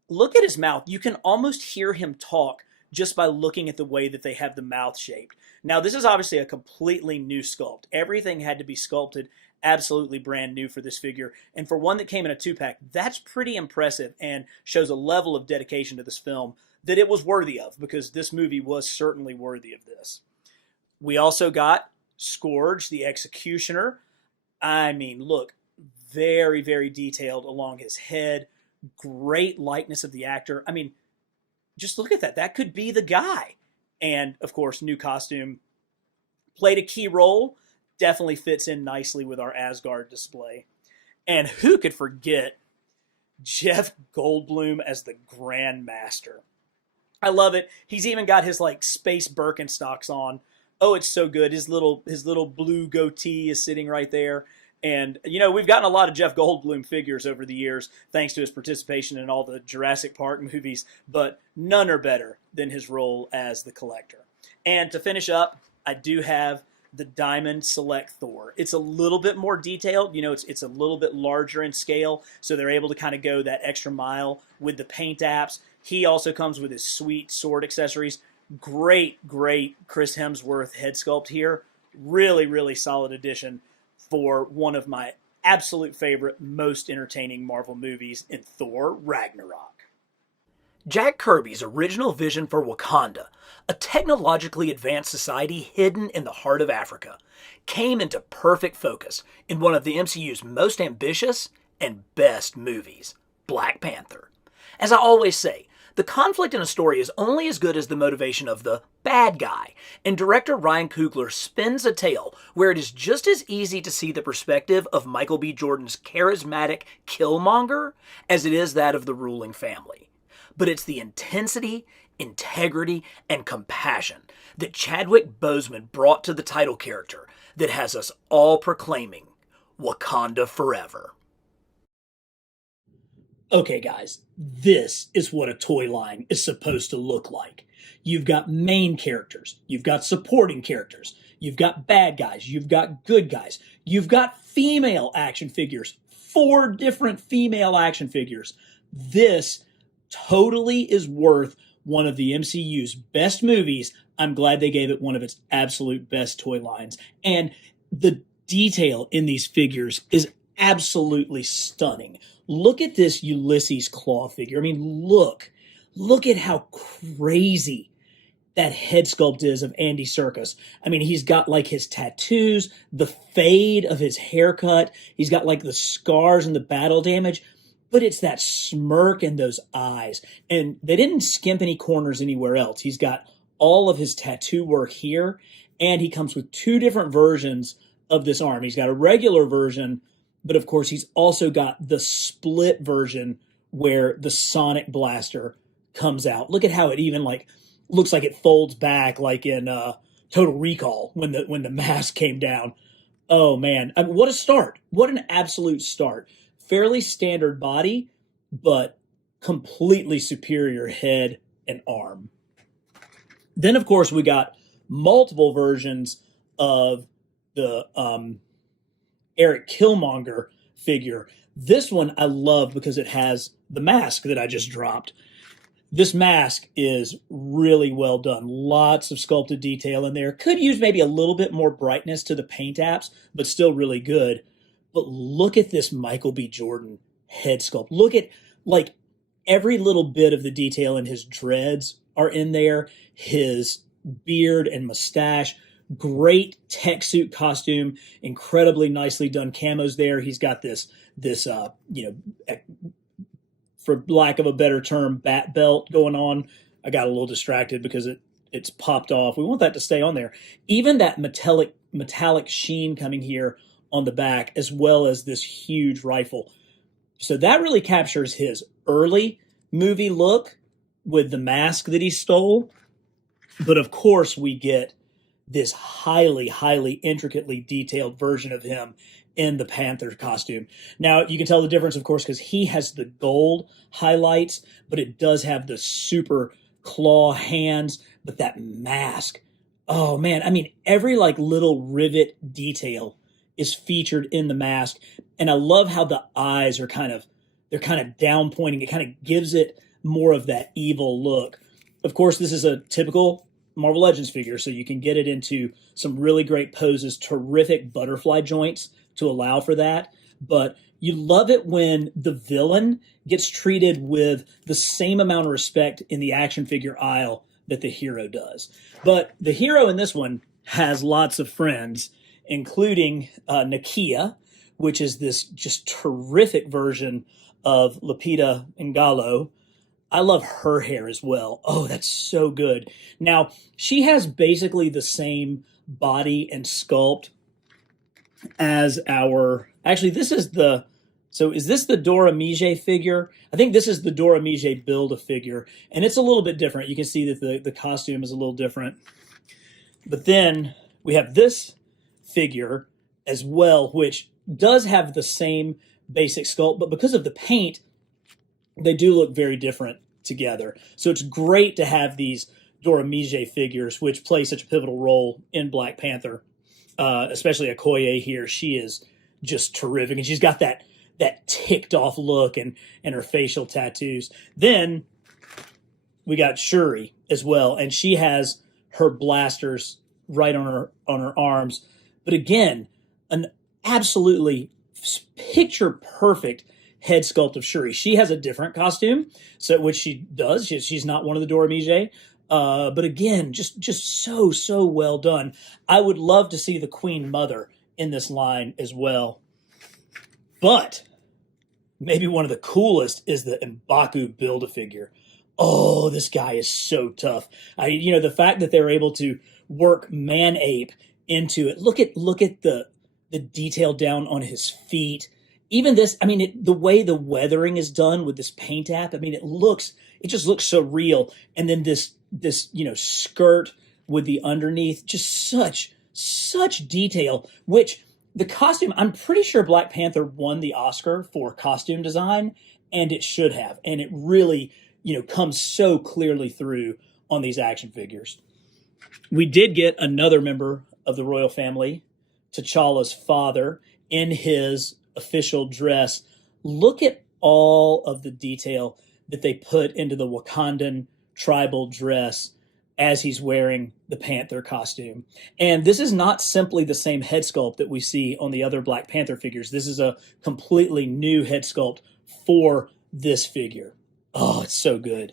look at his mouth. You can almost hear him talk just by looking at the way that they have the mouth shaped. Now, this is obviously a completely new sculpt. Everything had to be sculpted absolutely brand new for this figure. And for one that came in a 2-pack, that's pretty impressive and shows a level of dedication to this film that it was worthy of, because this movie was certainly worthy of this. We also got Scourge, the Executioner. I mean, look, very, very detailed along his head. Great likeness of the actor. I mean, just look at that. That could be the guy. And, of course, new costume. Played a key role. Definitely fits in nicely with our Asgard display. And who could forget Jeff Goldblum as the Grand Master? I love it. He's even got his like space Birkenstocks on. Oh, it's so good. His little blue goatee is sitting right there. And, we've gotten a lot of Jeff Goldblum figures over the years, thanks to his participation in all the Jurassic Park movies, but none are better than his role as the Collector. And to finish up, I do have the Diamond Select Thor. It's a little bit more detailed. It's a little bit larger in scale, so they're able to kind of go that extra mile with the paint apps. He also comes with his sweet sword accessories. Great Chris Hemsworth head sculpt here. Really, really solid addition for one of my absolute favorite, most entertaining Marvel movies in Thor Ragnarok. Jack Kirby's original vision for Wakanda, a technologically advanced society hidden in the heart of Africa, came into perfect focus in one of the MCU's most ambitious and best movies, Black Panther. As I always say, the conflict in a story is only as good as the motivation of the bad guy, and director Ryan Coogler spins a tale where it is just as easy to see the perspective of Michael B. Jordan's charismatic Killmonger as it is that of the ruling family. But it's the intensity, integrity, and compassion that Chadwick Boseman brought to the title character that has us all proclaiming Wakanda forever. Okay, guys, this is what a toy line is supposed to look like. You've got main characters, you've got supporting characters, you've got bad guys, you've got good guys, you've got female action figures, 4 different female action figures. This totally is worth one of the MCU's best movies. I'm glad they gave it one of its absolute best toy lines. And the detail in these figures is absolutely stunning. Look at this Ulysses claw figure. I mean, look at how crazy that head sculpt is of Andy Serkis. I mean, he's got like his tattoos, the fade of his haircut. He's got like the scars and the battle damage, but it's that smirk and those eyes. And they didn't skimp any corners anywhere else. He's got all of his tattoo work here, and he comes with 2 different versions of this arm. He's got a regular version, but of course he's also got the split version where the sonic blaster comes out. Look at how it even looks like it folds back, like in Total Recall when the mask came down. Oh man, I mean, what a start. What an absolute start. Fairly standard body, but completely superior head and arm. Then of course we got multiple versions of the Eric Killmonger figure. This one I love because it has the mask that I just dropped. This mask is really well done. Lots of sculpted detail in there. Could use maybe a little bit more brightness to the paint apps, but still really good. But look at this Michael B. Jordan head sculpt. Look at every little bit of the detail in his dreads are in there. His beard and mustache. Great tech suit costume, incredibly nicely done camos there. He's got this for lack of a better term, bat belt going on. I got a little distracted because it's popped off. We want that to stay on there. Even that metallic sheen coming here on the back, as well as this huge rifle. So that really captures his early movie look with the mask that he stole. But of course we get this highly, highly intricately detailed version of him in the Panther costume. Now, you can tell the difference, of course, because he has the gold highlights, but it does have the super claw hands, but that mask, oh man, I mean, every little rivet detail is featured in the mask. And I love how the eyes are they're kind of down pointing. It kind of gives it more of that evil look. Of course, this is a typical Marvel Legends figure, so you can get it into some really great poses, terrific butterfly joints to allow for that. But you love it when the villain gets treated with the same amount of respect in the action figure aisle that the hero does. But the hero in this one has lots of friends, including Nakia, which is this just terrific version of Lupita Nyong'o. I love her hair as well. Oh, that's so good. Now, she has basically the same body and sculpt as actually, this is is this the Dora Milaje figure? I think this is the Dora Milaje Build-A-Figure, and it's a little bit different. You can see that the costume is a little different. But then we have this figure as well, which does have the same basic sculpt, but because of the paint, they do look very different together. So it's great to have these Dora Milaje figures, which play such a pivotal role in Black Panther, especially Okoye here. She is just terrific, and she's got that ticked off look and her facial tattoos. Then we got Shuri as well, and she has her blasters right on her arms. But again, an absolutely picture perfect head sculpt of Shuri. She has a different costume, which she does. She's not one of the Dora Milaje. But again, just so well done. I would love to see the Queen Mother in this line as well. But maybe one of the coolest is the M'Baku Build-A-Figure. Oh, this guy is so tough. The fact that they're able to work Man-Ape into it. Look at the detail down on his feet. Even this, the way the weathering is done with this paint app, it just looks so real. And then this skirt with the underneath, just such detail, which the costume, I'm pretty sure Black Panther won the Oscar for costume design, and it should have. And it really, comes so clearly through on these action figures. We did get another member of the royal family, T'Challa's father, in his official dress. Look at all of the detail that they put into the Wakandan tribal dress as he's wearing the Panther costume. And this is not simply the same head sculpt that we see on the other Black Panther figures. This is a completely new head sculpt for this figure. Oh, it's so good.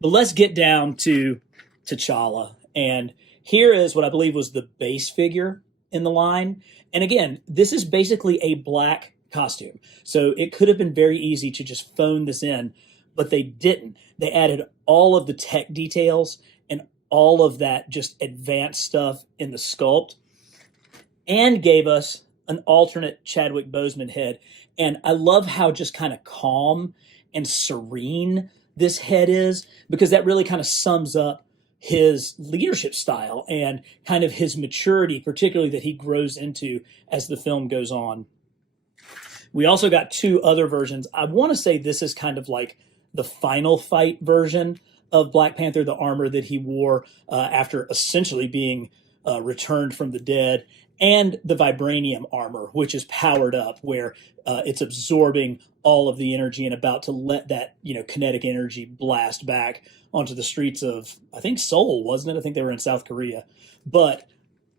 But let's get down to T'Challa. And here is what I believe was the base figure in the line. And again, this is basically a black costume. So it could have been very easy to just phone this in, but they didn't. They added all of the tech details and all of that just advanced stuff in the sculpt and gave us an alternate Chadwick Boseman head. And I love how just kind of calm and serene this head is, because that really kind of sums up his leadership style and kind of his maturity, particularly that he grows into as the film goes on. We also got two other versions. I want to say this is kind of like the final fight version of Black Panther, the armor that he wore after essentially being returned from the dead, and the vibranium armor, which is powered up, where it's absorbing all of the energy and about to let that kinetic energy blast back onto the streets of, I think, Seoul, wasn't it? I think they were in South Korea. But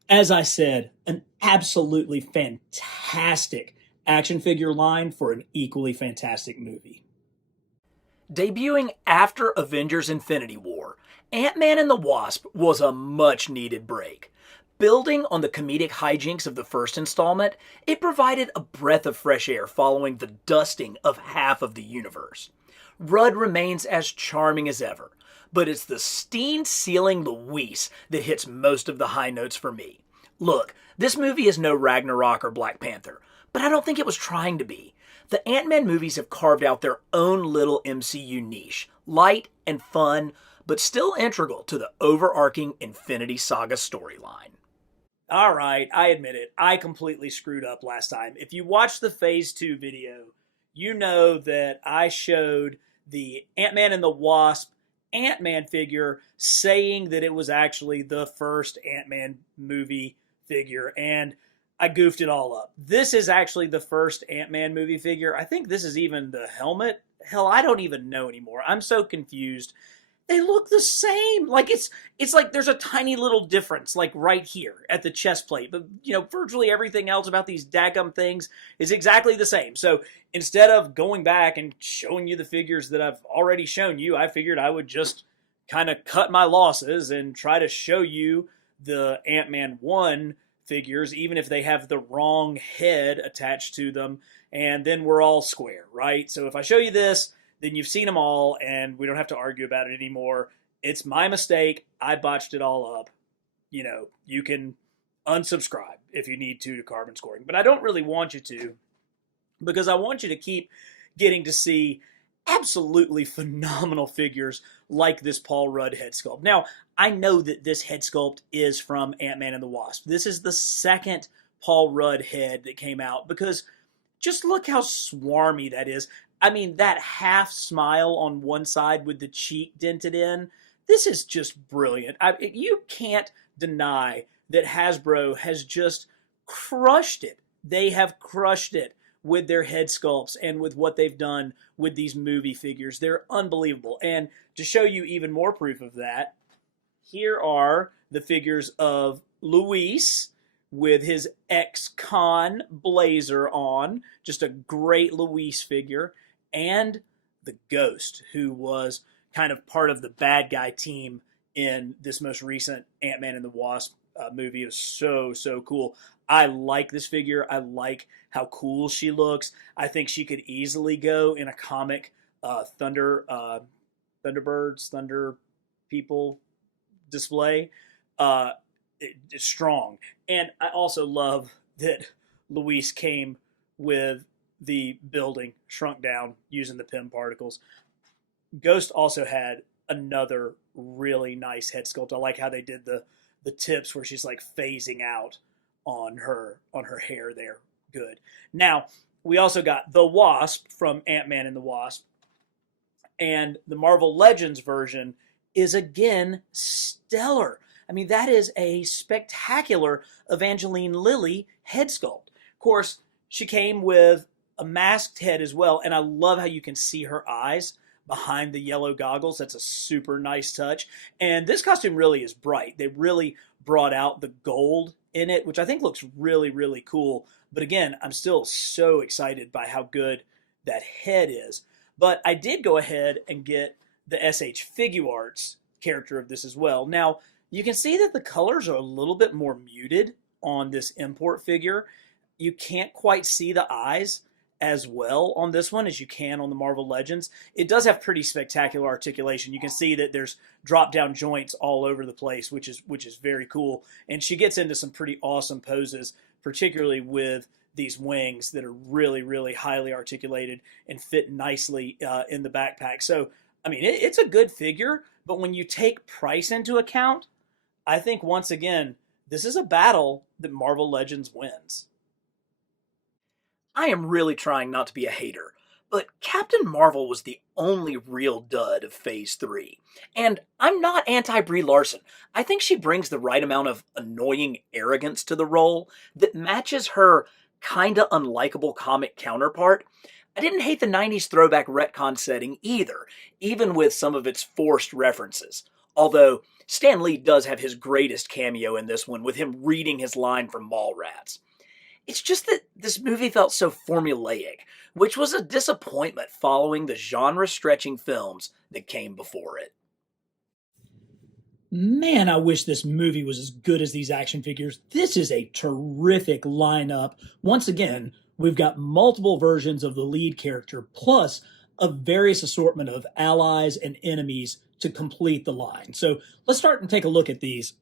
as I said, an absolutely fantastic action figure line for an equally fantastic movie. Debuting after Avengers Infinity War, Ant-Man and the Wasp was a much-needed break. Building on the comedic hijinks of the first installment, it provided a breath of fresh air following the dusting of half of the universe. Rudd remains as charming as ever, but it's the Steen-sealing Luis that hits most of the high notes for me. Look, this movie is no Ragnarok or Black Panther, but I don't think it was trying to be. The Ant-Man movies have carved out their own little MCU niche, light and fun, but still integral to the overarching Infinity Saga storyline. All right, I admit it. I completely screwed up last time. If you watched the Phase 2 video, you know that I showed the Ant-Man and the Wasp Ant-Man figure saying that it was actually the first Ant-Man movie figure, and I goofed it all up. This is actually the first Ant-Man movie figure. I think this is even the helmet. Hell, I don't even know anymore. I'm so confused. They look the same. Like it's like there's a tiny little difference, like right here at the chest plate. But virtually everything else about these daggum things is exactly the same. So instead of going back and showing you the figures that I've already shown you, I figured I would just kind of cut my losses and try to show you the Ant-Man 1 figures, even if they have the wrong head attached to them, and then we're all square, right? So if I show you this, then you've seen them all, and we don't have to argue about it anymore. It's my mistake. I botched it all up. You can unsubscribe if you need to Carbon Scoring, but I don't really want you to, because I want you to keep getting to see absolutely phenomenal figures like this Paul Rudd head sculpt. Now, I know that this head sculpt is from Ant-Man and the Wasp. This is the second Paul Rudd head that came out, because just look how swarmy that is. I mean, that half smile on one side with the cheek dented in, this is just brilliant. You can't deny that Hasbro has just crushed it. They have crushed it with their head sculpts and with what they've done with these movie figures. They're unbelievable. And to show you even more proof of that, here are the figures of Luis with his ex-con blazer on. Just a great Luis figure. And the Ghost, who was kind of part of the bad guy team in this most recent Ant-Man and the Wasp movie. It was so, so cool. I like this figure. I like how cool she looks. I think she could easily go in a comic Thunderbirds, Thunder People display. It's strong. And I also love that Luis came with the building shrunk down using the PIM particles. Ghost also had another really nice head sculpt. I like how they did the tips where she's like phasing out on her hair there. Good. Now, we also got the Wasp from Ant-Man and the Wasp. And the Marvel Legends version is again stellar. I mean, that is a spectacular Evangeline Lilly head sculpt. Of course, she came with a masked head as well, and I love how you can see her eyes behind the yellow goggles. That's a super nice touch. And this costume really is bright. They really brought out the gold in it, which I think looks really, really cool. But again, I'm still so excited by how good that head is. But I did go ahead and get the SH Figuarts character of this as well. Now, you can see that the colors are a little bit more muted on this import figure. You can't quite see the eyes as well on this one as you can on the Marvel Legends. It does have pretty spectacular articulation. You can see that there's drop-down joints all over the place, which is very cool. And she gets into some pretty awesome poses, particularly with these wings that are really, really highly articulated and fit nicely in the backpack. So, I mean, it's a good figure, but when you take price into account, I think once again, this is a battle that Marvel Legends wins. I am really trying not to be a hater, but Captain Marvel was the only real dud of Phase 3. And I'm not anti-Brie Larson. I think she brings the right amount of annoying arrogance to the role that matches her kinda unlikable comic counterpart. I didn't hate the 90s throwback retcon setting either, even with some of its forced references. Although, Stan Lee does have his greatest cameo in this one, with him reading his line from Mallrats. It's just that this movie felt so formulaic, which was a disappointment following the genre-stretching films that came before it. Man, I wish this movie was as good as these action figures. This is a terrific lineup. Once again, we've got multiple versions of the lead character, plus a various assortment of allies and enemies to complete the line. So let's start and take a look at these.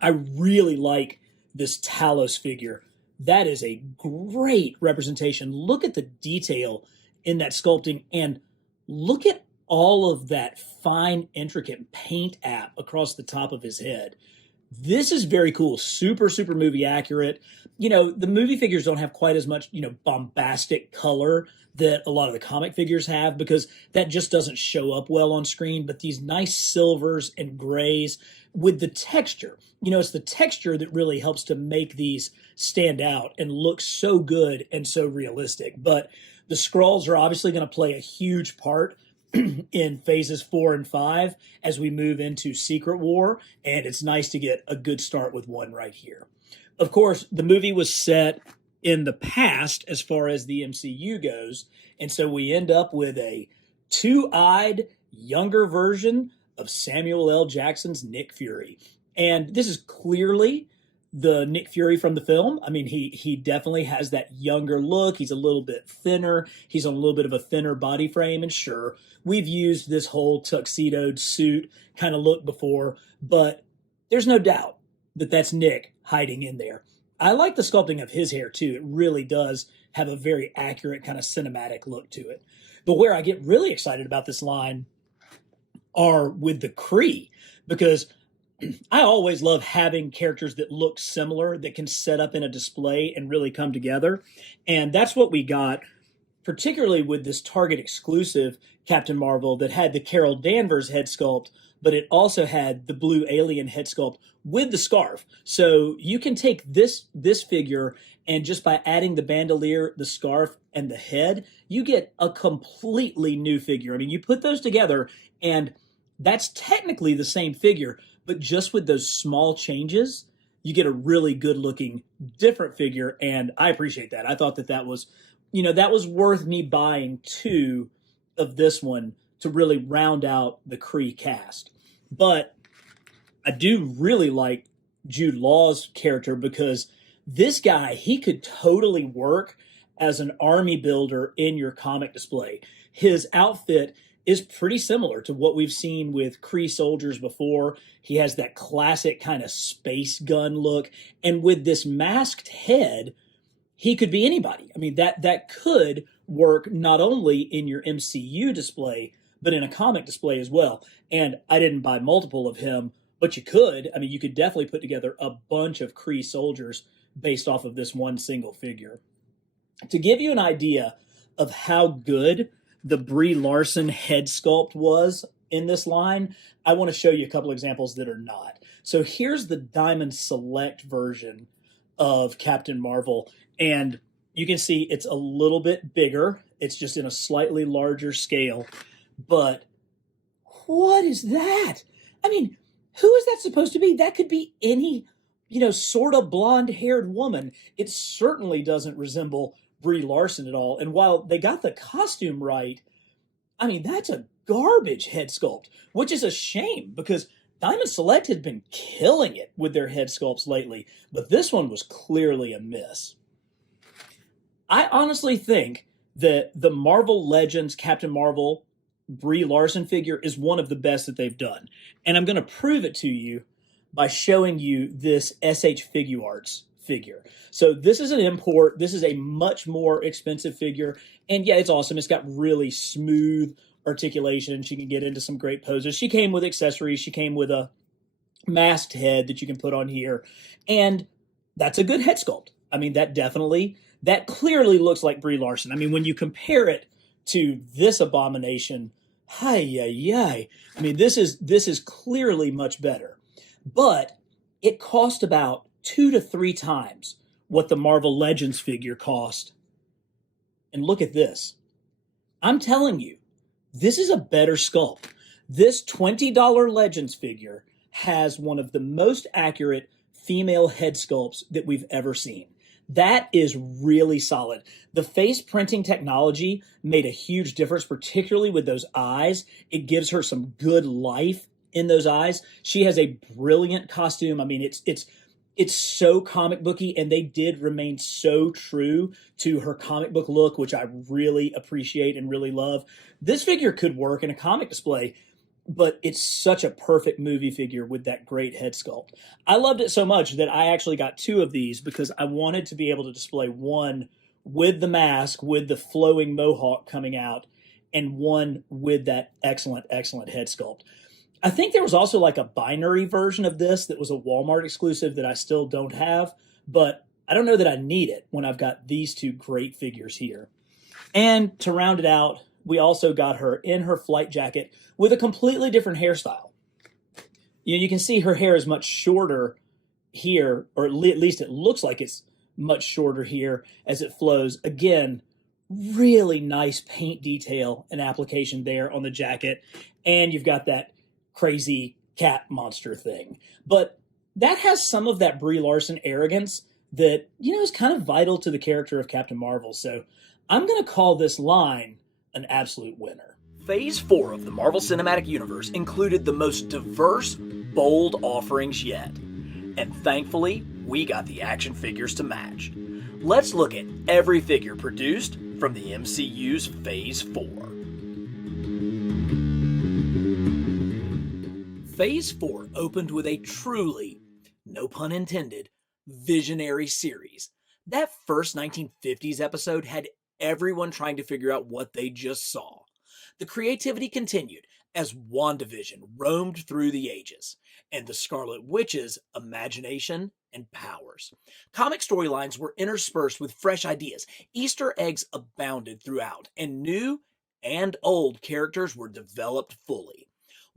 I really like this Talos figure. That is a great representation. Look at the detail in that sculpting, and look at all of that fine, intricate paint app across the top of his head. This is very cool. Super, super movie accurate. You know, the movie figures don't have quite as much, bombastic color that a lot of the comic figures have, because that just doesn't show up well on screen. But these nice silvers and grays with the texture, it's the texture that really helps to make these stand out and look so good and so realistic. But the Skrulls are obviously going to play a huge part in phases 4 and 5 as we move into Secret War, and it's nice to get a good start with one right here. Of course, the movie was set in the past as far as the MCU goes, and so we end up with a two-eyed, younger version of Samuel L. Jackson's Nick Fury. And this is clearly the Nick Fury from the film. I mean, he definitely has that younger look. He's a little bit thinner. He's on a little bit of a thinner body frame. And sure, we've used this whole tuxedoed suit kind of look before, but there's no doubt that that's Nick hiding in there. I like the sculpting of his hair too. It really does have a very accurate kind of cinematic look to it. But where I get really excited about this line are with the Kree, because I always love having characters that look similar that can set up in a display and really come together. And that's what we got, particularly with this Target exclusive Captain Marvel that had the Carol Danvers head sculpt, but it also had the blue alien head sculpt with the scarf. So you can take this figure, and just by adding the bandolier, the scarf, and the head, you get a completely new figure. I mean, you put those together, and that's technically the same figure, but just with those small changes, you get a really good looking, different figure. And I appreciate that. I thought that was, that was worth me buying two of this one to really round out the Kree cast. But I do really like Jude Law's character, because this guy, he could totally work as an army builder in your comic display. His outfit is pretty similar to what we've seen with Kree soldiers before. He has that classic kind of space gun look. And with this masked head, he could be anybody. I mean, that could work not only in your MCU display, but in a comic display as well. And I didn't buy multiple of him, but you could. I mean, you could definitely put together a bunch of Kree soldiers based off of this one single figure. To give you an idea of how good the Brie Larson head sculpt was in this line, I want to show you a couple examples that are not. So here's the Diamond Select version of Captain Marvel, and you can see it's a little bit bigger. It's just in a slightly larger scale. But what is that? I mean, who is that supposed to be? That could be any, sort of blonde-haired woman. It certainly doesn't resemble Brie Larson at all. And while they got the costume right, I mean, that's a garbage head sculpt, which is a shame, because Diamond Select had been killing it with their head sculpts lately, but this one was clearly a miss. I honestly think that the Marvel Legends Captain Marvel Brie Larson figure is one of the best that they've done. And I'm going to prove it to you by showing you this SH Figuarts figure. So this is an import. This is a much more expensive figure. And yeah, it's awesome. It's got really smooth articulation. She can get into some great poses. She came with accessories. She came with a masked head that you can put on here. And that's a good head sculpt. I mean, that clearly looks like Brie Larson. I mean, when you compare it to this abomination, I mean, this is clearly much better. But it cost about 2 to 3 times what the Marvel Legends figure cost. And look at this. I'm telling you, this is a better sculpt. This $20 Legends figure has one of the most accurate female head sculpts that we've ever seen. That is really solid. The face printing technology made a huge difference, particularly with those eyes. It gives her some good life in those eyes. She has a brilliant costume. I mean, it's so comic booky, and they did remain so true to her comic book look, which I really appreciate and really love. This figure could work in a comic display, but it's such a perfect movie figure with that great head sculpt. I loved it so much that I actually got 2 of these because I wanted to be able to display one with the mask, with the flowing mohawk coming out, and one with that excellent, excellent head sculpt. I think there was also like a binary version of this that was a Walmart exclusive that I still don't have, but I don't know that I need it when I've got these 2 great figures here. And to round it out, we also got her in her flight jacket with a completely different hairstyle. You can see her hair is much shorter here, or at least it looks like it's much shorter here as it flows. Again, really nice paint detail and application there on the jacket. And you've got that crazy cat monster thing. But that has some of that Brie Larson arrogance that, is kind of vital to the character of Captain Marvel. So I'm going to call this line an absolute winner. Phase 4 of the Marvel Cinematic Universe included the most diverse, bold offerings yet. And thankfully, we got the action figures to match. Let's look at every figure produced from the MCU's Phase 4. Phase 4 opened with a truly, no pun intended, visionary series. That first 1950s episode had everyone trying to figure out what they just saw. The creativity continued as WandaVision roamed through the ages, and the Scarlet Witch's imagination and powers. Comic storylines were interspersed with fresh ideas. Easter eggs abounded throughout, and new and old characters were developed fully.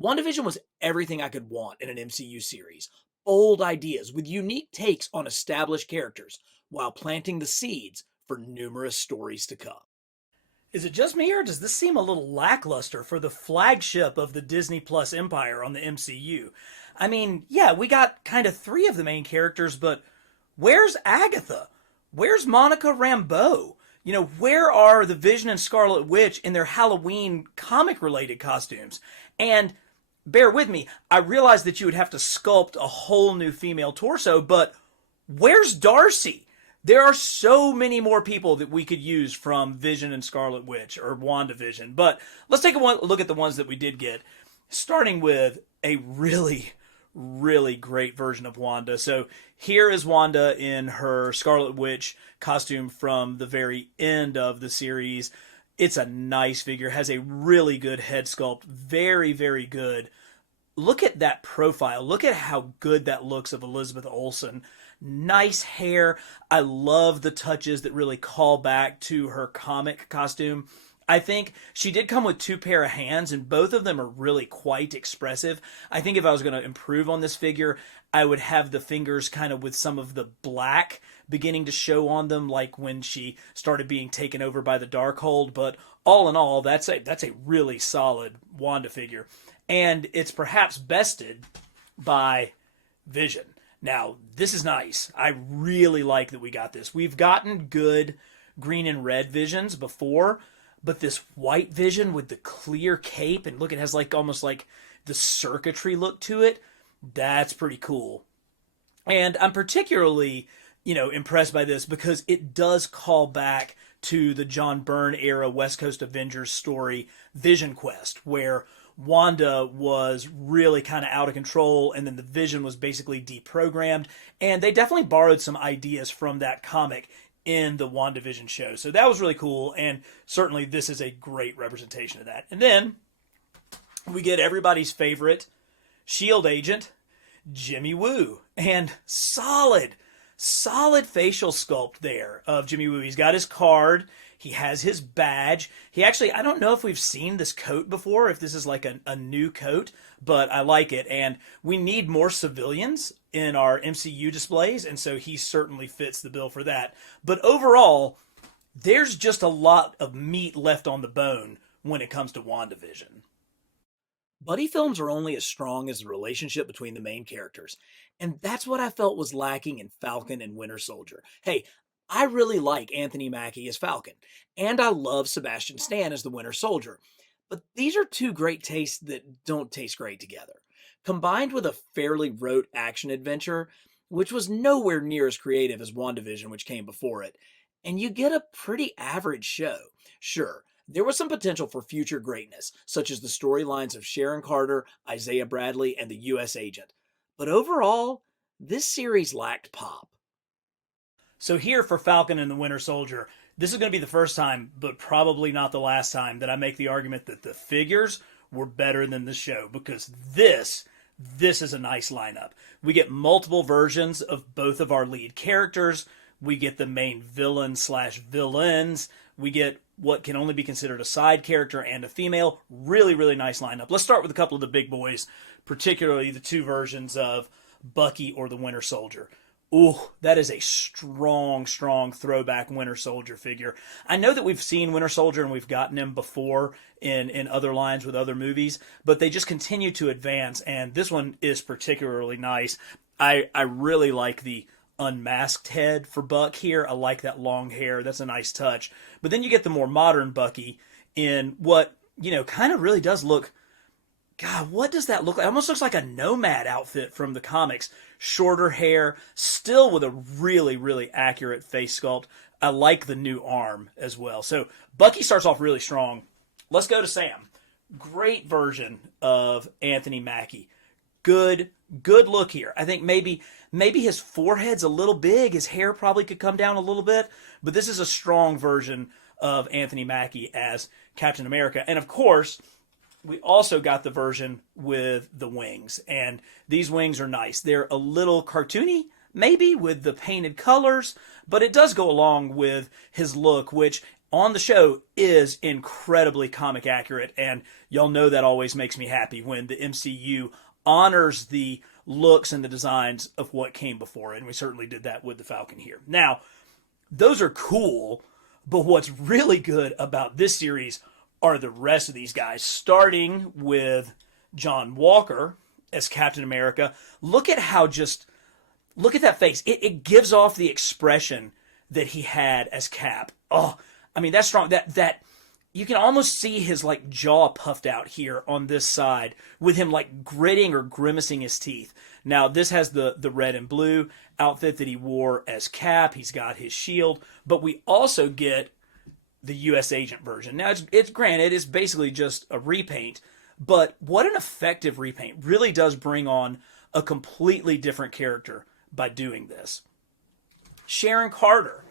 WandaVision was everything I could want in an MCU series. Bold ideas with unique takes on established characters, while planting the seeds for numerous stories to come. Is it just me, or does this seem a little lackluster for the flagship of the Disney Plus empire on the MCU? I mean, yeah, we got kind of three of the main characters, but where's Agatha? Where's Monica Rambeau? You know, where are the Vision and Scarlet Witch in their Halloween comic-related costumes? And bear with me, I realize that you would have to sculpt a whole new female torso, but where's Darcy? There are so many more people that we could use from Vision and Scarlet Witch or WandaVision. But let's take a look at the ones that we did get, starting with a really, really great version of Wanda. So here is Wanda in her Scarlet Witch costume from the very end of the series. It's a nice figure, has a really good head sculpt, very, very good. Look at that profile. Look at how good that looks of Elizabeth Olsen. Nice hair. I love the touches that really call back to her comic costume. I think she did come with two pair of hands, and both of them are really quite expressive. I think if I was going to improve on this figure, I would have the fingers kind of with some of the black beginning to show on them, like when she started being taken over by the Darkhold. But all in all, that's a really solid Wanda figure. And it's perhaps bested by Vision. Now, this is nice. I really like that we got this. We've gotten good green and red Visions before, but this white Vision with the clear cape, and look, it has like almost like the circuitry look to it. That's pretty cool. And I'm particularly, impressed by this because it does call back to the John Byrne era West Coast Avengers story, Vision Quest, where Wanda was really kind of out of control, and then the Vision was basically deprogrammed. And they definitely borrowed some ideas from that comic in the WandaVision show. So that was really cool, and certainly this is a great representation of that. And then we get everybody's favorite S.H.I.E.L.D. agent, Jimmy Woo. And solid facial sculpt there of Jimmy Woo. He's got his card. He has his badge. He actually, I don't know if we've seen this coat before, if this is like a new coat, but I like it. And we need more civilians in our MCU displays, and so he certainly fits the bill for that. But overall, there's just a lot of meat left on the bone when it comes to WandaVision. Buddy films are only as strong as the relationship between the main characters, and that's what I felt was lacking in Falcon and Winter Soldier. Hey, I really like Anthony Mackie as Falcon, and I love Sebastian Stan as the Winter Soldier, but these are two great tastes that don't taste great together. Combined with a fairly rote action adventure, which was nowhere near as creative as WandaVision, which came before it, and you get a pretty average show. Sure, there was some potential for future greatness, such as the storylines of Sharon Carter, Isaiah Bradley, and the U.S. Agent. But overall, this series lacked pop. So here for Falcon and the Winter Soldier, this is going to be the first time, but probably not the last time, that I make the argument that the figures were better than the show, because this is a nice lineup. We get multiple versions of both of our lead characters. We get the main villain/villains. We get what can only be considered a side character and a female. Really, really nice lineup. Let's start with a couple of the big boys, particularly the two versions of Bucky or the Winter Soldier. Ooh, that is a strong throwback Winter Soldier figure. I know that we've seen Winter Soldier and we've gotten him before in other lines with other movies, but they just continue to advance, and this one is particularly nice. I really like the unmasked head for Buck here. I like that long hair. That's a nice touch. But then you get the more modern Bucky in what, kind of really does look... God, what does that look like? It almost looks like a nomad outfit from the comics. Shorter hair, still with a really, really accurate face sculpt. I like the new arm as well. So Bucky starts off really strong. Let's go to Sam. Great version of Anthony Mackie. Good look here. I think maybe his forehead's a little big. His hair probably could come down a little bit. But this is a strong version of Anthony Mackie as Captain America. And of course, we also got the version with the wings, and these wings are nice. They're a little cartoony, maybe, with the painted colors, but it does go along with his look, which on the show is incredibly comic accurate, and y'all know that always makes me happy when the MCU honors the looks and the designs of what came before, and we certainly did that with the Falcon here. Now, those are cool, but what's really good about this series are the rest of these guys, starting with John Walker as Captain America. Look at that face. It gives off the expression that he had as Cap. Oh, I mean, that's strong. That you can almost see his like jaw puffed out here on this side with him like gritting or grimacing his teeth. Now, this has the red and blue outfit that he wore as Cap. He's got his shield, but we also get the U.S. agent version. Now, it's granted, it's basically just a repaint, but what an effective repaint. Really does bring on a completely different character by doing this. Sharon Carter.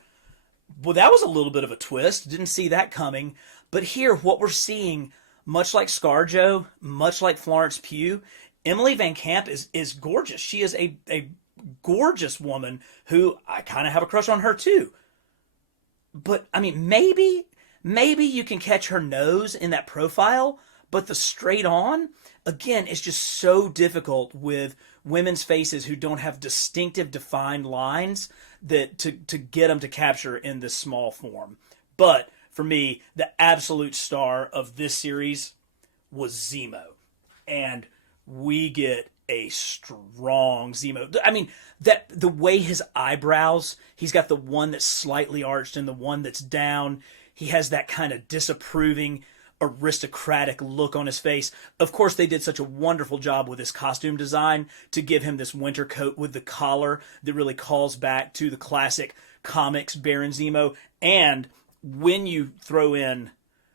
Well, that was a little bit of a twist. Didn't see that coming. But here, what we're seeing, much like ScarJo, much like Florence Pugh, Emily Van Camp is gorgeous. She is a gorgeous woman who I kind of have a crush on her too. But, I mean, maybe you can catch her nose in that profile, but the straight on, again, is just so difficult with women's faces who don't have distinctive, defined lines that to get them to capture in this small form. But, for me, the absolute star of this series was Zemo. And we get a strong Zemo. I mean, that the way his eyebrows, he's got the one that's slightly arched and the one that's down. He has that kind of disapproving, aristocratic look on his face. Of course, they did such a wonderful job with his costume design to give him this winter coat with the collar that really calls back to the classic comics Baron Zemo. And when you throw in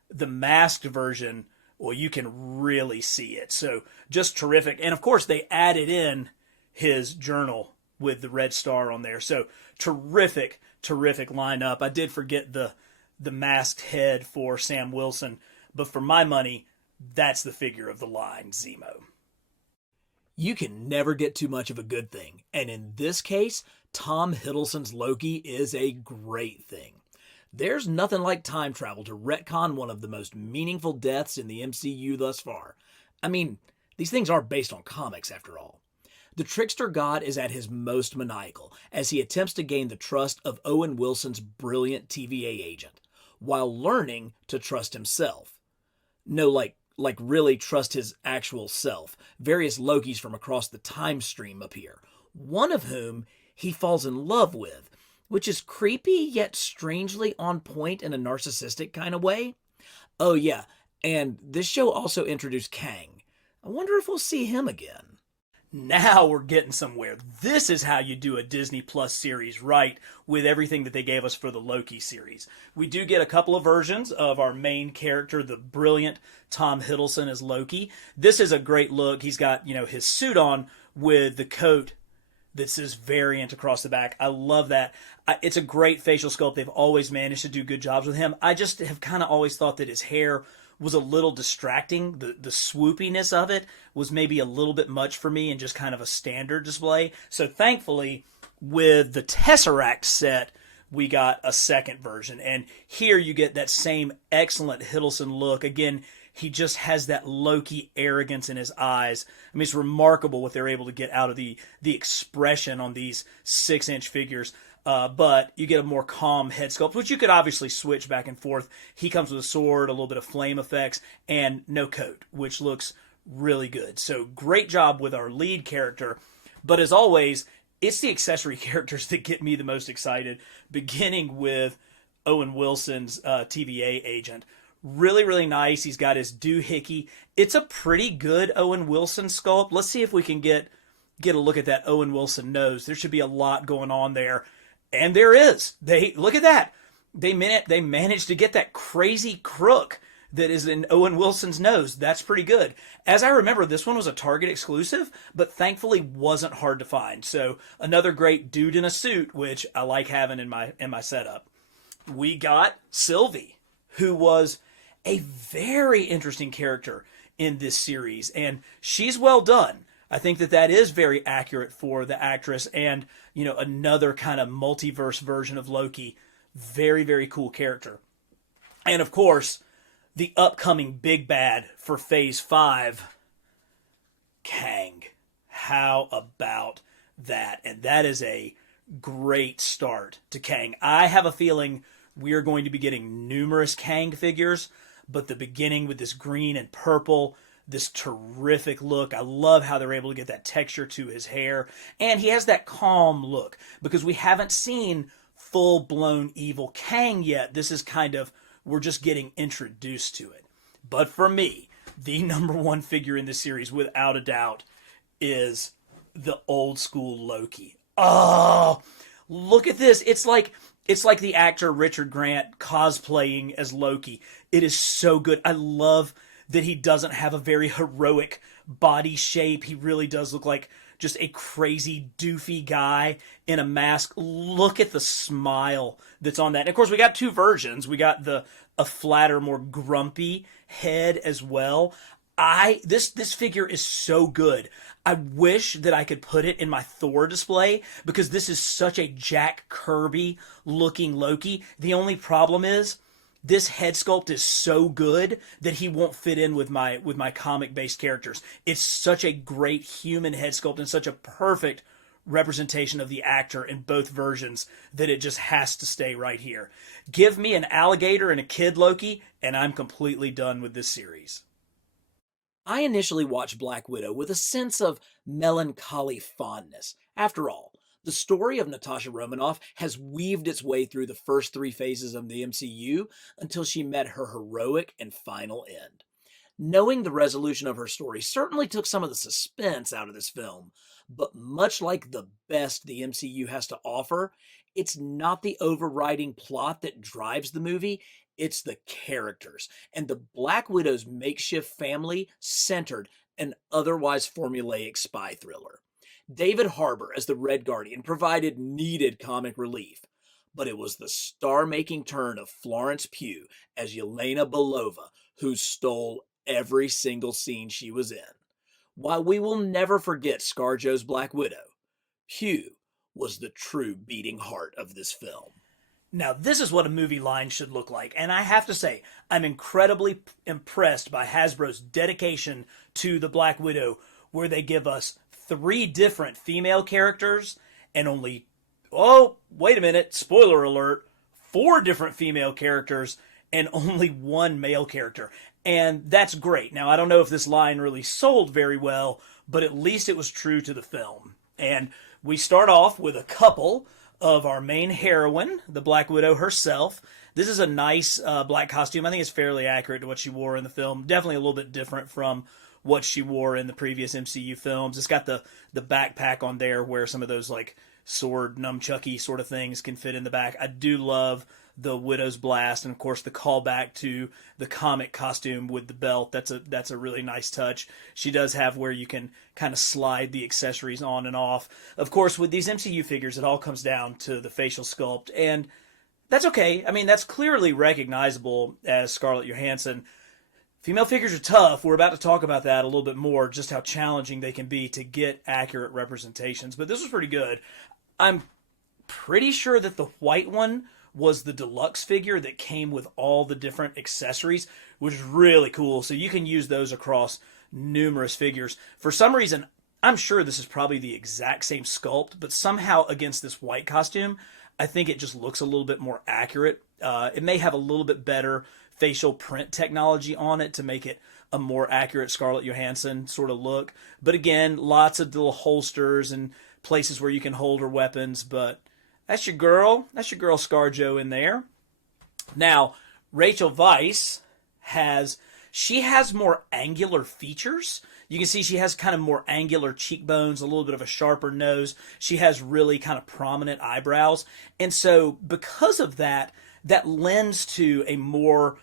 the masked version, well, you can really see it. So just terrific. And of course, they added in his journal with the red star on there. So terrific lineup. I did forget the masked head for Sam Wilson, but for my money, that's the figure of the line, Zemo. You can never get too much of a good thing. And in this case, Tom Hiddleston's Loki is a great thing. There's nothing like time travel to retcon one of the most meaningful deaths in the MCU thus far. I mean, these things are based on comics after all. The trickster god is at his most maniacal as he attempts to gain the trust of Owen Wilson's brilliant TVA agent, while learning to trust himself. No, like really trust his actual self. Various Lokis from across the time stream appear, one of whom he falls in love with, which is creepy yet strangely on point in a narcissistic kind of way. Oh yeah, and this show also introduced Kang. I wonder if we'll see him again. Now we're getting somewhere. This is how you do a Disney Plus series right, with everything that they gave us for the Loki series. We do get a couple of versions of our main character, the brilliant Tom Hiddleston as Loki. This is a great look. He's got, his suit on with the coat that says variant across the back. I love that. It's a great facial sculpt. They've always managed to do good jobs with him. I just have kind of always thought that his hair was a little distracting. The swoopiness of it was maybe a little bit much for me and just kind of a standard display. So thankfully, with the Tesseract set, we got a second version. And here you get that same excellent Hiddleston look. Again, he just has that Loki arrogance in his eyes. I mean, it's remarkable what they're able to get out of the expression on these 6-inch figures. But you get a more calm head sculpt, which you could obviously switch back and forth. He comes with a sword, a little bit of flame effects, and no coat, which looks really good. So great job with our lead character. But as always, it's the accessory characters that get me the most excited, beginning with Owen Wilson's TVA agent. Really, really nice. He's got his doohickey. It's a pretty good Owen Wilson sculpt. Let's see if we can get a look at that Owen Wilson nose. There should be a lot going on there. And there is. Look at that. They managed to get that crazy crook that is in Owen Wilson's nose. That's pretty good. As I remember, this one was a Target exclusive, but thankfully wasn't hard to find. So another great dude in a suit, which I like having in my setup. We got Sylvie, who was a very interesting character in this series, and she's well done. I think that is very accurate for the actress, and another kind of multiverse version of Loki. Very, very cool character. And of course, the upcoming big bad for Phase 5, Kang. How about that? And that is a great start to Kang. I have a feeling we are going to be getting numerous Kang figures, but the beginning with this green and purple, this terrific look. I love how they're able to get that texture to his hair. And he has that calm look because we haven't seen full-blown evil Kang yet. This is kind of, we're just getting introduced to it. But for me, the number one figure in this series, without a doubt, is the old school Loki. Oh, look at this. It's like the actor Richard Grant cosplaying as Loki. It is so good. I love that he doesn't have a very heroic body shape. He really does look like just a crazy, doofy guy in a mask. Look at the smile that's on that. And of course, we got two versions. We got a flatter, more grumpy head as well. This figure is so good. I wish that I could put it in my Thor display because this is such a Jack Kirby looking Loki. The only problem is this head sculpt is so good that he won't fit in with my comic based characters. It's such a great human head sculpt and such a perfect representation of the actor in both versions that it just has to stay right here. Give me an alligator and a kid Loki and I'm completely done with this series. I initially watched Black Widow with a sense of melancholy fondness. After all, the story of Natasha Romanoff has weaved its way through the first three phases of the MCU until she met her heroic and final end. Knowing the resolution of her story certainly took some of the suspense out of this film, but much like the best the MCU has to offer, it's not the overriding plot that drives the movie, it's the characters, and the Black Widow's makeshift family centered an otherwise formulaic spy thriller. David Harbour as the Red Guardian provided needed comic relief, but it was the star-making turn of Florence Pugh as Yelena Belova who stole every single scene she was in. While we will never forget ScarJo's Black Widow, Pugh was the true beating heart of this film. Now, this is what a movie line should look like, and I have to say, I'm incredibly impressed by Hasbro's dedication to the Black Widow, where they give us 3 different female characters and only, oh, wait a minute, spoiler alert, 4 different female characters and only 1 male character. And that's great. Now, I don't know if this line really sold very well, but at least it was true to the film. And we start off with a couple of our main heroine, the Black Widow herself. This is a nice black costume. I think it's fairly accurate to what she wore in the film. Definitely a little bit different from what she wore in the previous MCU films. It's got the backpack on there where some of those like sword nunchucky sort of things can fit in the back. I do love the Widow's Blast, and of course the callback to the comic costume with the belt. That's a really nice touch. She does have where you can kind of slide the accessories on and off. Of course, with these MCU figures, it all comes down to the facial sculpt, and that's okay. I mean, that's clearly recognizable as Scarlett Johansson. Female figures are tough. We're about to talk about that a little bit more, just how challenging they can be to get accurate representations, but this was pretty good. I'm pretty sure that the white one was the deluxe figure that came with all the different accessories, which is really cool. So you can use those across numerous figures. For some reason, I'm sure this is probably the exact same sculpt, but somehow against this white costume, I think it just looks a little bit more accurate. It may have a little bit better facial print technology on it to make it a more accurate Scarlett Johansson sort of look. But again, lots of little holsters and places where you can hold her weapons, but that's your girl ScarJo in there. Now, Rachel Weisz has more angular features. You can see she has kind of more angular cheekbones, a little bit of a sharper nose. She has really kind of prominent eyebrows. And so because of that, that lends to a more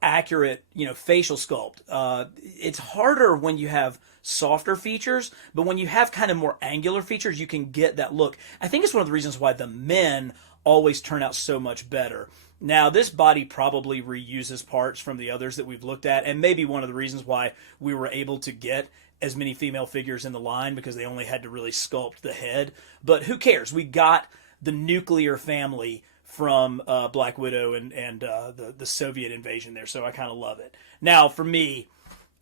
accurate, facial sculpt. It's harder when you have softer features, but when you have kind of more angular features, you can get that look. I think it's one of the reasons why the men always turn out so much better. Now, this body probably reuses parts from the others that we've looked at, and maybe one of the reasons why we were able to get as many female figures in the line, because they only had to really sculpt the head. But who cares? We got the nuclear family from Black Widow and the Soviet invasion there, so I kind of love it. Now, for me,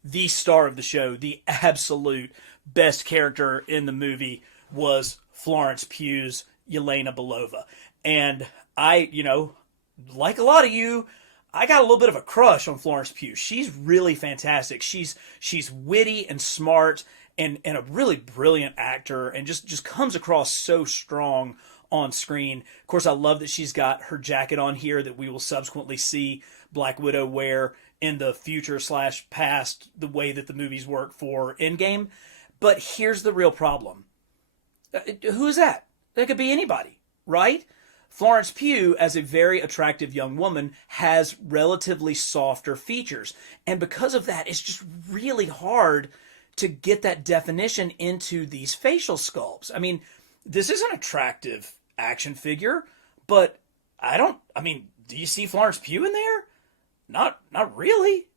the star of the show, the absolute best character in the movie was Florence Pugh's Yelena Belova. And I, like a lot of you, I got a little bit of a crush on Florence Pugh. She's really fantastic. She's witty and smart and a really brilliant actor, and just comes across so strong on screen. Of course, I love that she's got her jacket on here that we will subsequently see Black Widow wear in the future / past, the way that the movies work for Endgame. But here's the real problem. Who's that? That could be anybody, right? Florence Pugh, as a very attractive young woman, has relatively softer features. And because of that, it's just really hard to get that definition into these facial sculpts. I mean, this is an attractive action figure, but do you see Florence Pugh in there? Not really.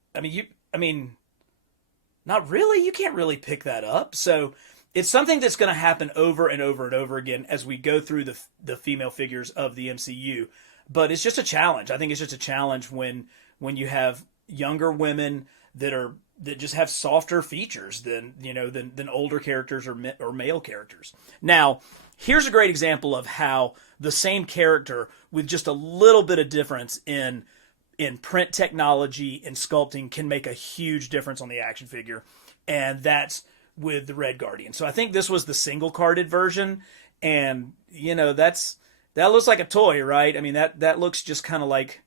Not really. You can't really pick that up. So it's something that's going to happen over and over and over again as we go through the female figures of the MCU. But it's just a challenge. I think it's just a challenge when you have younger women that just have softer features than older characters or male characters. Now, here's a great example of how the same character with just a little bit of difference in print technology and sculpting can make a huge difference on the action figure, and that's with the Red Guardian. So I think this was the single-carded version, and that looks like a toy, right? I mean, that looks just kind of like,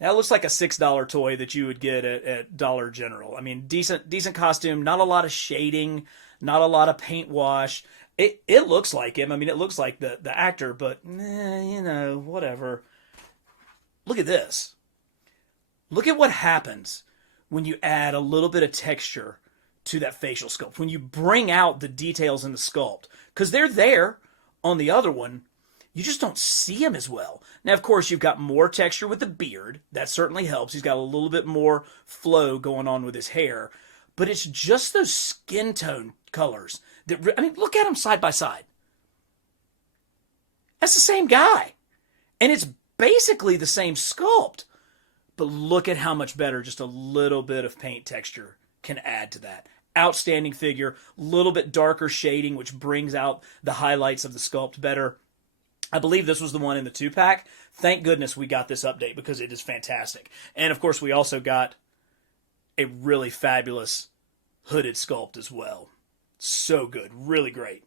that looks like a $6 toy that you would get at Dollar General. I mean, decent costume, not a lot of shading, not a lot of paint wash. It looks like him. I mean, it looks like the actor, but whatever. Look at this. Look at what happens when you add a little bit of texture to that facial sculpt, when you bring out the details in the sculpt, because they're there on the other one. You just don't see them as well. Now, of course, you've got more texture with the beard. That certainly helps. He's got a little bit more flow going on with his hair. But it's just those skin tone colors that, look at them side by side. That's the same guy. And it's basically the same sculpt. But look at how much better just a little bit of paint texture can add to that. Outstanding figure, little bit darker shading, which brings out the highlights of the sculpt better. I believe this was the one in the 2-pack. Thank goodness we got this update, because it is fantastic. And of course, we also got a really fabulous hooded sculpt as well. So good, really great.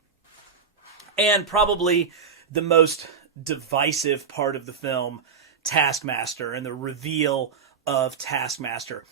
And probably the most divisive part of the film, Taskmaster, and the reveal of Taskmaster.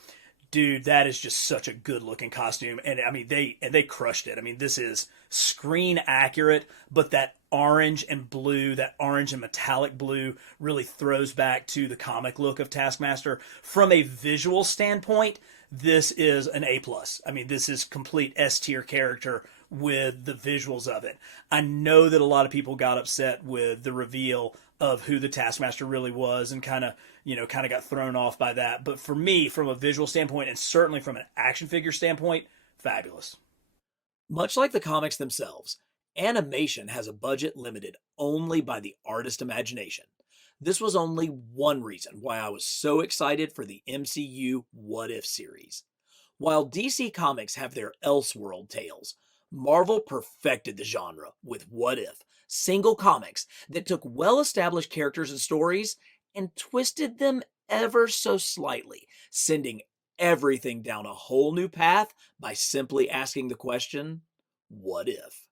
Dude, that is just such a good looking costume. And they crushed it. I mean, this is screen accurate, but that orange and blue, that orange and metallic blue really throws back to the comic look of Taskmaster. From a visual standpoint, this is an A+. I mean, this is complete S-tier character with the visuals of it. I know that a lot of people got upset with the reveal of who the Taskmaster really was and kind of got thrown off by that. But for me, from a visual standpoint, and certainly from an action figure standpoint, fabulous. Much like the comics themselves, animation has a budget limited only by the artist's imagination. This was only one reason why I was so excited for the MCU What If series. While DC Comics have their Elseworld tales, Marvel perfected the genre with What If, single comics that took well-established characters and stories and twisted them ever so slightly, sending everything down a whole new path by simply asking the question, what if?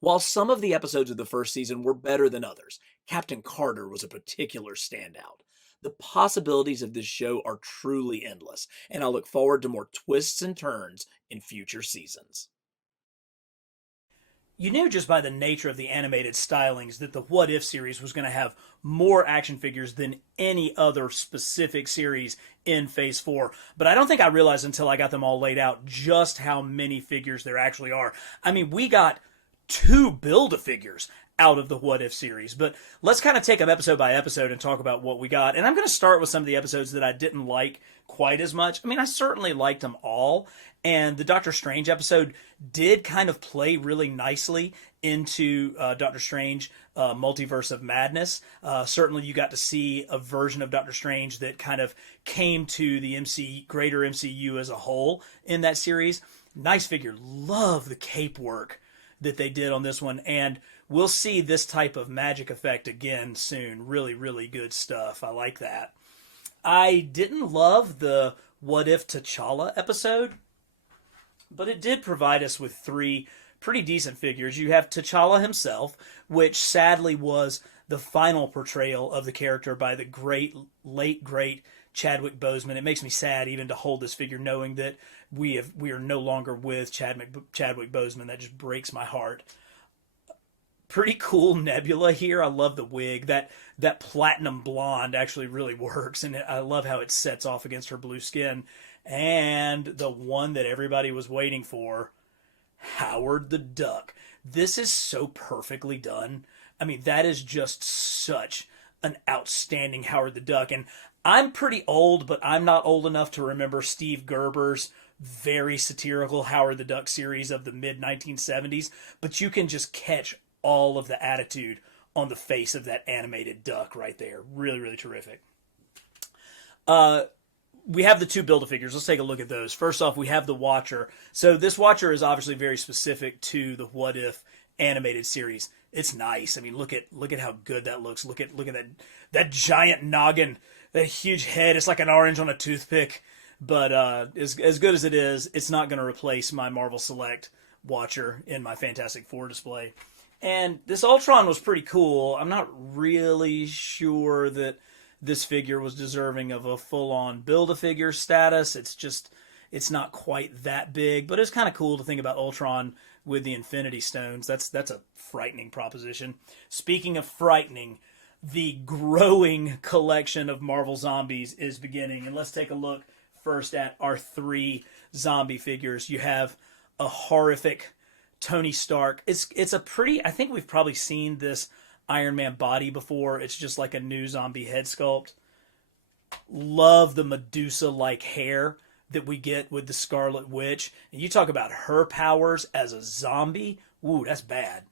While some of the episodes of the first season were better than others, Captain Carter was a particular standout. The possibilities of this show are truly endless, and I look forward to more twists and turns in future seasons. You knew just by the nature of the animated stylings that the What If series was going to have more action figures than any other specific series in Phase 4. But I don't think I realized until I got them all laid out just how many figures there actually are. I mean, we got 2 Build-A-Figures out of the What If series. But let's kind of take them episode by episode and talk about what we got. And I'm going to start with some of the episodes that I didn't like quite as much. I mean, I certainly liked them all. And the Doctor Strange episode did kind of play really nicely into Doctor Strange Multiverse of Madness. Certainly you got to see a version of Doctor Strange that kind of came to the greater MCU as a whole in that series. Nice figure. Love the cape work that they did on this one. And we'll see this type of magic effect again soon. Really, really good stuff. I like that. I didn't love the What If T'Challa episode, but it did provide us with 3 pretty decent figures. You have T'Challa himself, which sadly was the final portrayal of the character by the late great Chadwick Boseman. It makes me sad even to hold this figure knowing that we are no longer with Chadwick Boseman. That just breaks my heart. Pretty cool Nebula here. I love the wig. That platinum blonde actually really works, and I love how it sets off against her blue skin. And the one that everybody was waiting for, Howard the Duck. This is so perfectly done. I mean, that is just such an outstanding Howard the Duck. And I'm pretty old, but I'm not old enough to remember Steve Gerber's very satirical Howard the Duck series of the mid-1970s. But you can just catch all of the attitude on the face of that animated duck right there. Really, really terrific. We have the 2 Build-A-Figures. Let's take a look at those. First off, we have the Watcher. So this Watcher is obviously very specific to the What If animated series. It's nice. I mean, look at how good that looks. Look at that giant noggin, that huge head. It's like an orange on a toothpick. But as good as it is, it's not going to replace my Marvel Select Watcher in my Fantastic Four display. And this Ultron was pretty cool. I'm not really sure that this figure was deserving of a full-on Build-A-Figure status. It's not quite that big, but it's kind of cool to think about Ultron with the Infinity Stones. That's a frightening proposition. Speaking of frightening, the growing collection of Marvel Zombies is beginning. And let's take a look first at our 3 zombie figures. You have a horrific Tony Stark. It's a pretty, I think we've probably seen this Iron Man body before. It's just like a new zombie head sculpt. Love the Medusa-like hair that we get with the Scarlet Witch. And you talk about her powers as a zombie. Ooh, that's bad.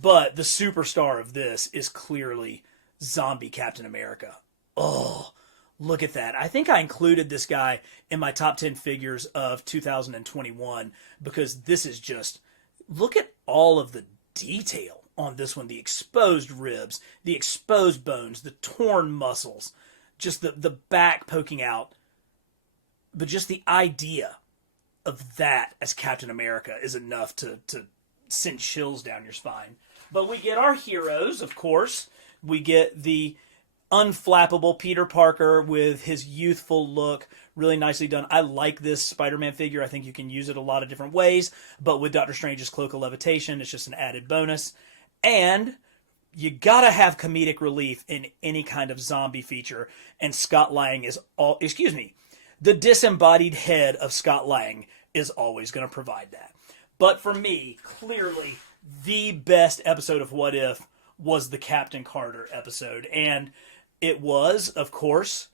But the superstar of this is clearly zombie Captain America. Oh, look at that. I think I included this guy in my top 10 figures of 2021 because this is just, look at all of the detail on this one. The exposed ribs, the exposed bones, the torn muscles, just the back poking out. But just the idea of that as Captain America is enough to send chills down your spine. But we get our heroes, of course. We get the unflappable Peter Parker with his youthful look, really nicely done. I like this Spider-Man figure. I think you can use it a lot of different ways, but with Doctor Strange's Cloak of Levitation, it's just an added bonus. And you gotta have comedic relief in any kind of zombie feature, and Scott Lang is the disembodied head of Scott Lang is always going to provide that. But for me, clearly, the best episode of What If was the Captain Carter episode. And it was, of course,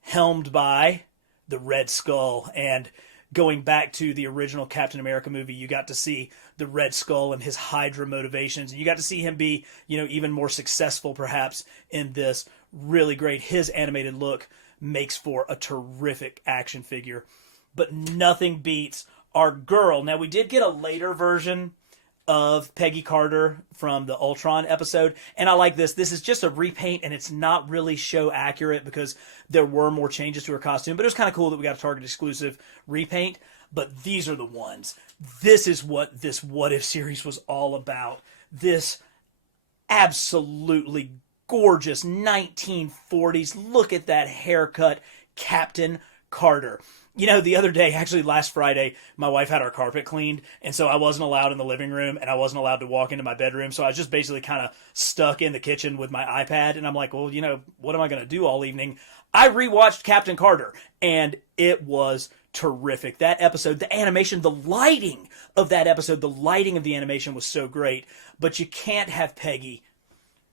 helmed by the Red Skull. And going back to the original Captain America movie, you got to see the Red Skull and his Hydra motivations. And you got to see him be, even more successful, perhaps, in this. Really great. His animated look makes for a terrific action figure. But nothing beats our girl. Now, we did get a later version of Peggy Carter from the Ultron episode, and I like this. This is just a repaint, and it's not really show accurate because there were more changes to her costume, but it was kind of cool that we got a Target exclusive repaint. But these are the ones. This is what this What If series was all about. This absolutely gorgeous 1940s, look at that haircut, Captain Carter. You know, the other day, actually last Friday, my wife had our carpet cleaned, and so I wasn't allowed in the living room, and I wasn't allowed to walk into my bedroom, so I was just basically kind of stuck in the kitchen with my iPad, and I'm like, well, you know, what am I going to do all evening? I rewatched Captain Carter, and it was terrific. That episode, the animation, the lighting of that episode, the lighting of the animation was so great, but you can't have Peggy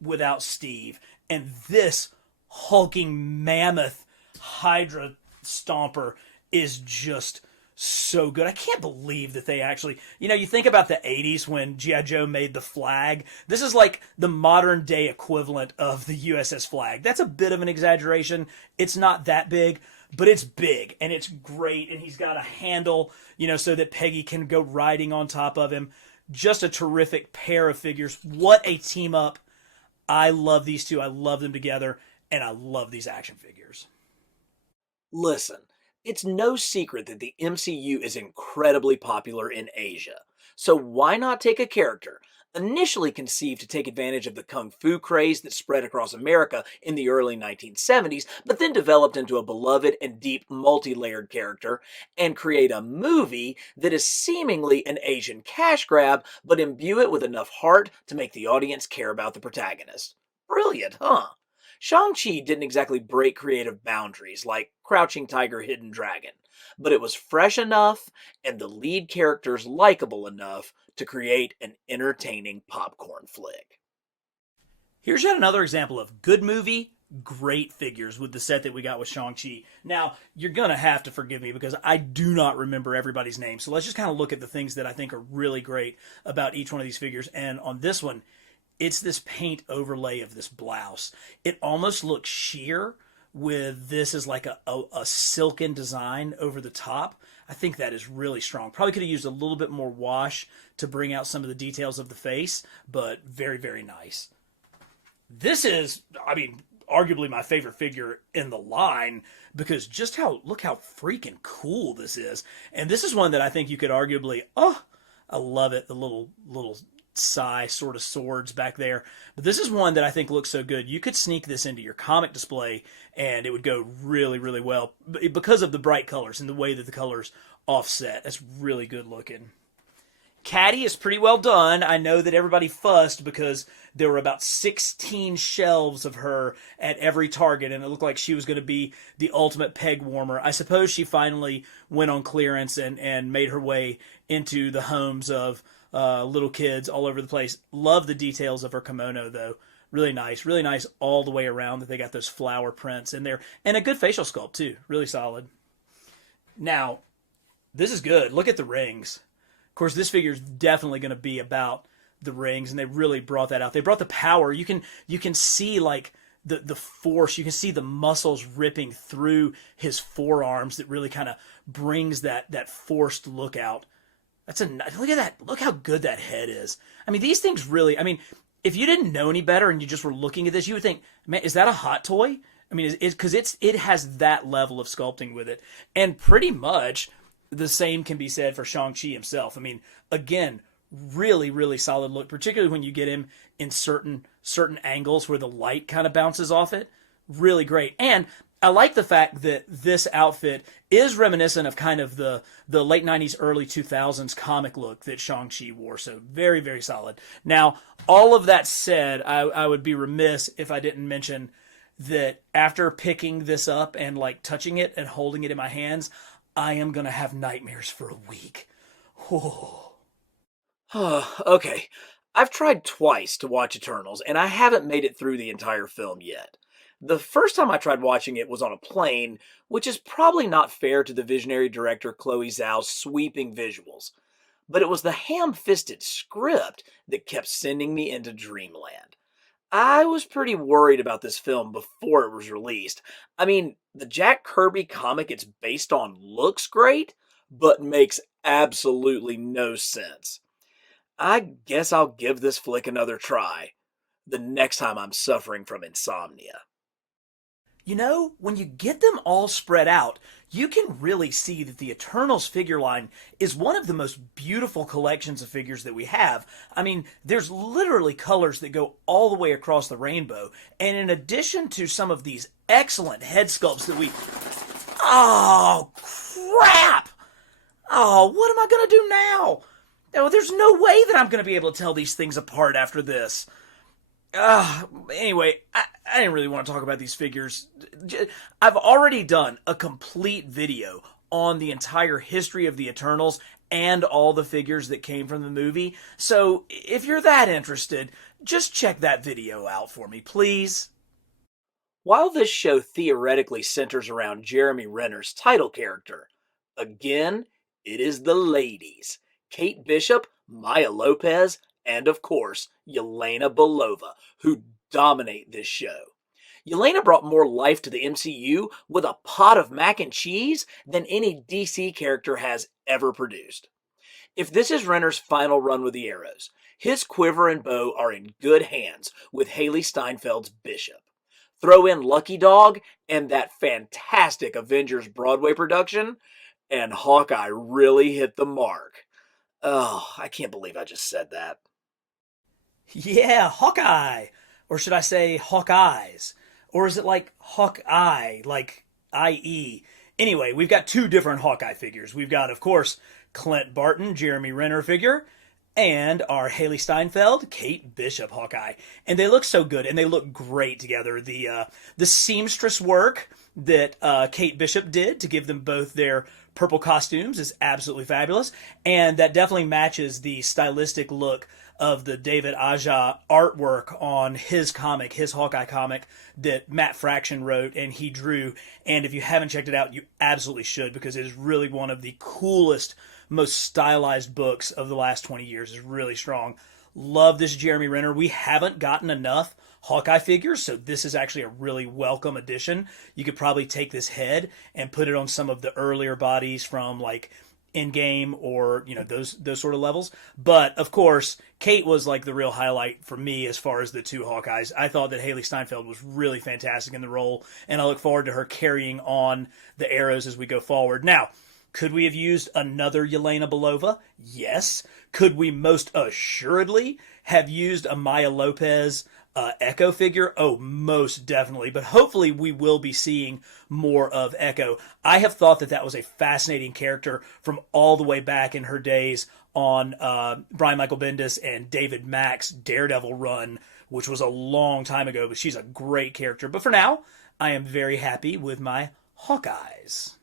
without Steve, and this hulking mammoth Hydra stomper is just so good. I can't believe that they actually, you know, you think about the 80s when G.I. Joe made the flag. This is like the modern day equivalent of the USS Flag. That's a bit of an exaggeration. It's not that big, but it's big and it's great. And he's got a handle, you know, so that Peggy can go riding on top of him. Just a terrific pair of figures. What a team up. I love these two. I love them together. And I love these action figures. Listen, it's no secret that the MCU is incredibly popular in Asia. So why not take a character initially conceived to take advantage of the kung fu craze that spread across America in the early 1970s, but then developed into a beloved and deep multi-layered character, and create a movie that is seemingly an Asian cash grab, but imbue it with enough heart to make the audience care about the protagonist? Brilliant, huh? Shang-Chi didn't exactly break creative boundaries like Crouching Tiger, Hidden Dragon, but it was fresh enough and the lead characters likable enough to create an entertaining popcorn flick. Here's yet another example of good movie, great figures with the set that we got with Shang-Chi. Now, you're going to have to forgive me because I do not remember everybody's name, so let's just kind of look at the things that I think are really great about each one of these figures. And on this one, it's this paint overlay of this blouse. It almost looks sheer with this as like a silken design over the top. I think that is really strong. Probably could have used a little bit more wash to bring out some of the details of the face, but very, very nice. This is, I mean, arguably my favorite figure in the line because just look how freaking cool this is. And this is one that I think you could arguably, I love it. The little Psy sort of swords back there. But this is one that I think looks so good. You could sneak this into your comic display and it would go really, really well because of the bright colors and the way that the colors offset. That's really good looking. Caddy is pretty well done. I know that everybody fussed because there were about 16 shelves of her at every Target, and it looked like she was going to be the ultimate peg warmer. I suppose she finally went on clearance and made her way into the homes of little kids all over the place. Love the details of her kimono, though. Really nice all the way around that they got those flower prints in there. And a good facial sculpt, too. Really solid. Now, this is good. Look at the rings. Of course, this figure is definitely going to be about the rings, and they really brought that out. They brought the power. You can see like the force. You can see the muscles ripping through his forearms that really kind of brings that forced look out. Look at that. Look how good that head is. I mean, these things really, I mean, if you didn't know any better and you just were looking at this, you would think, man, is that a hot toy? I mean, because it has that level of sculpting with it. And pretty much the same can be said for Shang-Chi himself. I mean, again, really, really solid look, particularly when you get him in certain angles where the light kind of bounces off it. Really great. And I like the fact that this outfit is reminiscent of kind of the late 90s, early 2000s comic look that Shang-Chi wore. So very, very solid. Now, all of that said, I would be remiss if I didn't mention that after picking this up and like touching it and holding it in my hands, I am going to have nightmares for a week. Okay, I've tried twice to watch Eternals, and I haven't made it through the entire film yet. The first time I tried watching it was on a plane, which is probably not fair to the visionary director Chloe Zhao's sweeping visuals. But it was the ham-fisted script that kept sending me into dreamland. I was pretty worried about this film before it was released. I mean, the Jack Kirby comic it's based on looks great, but makes absolutely no sense. I guess I'll give this flick another try the next time I'm suffering from insomnia. You know, when you get them all spread out, you can really see that the Eternals figure line is one of the most beautiful collections of figures that we have. I mean, there's literally colors that go all the way across the rainbow. And in addition to some of these excellent head sculpts that we... Oh, crap! Oh, what am I going to do now? Oh, there's no way that I'm going to be able to tell these things apart after this. Anyway, I didn't really want to talk about these figures. I've already done a complete video on the entire history of the Eternals and all the figures that came from the movie. So if you're that interested, just check that video out for me, please. While this show theoretically centers around Jeremy Renner's title character, again, it is the ladies. Kate Bishop, Maya Lopez, and of course, Yelena Belova, who dominate this show. Yelena brought more life to the MCU with a pot of mac and cheese than any DC character has ever produced. If this is Renner's final run with the Arrows, his quiver and bow are in good hands with Haley Steinfeld's Bishop. Throw in Lucky Dog and that fantastic Avengers Broadway production, and Hawkeye really hit the mark. Oh, I can't believe I just said that. Yeah, Hawkeye. Or should I say Hawkeyes? Or is it like Hawkeye, like I-E? Anyway, we've got two different Hawkeye figures. We've got, of course, Clint Barton, Jeremy Renner figure, and our Haley Steinfeld, Kate Bishop Hawkeye. And they look so good, and they look great together. The seamstress work that Kate Bishop did to give them both their purple costumes is absolutely fabulous, and that definitely matches the stylistic look of the David Aja artwork on his comic, his Hawkeye comic that Matt Fraction wrote and he drew. And if you haven't checked it out, you absolutely should, because it is really one of the coolest, most stylized books of the last 20 years. It's really strong. Love this Jeremy Renner. We haven't gotten enough Hawkeye figures, so this is actually a really welcome addition. You could probably take this head and put it on some of the earlier bodies from like Endgame or, you know, those sort of levels. But of course, Kate was like the real highlight for me as far as the two Hawkeyes. I thought that Haley Steinfeld was really fantastic in the role, and I look forward to her carrying on the Arrows as we go forward. Now, could we have used another Yelena Belova? Yes. Could we most assuredly have used a Maya Lopez Echo figure? Oh, most definitely. But hopefully we will be seeing more of Echo. I have thought that that was a fascinating character from all the way back in her days on Brian Michael Bendis and David Mack's Daredevil run, which was a long time ago, but she's a great character. But for now, I am very happy with my Hawkeyes.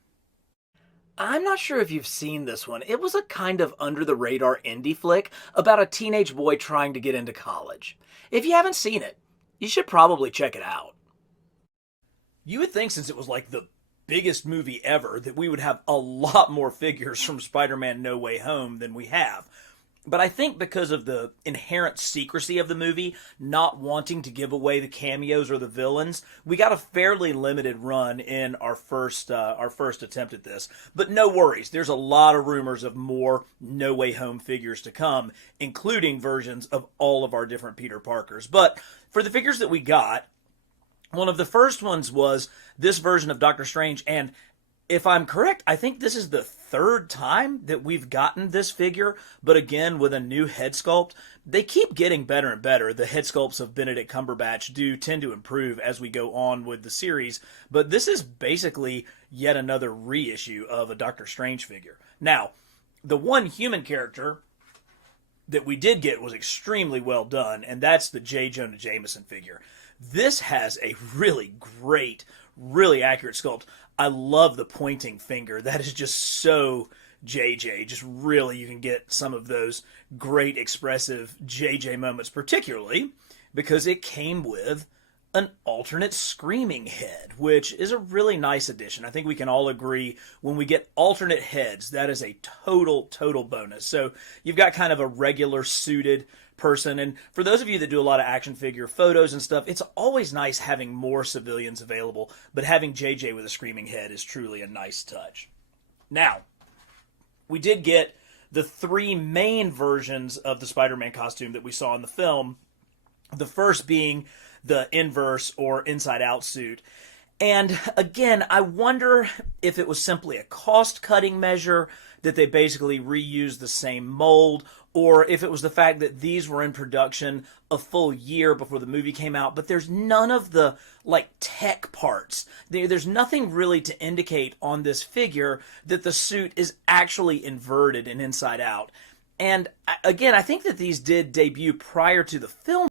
I'm not sure if you've seen this one. It was a kind of under-the-radar indie flick about a teenage boy trying to get into college. If you haven't seen it, you should probably check it out. You would think, since it was like the biggest movie ever, that we would have a lot more figures from Spider-Man No Way Home than we have. But I think because of the inherent secrecy of the movie, not wanting to give away the cameos or the villains, we got a fairly limited run in our first attempt at this. But no worries, there's a lot of rumors of more No Way Home figures to come, including versions of all of our different Peter Parkers. But for the figures that we got, one of the first ones was this version of Doctor Strange, and if I'm correct, I think this is the third time that we've gotten this figure, but again, with a new head sculpt. They keep getting better and better. The head sculpts of Benedict Cumberbatch do tend to improve as we go on with the series, but this is basically yet another reissue of a Doctor Strange figure. Now, the one human character that we did get was extremely well done, and that's the J. Jonah Jameson figure. This has a really great, really accurate sculpt. I love the pointing finger. That is just so JJ. Just really, you can get some of those great expressive JJ moments, particularly because it came with an alternate screaming head, which is a really nice addition. I think we can all agree when we get alternate heads, that is a total bonus. So you've got kind of a regular suited person, and for those of you that do a lot of action figure photos and stuff, it's always nice having more civilians available, but having JJ with a screaming head is truly a nice touch. Now, we did get the three main versions of the Spider-Man costume that we saw in the film, the first being the inverse or inside-out suit. And again, I wonder if it was simply a cost-cutting measure, that they basically reused the same mold, or if it was the fact that these were in production a full year before the movie came out, but there's none of the tech parts. There's nothing really to indicate on this figure that the suit is actually inverted and inside out. And again, I think that these did debut prior to the film